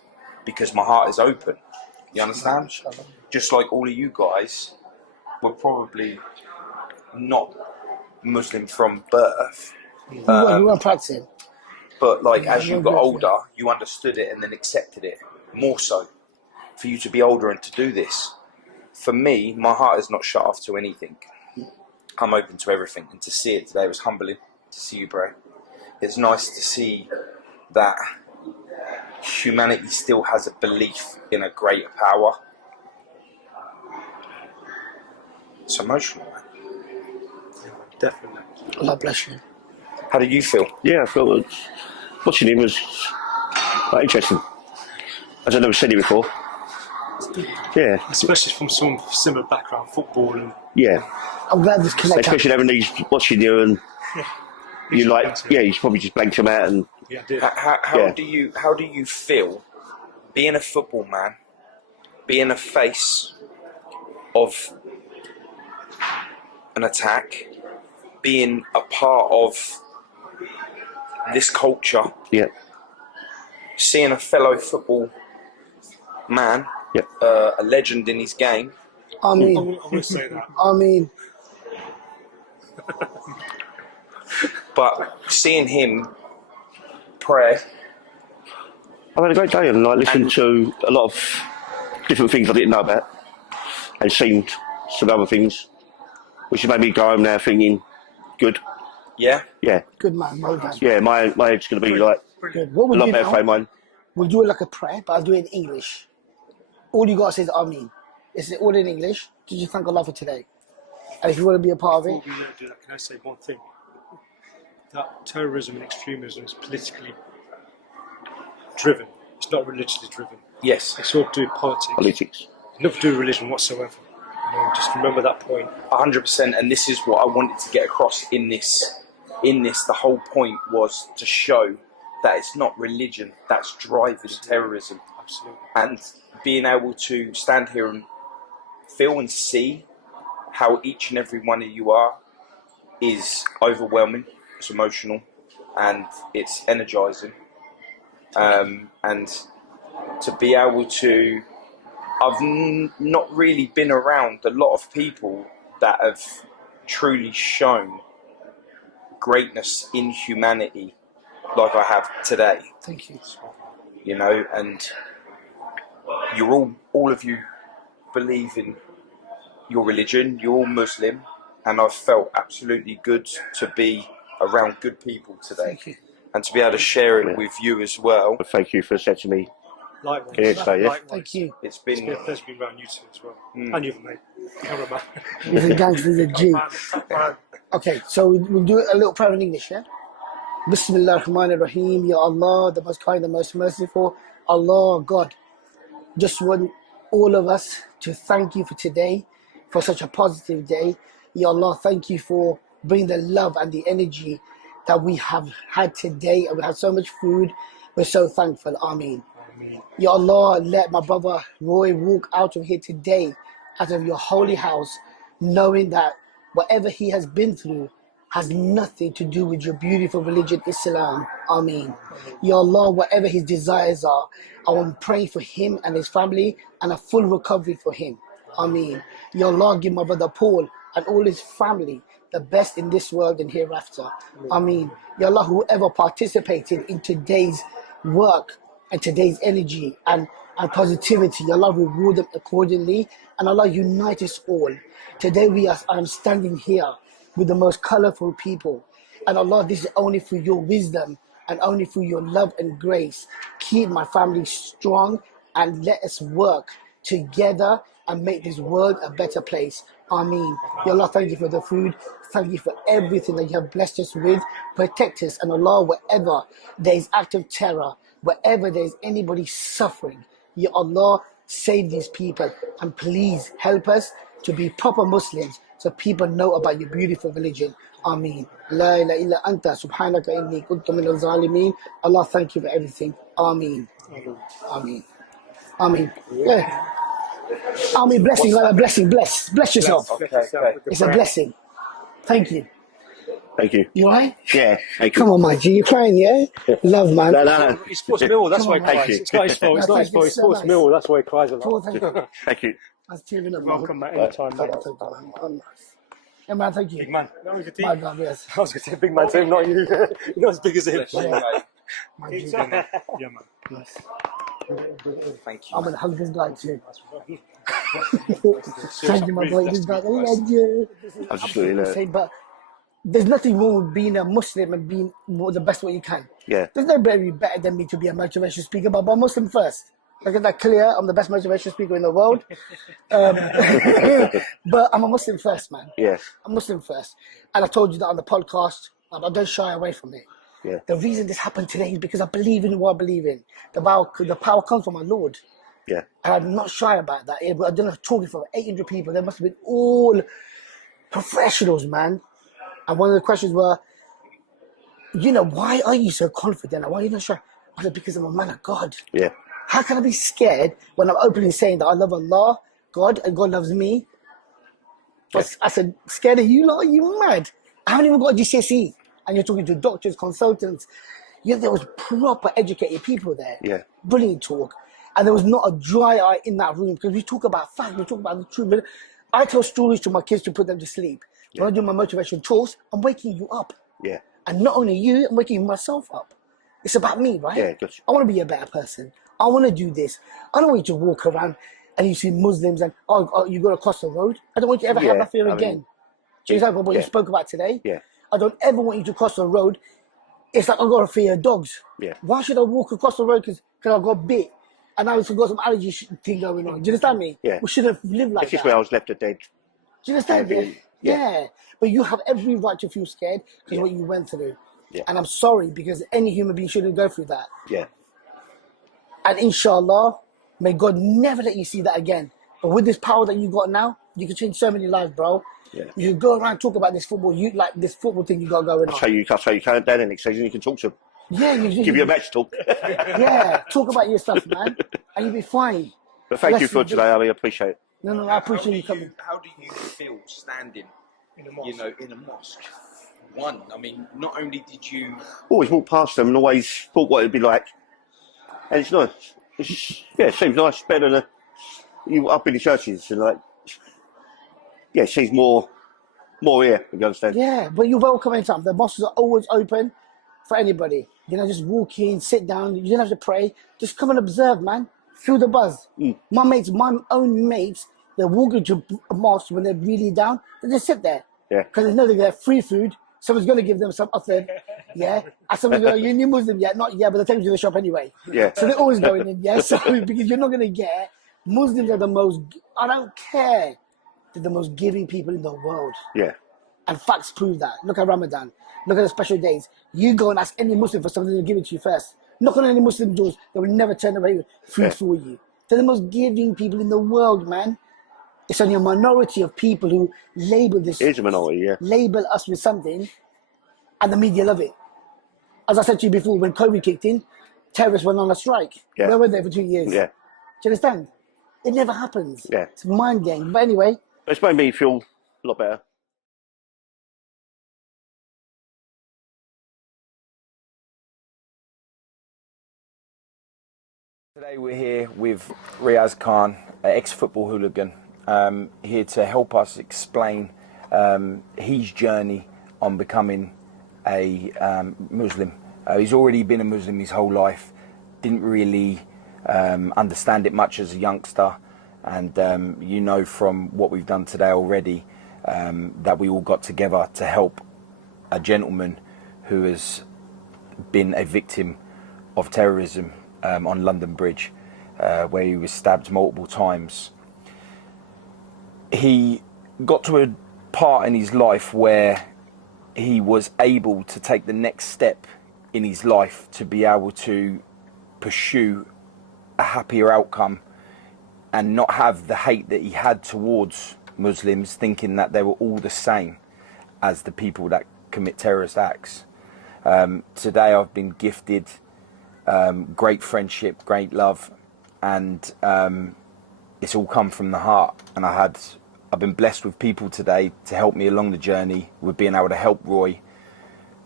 because my heart is open. You understand? Just like all of you guys were probably not Muslim from birth. We weren't practicing. But like, as you got older, you understood it and then accepted it more so. For you to be older and to do this, for me, my heart is not shut off to anything. I'm open to everything, and to see it today was humbling. To see you, bro. It's nice to see that humanity still has a belief in a greater power. It's emotional, man. Definitely. Allah bless you. How do you feel? Yeah, I felt watching him was quite interesting. As I've never seen him before. Yeah. Especially from some similar background, football and Yeah. I'm glad this connect. Especially having these watching you and you like, blanked him. yeah, you probably just blanked him out and Yeah, I did. How do you feel being a football man, being a face of an attack, being a part of this culture, yeah, seeing a fellow football man, yeah. a legend in his game, I I'm mean, going to say that. but seeing him pray, I've had a great day and like listened to a lot of different things I didn't know about and seen some other things, which has made me go home now thinking, good, yeah, yeah, good man, well done. yeah. My head's going to be like Good. What a we'll lot do better now, frame mine. we'll do it like a prayer, but I'll do it in English. All you got to say is Ameen. It's all in English. Just thank Allah for today. And if you want to be a part of it, Before we do that, can I say one thing? That terrorism and extremism is politically driven. It's not religiously driven. yes, It's all to do with politics. Politics. Nothing to do with religion whatsoever. You know, just remember that point. 100%. And this is what I wanted to get across in this. The whole point was to show that it's not religion that's driving terrorism. Absolutely. And being able to stand here and feel and see how each and every one of you are is overwhelming, it's emotional, and it's energizing. And to be able to, I've not really been around a lot of people that have truly shown greatness in humanity like I have today. thank you. You know, and you're all of you believe in your religion, you're all Muslim, and I've felt absolutely good to be around good people today. Thank you. And to be able to share it with you as well. But thank you for setting me. Likewise. Yeah, so, yeah. Likewise. Thank you. It's It's been been a pleasure being around you two as well. And you, mate. Cameraman. He's a gangster, he's a Jew. Man. Okay, so we'll do a little prayer in English, yeah? Bismillah ar-Rahman ar-Rahim, Ya Allah, the most kind, the most merciful. Allah, God, just want all of us to thank you for today, for such a positive day. Ya Allah, thank you for bringing the love and the energy that we have had today, and we have so much food. We're so thankful. Ameen. Ya Allah, let my brother Roy walk out of here today, out of your holy house, knowing that whatever he has been through has nothing to do with your beautiful religion, Islam. Ameen. Ya Allah, whatever his desires are, I am praying for him and his family and a full recovery for him. Ameen. Ya Allah, give my brother Paul and all his family the best in this world and hereafter. Ameen. Ya Allah, whoever participated in today's work and today's energy and positivity, Allah reward them accordingly, and Allah unite us all. Today I'm standing here with the most colorful people, and Allah, this is only for your wisdom and only for your love and grace. Keep my family strong and let us work together and make this world a better place. Ameen. Ya Allah, thank you for the food. Thank you for everything that you have blessed us with. Protect us. And Allah, wherever there is act of terror, wherever there is anybody suffering, Ya Allah, save these people. And please help us to be proper Muslims so people know about your beautiful religion. Ameen. La ilaha illa anta subhanaka inni kuntu minal zalimin. Allah, thank you for everything. Ameen. Ameen. Ameen. Yeah. Ameen. Blessing, like a blessing. Bless yourself. Okay. It's a blessing. Thank you. Thank you. You alright? Yeah, thank you. Come on, my G. You're crying, yeah? Love, man. No. He sports Millwall, that's why he Thank cries. you. It's not his fault. It's No, not his thank fault. you He so sports much. Millwall, that's why he cries a Paul, lot. thank you. Thank you. I was tearing up. Welcome, man. Anytime, man. Thank you. Yeah, man, thank you. Big man. No, he's a team. My God, yes. I was going to say big man to him, not you. You're not as big as him. My G. Yeah, man. Yes. Thank you. I'm going to hug this guy too. Serious Thank you, my boy. This guy, I love you. I was just looking at Say, but there's nothing wrong with being a Muslim and being the best way you can. Yeah. There's nobody better than me to be a motivational speaker, but I'm Muslim first. Look at that clear. I'm the best motivational speaker in the world. But I'm a Muslim first, man. Yeah. I'm Muslim first. And I told you that on the podcast, and I don't shy away from it. Yeah. The reason this happened today is because I believe in what I believe in. The power comes from my Lord. Yeah. And I'm not shy about that. I don't know, talking for 800 people. There must have been all professionals, man. And one of the questions were, why are you so confident? Why are you not sure? I said, because I'm a man of God. Yeah. How can I be scared when I'm openly saying that I love Allah, God, and God loves me? But I said, scared of you lot? Are you mad? I haven't even got a GCSE. And you're talking to doctors, consultants. There was proper educated people there. Yeah. Brilliant talk. And there was not a dry eye in that room because we talk about facts, we talk about the truth. But I tell stories to my kids to put them to sleep. When I do my motivation talks, I'm waking you up. Yeah. And not only you, I'm waking myself up. It's about me, right? Yeah, gotcha. I want to be a better person. I want to do this. I don't want you to walk around and you see Muslims and, you got to cross the road. I don't want you to ever have that fear again. Do you know what you spoke about today? Yeah. I don't ever want you to cross the road. It's like I've got to fear dogs. Yeah. Why should I walk across the road because I got bit and I've got some allergy thing going on? Do you understand me? Yeah. We shouldn't live like This is that. where I was left for dead. Do you understand? Yeah. But you have every right to feel scared because what you went through. Yeah. And I'm sorry because any human being shouldn't go through that. Yeah. And inshallah, may God never let you see that again. But with this power that you got now, you can change so many lives, bro. Yeah. You can go around and talk about this football. You like this football thing you got going on. I'll show you can down the next season. You can talk to them. Yeah, Give you a match talk. Yeah, talk about your stuff, man, and you'll be fine. But thank you Unless for today, Ali. I appreciate it. No, I appreciate you coming. How do you feel standing, In a mosque. in a mosque? One, I mean, not only did you Always walked past them and always thought what it'd be like. And it's nice. It seems nice. Better than you up in the churches and it seems more here, if you understand. Yeah, but you're welcome anytime. The mosques are always open for anybody. Just walk in, sit down. You don't have to pray. Just come and observe, man. Feel the buzz. My own mates, they walk into a mosque when they're really down. They just sit there. Yeah. Because they know they get free food. Someone's going to give them some offered. Yeah. And someone's going, you're Muslim yet? Not yet, but they'll take you to the shop anyway. Yeah. So they're always going in, yeah? So, because you're not going to get, Muslims are the most, I don't care. They're the most giving people in the world. Yeah. And facts prove that. Look at Ramadan. Look at the special days. You go and ask any Muslim for something, they'll give it to you first. Knock on any Muslim doors, they will never turn away with food for you. They're the most giving people in the world, man. It's only a minority of people who label this. It is a minority, yeah. Label us with something and the media love it. As I said to you before, when COVID kicked in, terrorists went on a strike. Yeah. Where were they for 2 years? Yeah. Do you understand? It never happens. Yeah. It's mind game. But anyway, It's made me feel a lot better. Today we're here with Riaz Khan, an ex-football hooligan, here to help us explain his journey on becoming a Muslim. He's already been a Muslim his whole life, didn't really understand it much as a youngster, and you know from what we've done today already that we all got together to help a gentleman who has been a victim of terrorism on London Bridge, where he was stabbed multiple times. He got to a part in his life where he was able to take the next step in his life to be able to pursue a happier outcome and not have the hate that he had towards Muslims, thinking that they were all the same as the people that commit terrorist acts. Today I've been gifted great friendship, great love, and it's all come from the heart. And I've been blessed with people today to help me along the journey with being able to help Roy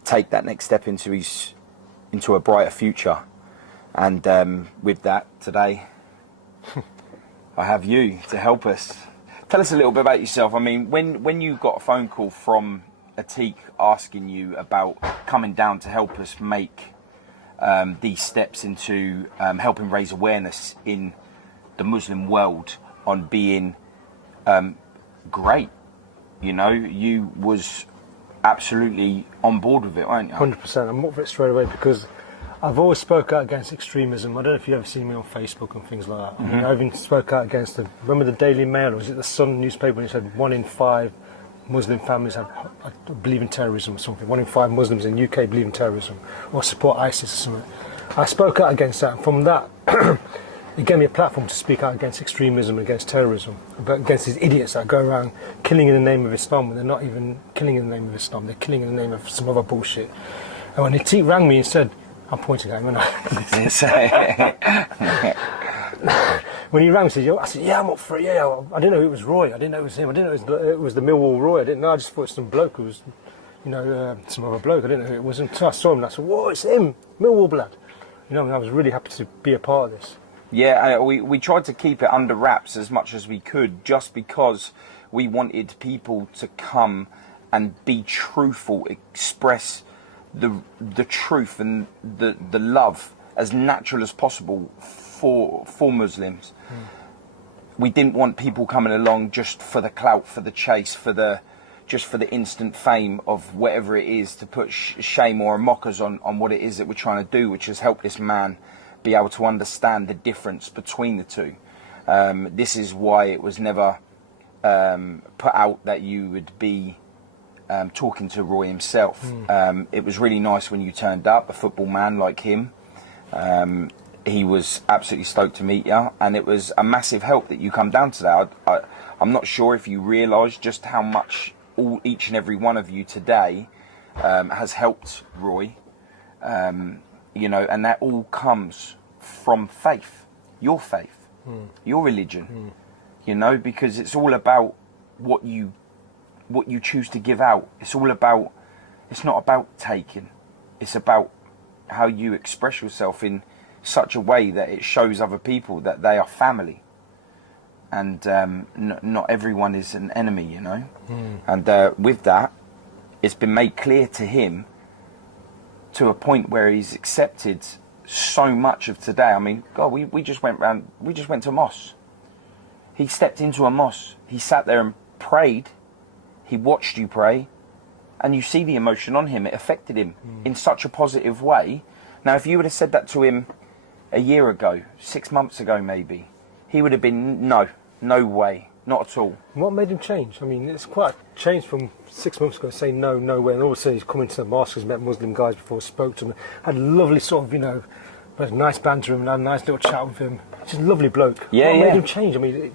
take that next step into a brighter future. And with that today, I have you to help us. Tell us a little bit about yourself. I mean, when you got a phone call from Atiq asking you about coming down to help us make these steps into helping raise awareness in the Muslim world on being great, you know, you was absolutely on board with it, weren't you? 100%. I'm up for it straight away because I've always spoke out against extremism. I don't know if you've ever seen me on Facebook and things like that. I mean, I even spoke out against remember the Daily Mail, or was it the Sun newspaper, when it said 1 in 5 Muslim families believe in terrorism or something. 1 in 5 Muslims in the UK believe in terrorism or support ISIS or something. I spoke out against that, and from that, it gave me a platform to speak out against extremism, against terrorism, against these idiots that go around killing in the name of Islam when they're not even killing in the name of Islam, they're killing in the name of some other bullshit. And when Atiq rang me and said, I'm pointing at him, and when he rang me, I said, yeah, I'm up for it, yeah. I didn't know it was Roy, I didn't know it was him, I didn't know it was the Millwall Roy, I didn't know, I just thought it was some bloke who was, you know, some other bloke, I didn't know who it was, until I saw him and I said, whoa, it's him, Millwall blood. You know, and I was really happy to be a part of this. Yeah, we tried to keep it under wraps as much as we could, just because we wanted people to come and be truthful, express the truth and the love as natural as possible for Muslims. We didn't want people coming along just for the clout, for the chase, for the instant fame of whatever it is, to put shame or mockers on what it is that we're trying to do, which is help this man be able to understand the difference between the two. This is why it was never put out that you would be talking to Roy himself. It was really nice when you turned up, a football man like him. He was absolutely stoked to meet you, and it was a massive help that you come down to that. I'm not sure if you realise just how much each and every one of you today has helped Roy. You know, and that all comes from faith, your religion, you know, because it's all about what you choose to give out. It's not about taking, it's about how you express yourself in such a way that it shows other people that they are family, and not everyone is an enemy, you know. And with that, it's been made clear to him to a point where he's accepted so much of today. I mean, God, we just went to a mosque. He stepped into a mosque. He sat there and prayed. He watched you pray, and you see the emotion on him. It affected him in such a positive way. Now, if you would have said that to him a year ago, 6 months ago maybe, he would have been, no way, not at all. What made him change? I mean, it's quite a change from 6 months ago, saying no way, and all of a sudden he's come into the mosque, he's met Muslim guys before, spoke to them, had a lovely sort of, you know, nice banter with him, had a nice little chat with him. Just a lovely bloke. Yeah, what made him change? I mean,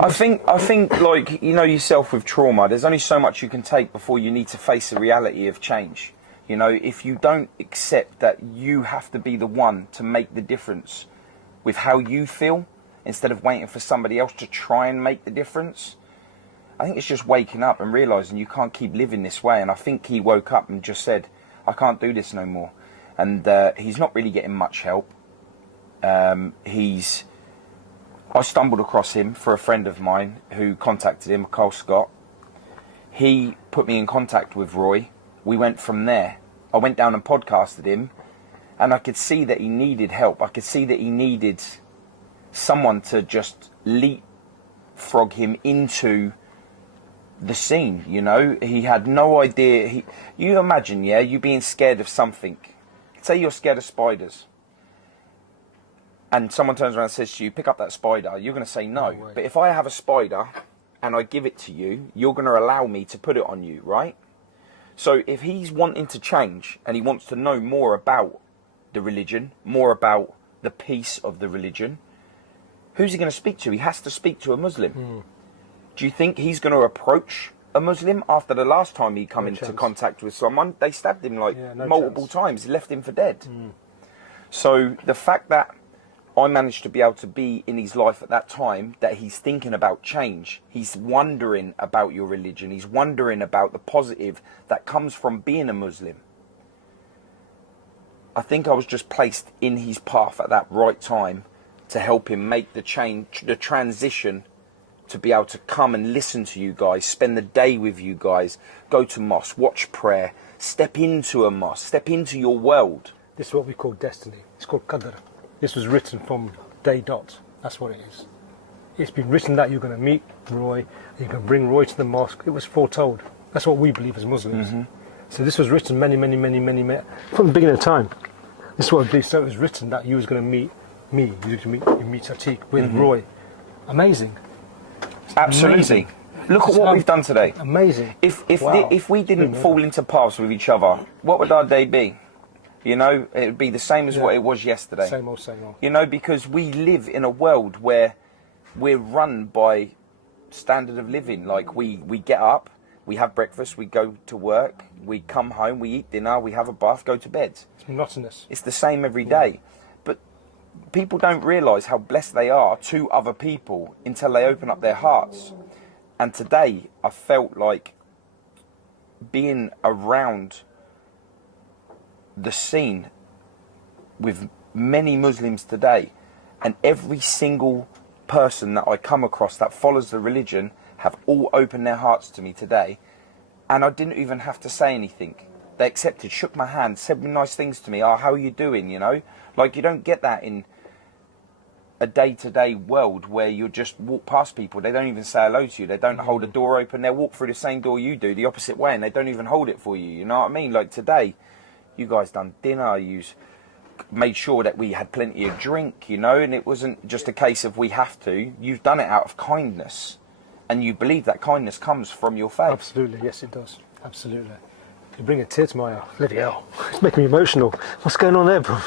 I think, like, you know yourself with trauma, there's only so much you can take before you need to face the reality of change. You know, if you don't accept that you have to be the one to make the difference with how you feel, instead of waiting for somebody else to try and make the difference, I think it's just waking up and realising you can't keep living this way. And I think he woke up and just said, I can't do this no more. And he's not really getting much help. I stumbled across him for a friend of mine who contacted him, Carl Scott. He put me in contact with Roy. We went from there. I went down and podcasted him, and I could see that he needed help. I could see that he needed someone to just leapfrog him into the scene, you know. He had no idea. You imagine, yeah, you being scared of something. Say you're scared of spiders, and someone turns around and says to you, pick up that spider, you're going to say no. But if I have a spider and I give it to you, you're going to allow me to put it on you, right? So if he's wanting to change and he wants to know more about the religion, more about the peace of the religion, who's he going to speak to? He has to speak to a Muslim. Do you think he's going to approach a Muslim after the last time he come into contact with someone? They stabbed him multiple times, left him for dead. So the fact that I managed to be able to be in his life at that time, that he's thinking about change, he's wondering about your religion, he's wondering about the positive that comes from being a Muslim. I think I was just placed in his path at that right time to help him make the change, the transition, to be able to come and listen to you guys, spend the day with you guys, go to mosque, watch prayer, step into a mosque, step into your world. This is what we call destiny. It's called qadr. This was written from day dot. That's what it is. It's been written that you're going to meet Roy, you're going to bring Roy to the mosque. It was foretold. That's what we believe as Muslims. So this was written many, from the beginning of time. This is what we believe. So it was written that you was going to meet me, you meet Atiq with Roy. Amazing. Absolutely. Amazing. Look at what we've done today. Amazing. If we didn't fall into paths with each other, what would our day be? You know, it would be the same as what it was yesterday. Same old, same old. You know, because we live in a world where we're run by standard of living. Like we get up, we have breakfast, we go to work, we come home, we eat dinner, we have a bath, go to bed. It's monotonous. It's the same every day. But people don't realise how blessed they are to other people until they open up their hearts. And today I felt like being around the scene with many Muslims today, and every single person that I come across that follows the religion have all opened their hearts to me today, and I didn't even have to say anything. They accepted, shook my hand, said nice things to me. Oh, how are you doing? You know, like you don't get that in a day-to-day world where you just walk past people. They don't even say hello to you. They don't hold a door open. They'll walk through the same door you do, the opposite way, and they don't even hold it for you. You know what I mean? Like today, you guys done dinner, you made sure that we had plenty of drink, you know, and it wasn't just a case of we have to. You've done it out of kindness, and you believe that kindness comes from your faith. Absolutely, yes it does. Absolutely. You bring a tear to my eye. Bloody hell. It's making me emotional. What's going on there, bro?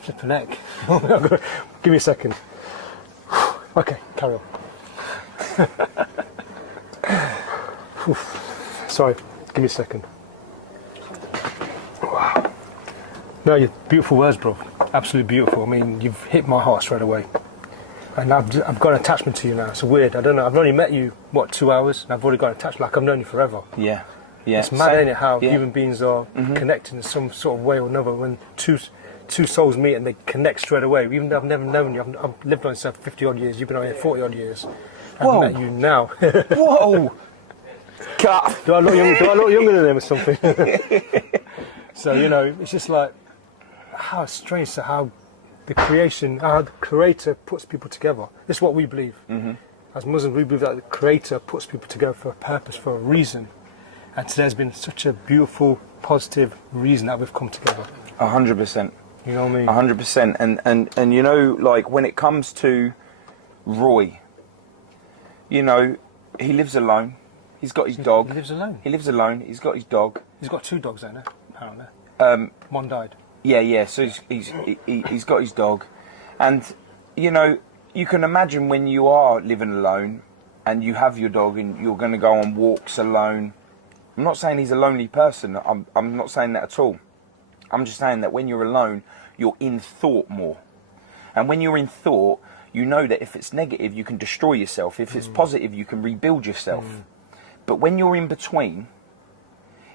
Flip a neck. Give me a second. Okay, carry on. Sorry, give me a second. Wow. No, you're beautiful words, bro. Absolutely beautiful. I mean, you've hit my heart straight away. And I've got an attachment to you now. It's weird. I don't know. I've only met you, 2 hours? And I've already got an attachment. Like I've known you forever. Yeah. Yeah. It's mad, ain't it, how human beings are connected in some sort of way or another. When two souls meet and they connect straight away. Even though I've never known you. I've lived on myself 50 odd years. You've been on here 40 odd years. I've met you now. Whoa! Cut! Do I look younger than them or something? So, you know, it's just like, how strange, so how the Creator puts people together. This is what we believe. As Muslims, we believe that the Creator puts people together for a purpose, for a reason. And today has been such a beautiful, positive reason that we've come together. 100%. You know what I mean? 100%. And you know, like, when it comes to Roy, you know, he lives alone. He's got his dog. He lives alone? He lives alone. He's got his dog. He's got 2 dogs there now, apparently. One died. Yeah. So he's got his dog, and you know, you can imagine when you are living alone, and you have your dog, and you're going to go on walks alone, I'm not saying he's a lonely person. I'm not saying that at all. I'm just saying that when you're alone, you're in thought more. And when you're in thought, you know that if it's negative, you can destroy yourself. If it's positive, you can rebuild yourself. But when you're in between,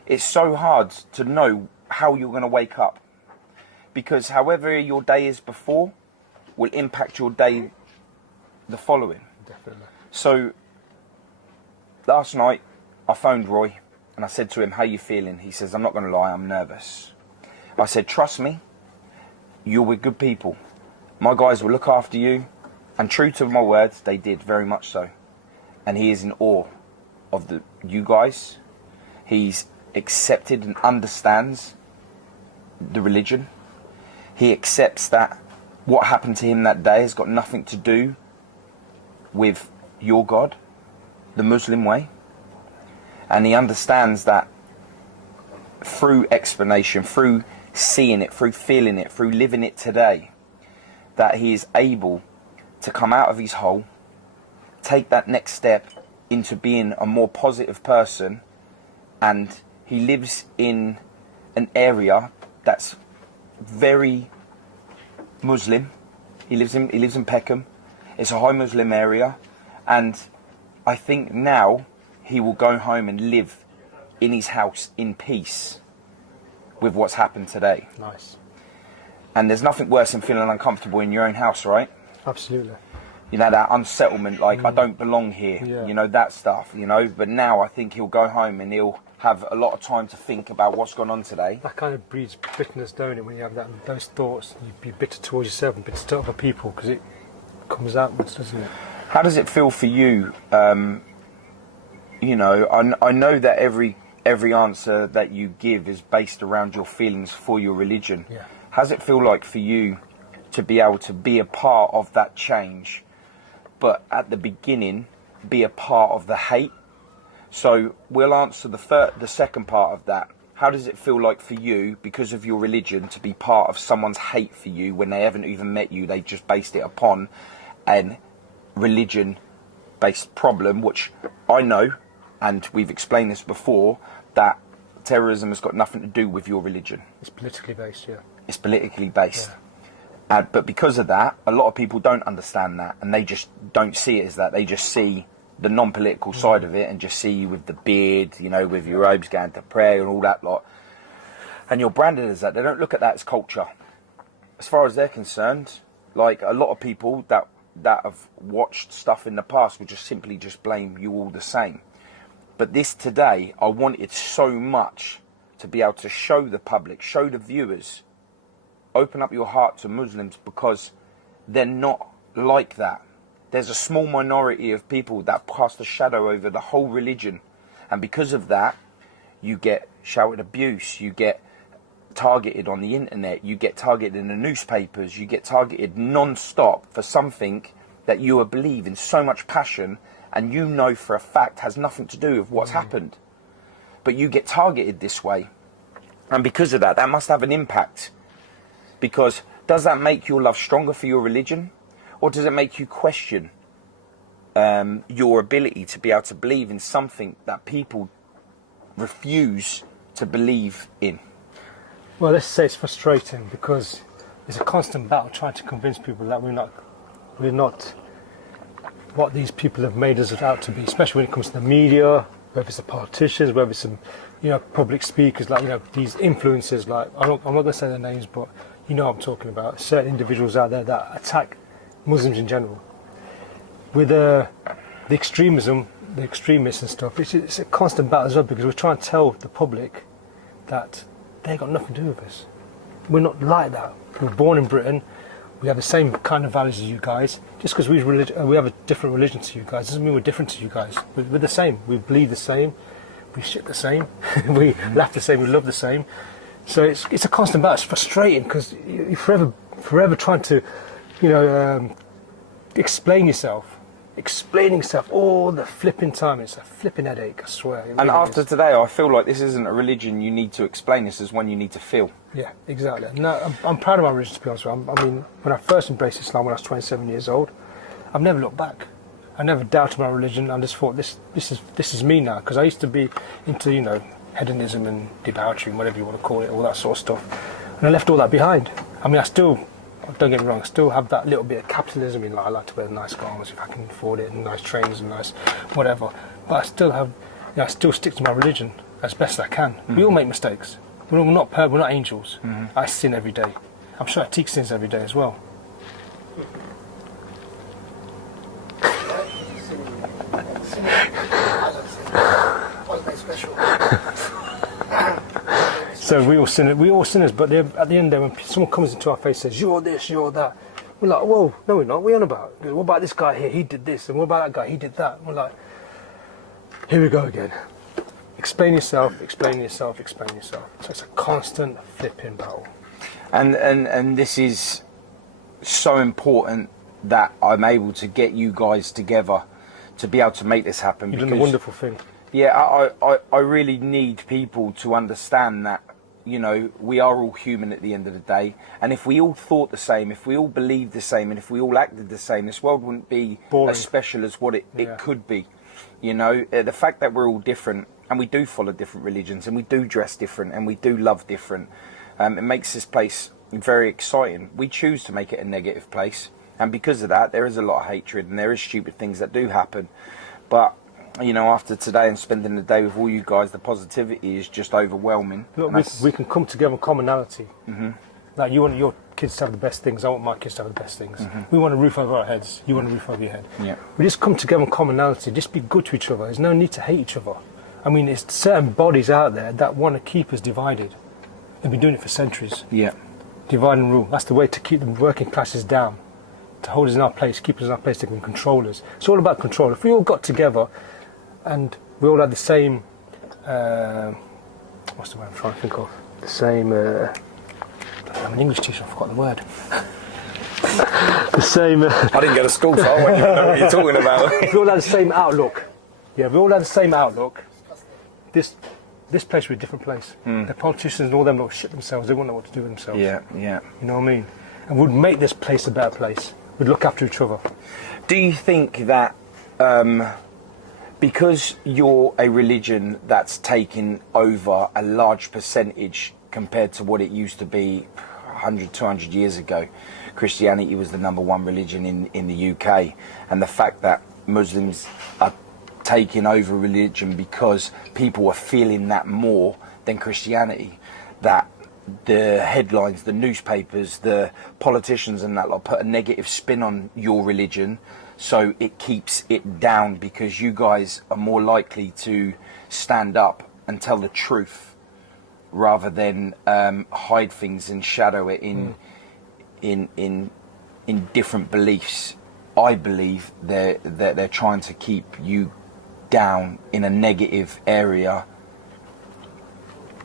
it's so hard to know how you're going to wake up. Because however your day is before will impact your day the following. Definitely. So last night, I phoned Roy and I said to him, how you feeling? He says, I'm not going to lie, I'm nervous. I said, trust me, you're with good people. My guys will look after you. And true to my words, they did, very much so. And he is in awe of you guys. He's accepted and understands the religion. He accepts that what happened to him that day has got nothing to do with your God, the Muslim way. And he understands that through explanation, through seeing it, through feeling it, through living it today, that he is able to come out of his hole, take that next step into being a more positive person. And he lives in an area that's very Muslim. He lives in Peckham. It's a high Muslim area, and I think now he will go home and live in his house in peace with what's happened today. Nice. And there's nothing worse than feeling uncomfortable in your own house, right? Absolutely. You know, that unsettlement, like I don't belong here, you know, that stuff, you know. But now I think he'll go home and he'll have a lot of time to think about what's gone on today. That kind of breeds bitterness, don't it? When you have those thoughts, you'd be bitter towards yourself and bitter to other people because it comes outwards, doesn't it? How does it feel for you? You know, I know that every answer that you give is based around your feelings for your religion. Yeah. How does it feel like for you to be able to be a part of that change, but at the beginning be a part of the hate? So we'll answer the second part of that. How does it feel like for you, because of your religion, to be part of someone's hate for you when they haven't even met you? They just based it upon an religion-based problem, which I know, and we've explained this before, that terrorism has got nothing to do with your religion. It's politically based, yeah. It's politically based. Yeah. But because of that, a lot of people don't understand that, and they just don't see it as that. They just see the non-political side of it and just see you with the beard, you know, with your robes going to prayer and all that lot. And you're branded as that. They don't look at that as culture. As far as they're concerned, like a lot of people that have watched stuff in the past will just simply just blame you all the same. But this today, I wanted so much to be able to show the public, show the viewers, open up your heart to Muslims, because they're not like that. There's a small minority of people that cast a shadow over the whole religion. And because of that, you get shouted abuse, you get targeted on the internet, you get targeted in the newspapers, you get targeted non-stop for something that you believe in so much passion and you know for a fact has nothing to do with what's happened. But you get targeted this way. And because of that, that must have an impact. Because does that make your love stronger for your religion? Or does it make you question your ability to be able to believe in something that people refuse to believe in? Well, let's say it's frustrating because it's a constant battle trying to convince people that we're not what these people have made us out to be, especially when it comes to the media, whether it's the politicians, whether it's some, you know, public speakers, like, you know, these influencers, like, I'm not going to say their names, but you know what I'm talking about, certain individuals out there that attack Muslims in general. With the extremism, the extremists and stuff, it's a constant battle as well, because we're trying to tell the public that they got nothing to do with us. We're not like that. We were born in Britain. We have the same kind of values as you guys. Just because we have a different religion to you guys doesn't mean we're different to you guys. We're the same. We bleed the same. We shit the same. We laugh the same. We love the same. So it's a constant battle. It's frustrating because you're forever trying to, you know, explaining yourself all the flipping time. It's a flipping headache, I swear. Really And after is. today, I feel like this isn't a religion you need to explain. This is one you need to feel. Yeah, exactly. No, I'm proud of my religion, to be honest with you. I mean, when I first embraced Islam when I was 27 years old, I've never looked back. I never doubted my religion. I just thought this is me now, because I used to be into, you know, hedonism and debauchery and whatever you want to call it, all that sort of stuff. And I left all that behind. I mean, I still, don't get me wrong, I still have that little bit of capitalism in life. I like to wear nice garments if I can afford it, and nice trains and nice whatever. But I still have, you know, I still stick to my religion as best I can. We all make mistakes. We're not angels. I sin every day. I'm sure Atiq sins every day as well. So we all sinners, but at the end there, when someone comes into our face and says, you're this, you're that, we're like, whoa, no we're not, what are you on about? What about this guy here, he did this, and what about that guy, he did that? We're like, here we go again. Explain yourself, explain yourself, explain yourself. So it's a constant flipping battle. And this is so important that I'm able to get you guys together to be able to make this happen. You've done a wonderful thing. Yeah, I really need people to understand that, you know, we are all human at the end of the day. And if we all thought the same, if we all believed the same, and if we all acted the same, this world wouldn't be boring, as special as what it could be. You know, the fact that we're all different, and we do follow different religions, and we do dress different, and we do love different, it makes this place very exciting. We choose to make it a negative place, and because of that, there is a lot of hatred, and there is stupid things that do happen. But you know, after today and spending the day with all you guys, the positivity is just overwhelming. Look, we can come together in commonality. Like, you want your kids to have the best things, I want my kids to have the best things. We want a roof over our heads, you want a roof over your head. Yeah. We just come together in commonality, just be good to each other. There's no need to hate each other. I mean, there's certain bodies out there that want to keep us divided. They've been doing it for centuries. Yeah. Divide and rule. That's the way to keep the working classes down, to hold us in our place, keep us in our place, they can control us. It's all about control. If we all got together and we all had the same, what's the word I'm trying to think of? The same, I'm an English teacher, I forgot the word. The same... I didn't go to school, so I won't even know what you're talking about. If we all had the same outlook, yeah, we all had the same outlook, this place would be a different place. The politicians and all them lot shit themselves, they wouldn't know what to do with themselves. Yeah, yeah. You know what I mean? And we'd make this place a better place. We'd look after each other. Do you think that because you're a religion that's taken over a large percentage compared to what it used to be 100, 200 years ago, Christianity was the #1 religion in the UK, and the fact that Muslims are taking over religion because people are feeling that more than Christianity, that the headlines, the newspapers, the politicians and that lot put a negative spin on your religion, so it keeps it down because you guys are more likely to stand up and tell the truth rather than hide things and shadow it in different beliefs. I believe they're trying to keep you down in a negative area,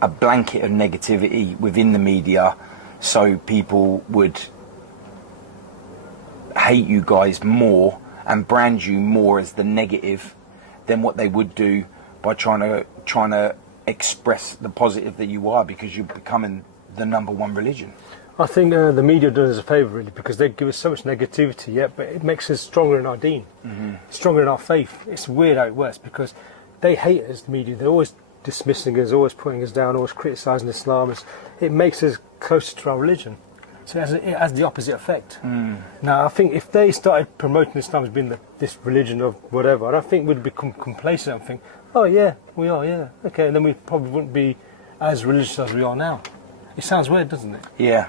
a blanket of negativity within the media, so people would hate you guys more and brand you more as the negative than what they would do by trying to express the positive that you are, because you're becoming the #1 religion. I think the media does us a favour, really, because they give us so much negativity, but it makes us stronger in our deen, stronger in our faith. It's weird how it works, because they hate us, the media. They're always dismissing us, always putting us down, always criticising Islam. It makes us closer to our religion. So it has the opposite effect. Now, I think if they started promoting Islam as being this religion of whatever, I don't think we'd become complacent and think, oh yeah, we are, yeah, okay, and then we probably wouldn't be as religious as we are now. It sounds weird, doesn't it? Yeah.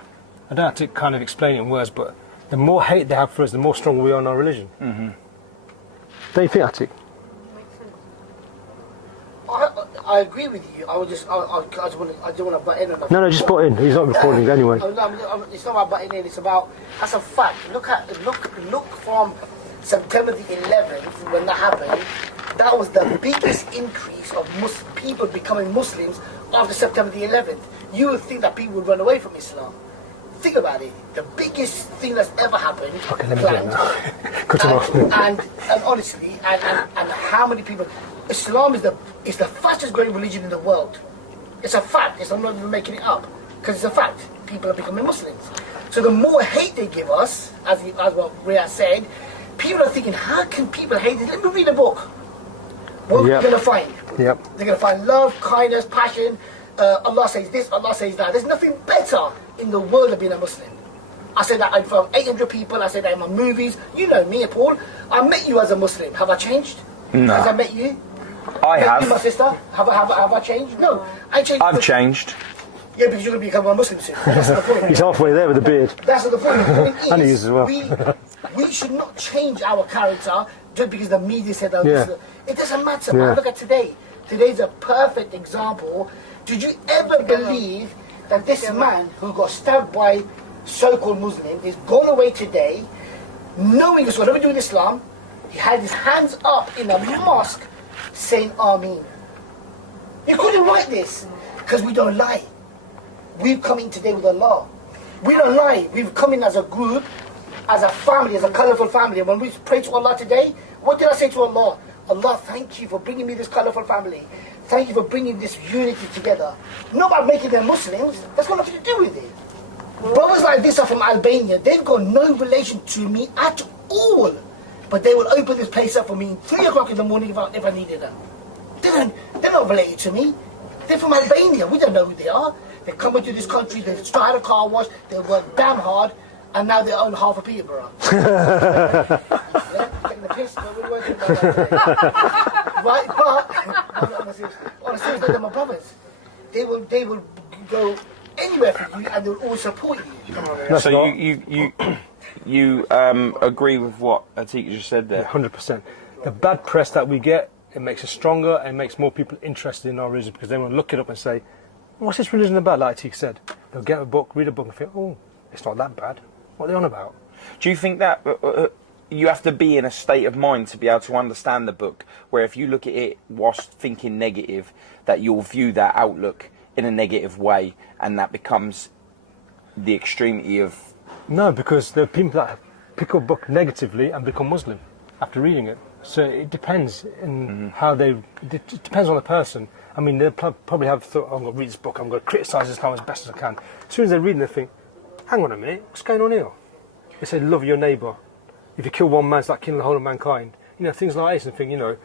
I don't have to kind of explain it in words, but the more hate they have for us, the more stronger we are in our religion. Don't you think, Atik? I agree with you. I don't want to butt in on that. No, just put in. He's not recording anyway. It's not about butting in. It's about, that's a fact. Look from September the 11th when that happened. That was the biggest increase of people becoming Muslims after September the 11th. You would think that people would run away from Islam. Think about it. The biggest thing that's ever happened. Okay, let me get it now. Cut him off. And honestly, and how many people? Islam is the fastest growing religion in the world. It's a fact. I'm not even making it up, because it's a fact. People are becoming Muslims. So the more hate they give us, as what Rhea said, people are thinking, how can people hate it? Let me read a book. What are you going to find? Yep. They're going to find love, kindness, passion. Allah says this, Allah says that. There's nothing better in the world of being a Muslim. I say that from 800 people. I say that in my movies. You know me, Paul. I met you as a Muslim. Have I changed? No. Has I met you? I met have. You, my sister. Have I changed? No. I changed. I've changed. Yeah, because you're going to become a Muslim soon. That's the point. He's halfway there with the beard. That's the point. The point And he is, is as well. we should not change our character just because the media said that. Yeah. It doesn't matter, Yeah. man. Look at today. Today's a perfect example. Did you ever believe that this man who got stabbed by so-called Muslim is gone away today, knowing it's whatever we do in Islam, he had his hands up in a mosque saying Ameen. You couldn't write this because we don't lie. We've come in today with Allah. We don't lie. We've come in as a group, as a family, as a colourful family. And when we pray to Allah today, what did I say to Allah? Allah, thank you for bringing me this colourful family. Thank you for bringing this unity together. Not about making them Muslims. That's got nothing to do with it. Brothers like this are from Albania. They've got no relation to me at all. But they will open this place up for me 3 o'clock in the morning if I needed them. They're not related to me. They're from Albania. We don't know who they are. They come into this country, they've started a car wash, they work damn hard, and now they own half of Peterborough. Yeah, taking the piss, but we're working about that today. Right, but on a serious note, they're my brothers. They will go anywhere for you, and they'll all support you. So you agree with what Atiq just said there? 100%. The bad press that we get, it makes us stronger and makes more people interested in our religion because they will look it up and say, what's this religion about, like Atiq said? They'll get a book, read a book and think, oh, it's not that bad. What are they on about? Do you think that you have to be in a state of mind to be able to understand the book, where if you look at it whilst thinking negative, that you'll view that outlook in a negative way, and that becomes the extremity of... No, because there are people that pick up a book negatively and become Muslim after reading it. So it depends in how they... It depends on the person. I mean, they'll probably have thought, oh, I'm going to read this book, I'm going to criticise Islam as best as I can. As soon as they're reading, they think, hang on a minute, what's going on here? They say, love your neighbour. If you kill one man, it's like killing the whole of mankind. You know, things like this, and think, you know,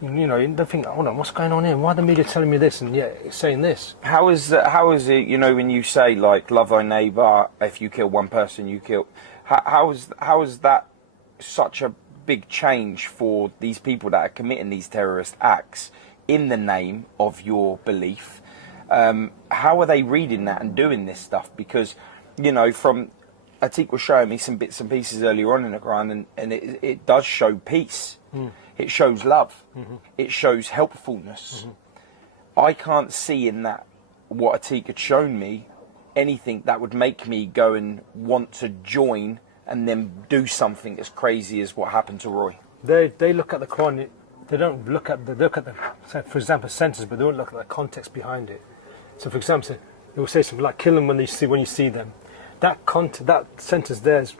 they think, hold on, what's going on here? Why are the media telling me this and yet it's saying this? How is it, you know, when you say, like, love thy neighbour, if you kill one person, you kill... How is that such a big change for these people that are committing these terrorist acts in the name of your belief? How are they reading that and doing this stuff? Because, you know, from Atiq was showing me some bits and pieces earlier on in the Quran, and it does show peace. It shows love. It shows helpfulness. I can't see in that, what Atiq had shown me, anything that would make me go and want to join and then do something as crazy as what happened to Roy. They look at the Quran. They don't look at the say, for example, sentence, but they don't look at the context behind it. So, for example, they will say something like "kill them when you see them." That sentence there is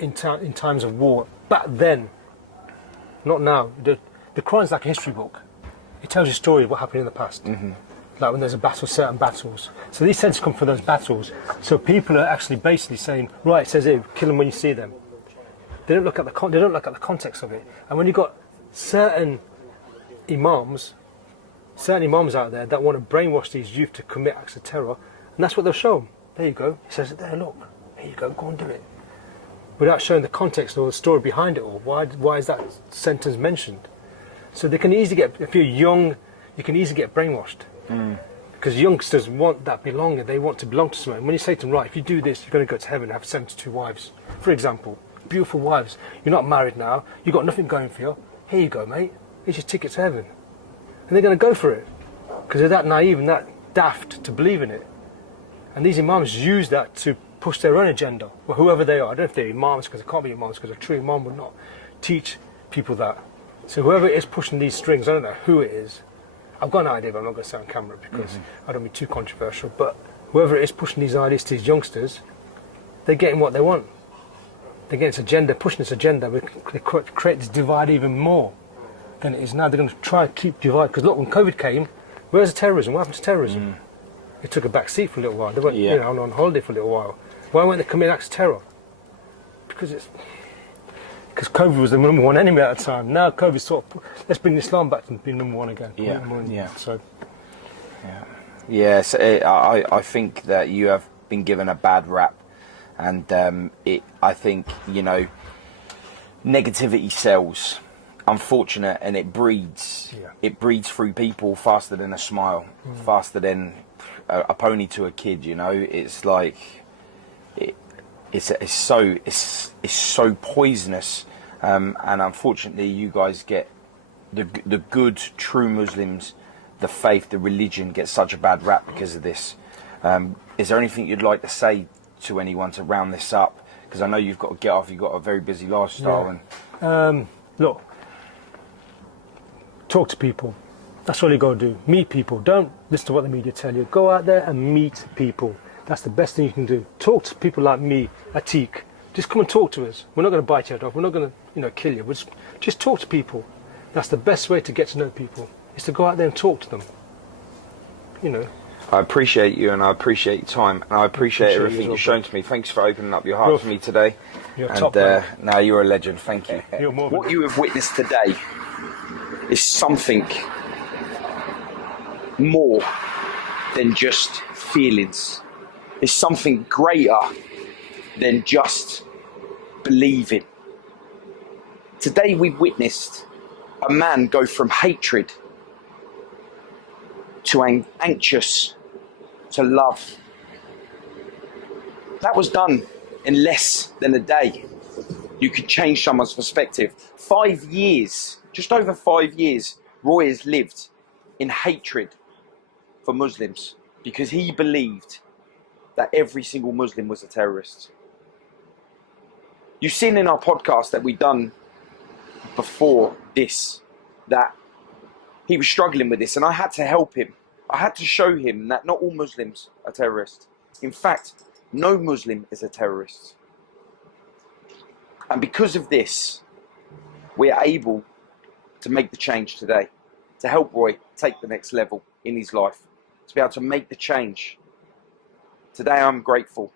in times of war. Back then, not now. The Quran is like a history book. It tells you a story of what happened in the past. Like when there's a battle, certain battles. So these sentences come from those battles. So people are actually basically saying, right, it says here, kill them when you see them. They don't look at the context of it. And when you've got certain imams out there that want to brainwash these youth to commit acts of terror, and that's what they'll show them. There you go. It says it there. Look, here you go. Go and do it. Without showing the context or the story behind it all. Why is that sentence mentioned? So they can easily get, if you're young, you can easily get brainwashed. Because youngsters want that belonging. They want to belong to something. When you say to them, right, if you do this, you're going to go to heaven and have 72 wives. For example, beautiful wives. You're not married now. You've got nothing going for you. Here you go, mate. Here's your ticket to heaven. And they're going to go for it. Because they're that naive and that daft to believe in it. And these imams use that to push their own agenda. Well, whoever they are. I don't know if they're imams, because they can't be imams, because a true imam would not teach people that. So whoever is pushing these strings, I don't know who it is. I've got an idea, but I'm not going to say on camera because I don't be too controversial. But whoever it is pushing these ideas to these youngsters, they're getting what they want. They're getting this agenda, pushing this agenda. They create this divide even more than it is now. They're going to try and keep divide. Because look, when COVID came, where's the terrorism? What happened to terrorism? It took a back seat for a little while. They went on holiday for a little while. Why weren't they committing acts of terror? Because it's because COVID was the number one enemy at the time. Now COVID sort of, let's bring Islam back to being number one again. So. Yes, I think that you have been given a bad rap, and I think, you know, negativity sells. Unfortunate, and it breeds. It breeds through people faster than a smile, faster than a pony to a kid. You know, it's like it's so poisonous, and unfortunately, you guys get the good true Muslims. The faith, the religion gets such a bad rap because of this. Is there anything you'd like to say to anyone to round this up? Because I know you've got to get off, you've got a very busy lifestyle. And look, talk to people. That's all you got to do. Meet people. Don't listen to what the media tell you. Go out there and meet people. That's the best thing you can do. Talk to people like me, Atiq. Just come and talk to us. We're not going to bite your head off. We're not going to, kill you. Just talk to people. That's the best way to get to know people. Is to go out there and talk to them. I appreciate you, and I appreciate your time, and I appreciate everything you've shown to me. Thanks for opening up your heart to me today. You're top, now you're a legend. Thank you. You're more what you have witnessed today is something more than just feelings. It's something greater than just believing. Today we've witnessed a man go from hatred to anxious, to love. That was done in less than a day. You could change someone's perspective. 5 years, just over 5 years, Roy has lived in hatred for Muslims because he believed that every single Muslim was a terrorist. You've seen in our podcast that we've done before this, that he was struggling with this, and I had to help him. I had to show him that not all Muslims are terrorists. In fact, no Muslim is a terrorist. And because of this, we are able to make the change today, to help Roy take the next level in his life, to be able to make the change. Today I'm grateful.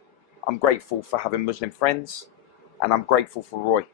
I'm grateful for having Muslim friends, and I'm grateful for Roy.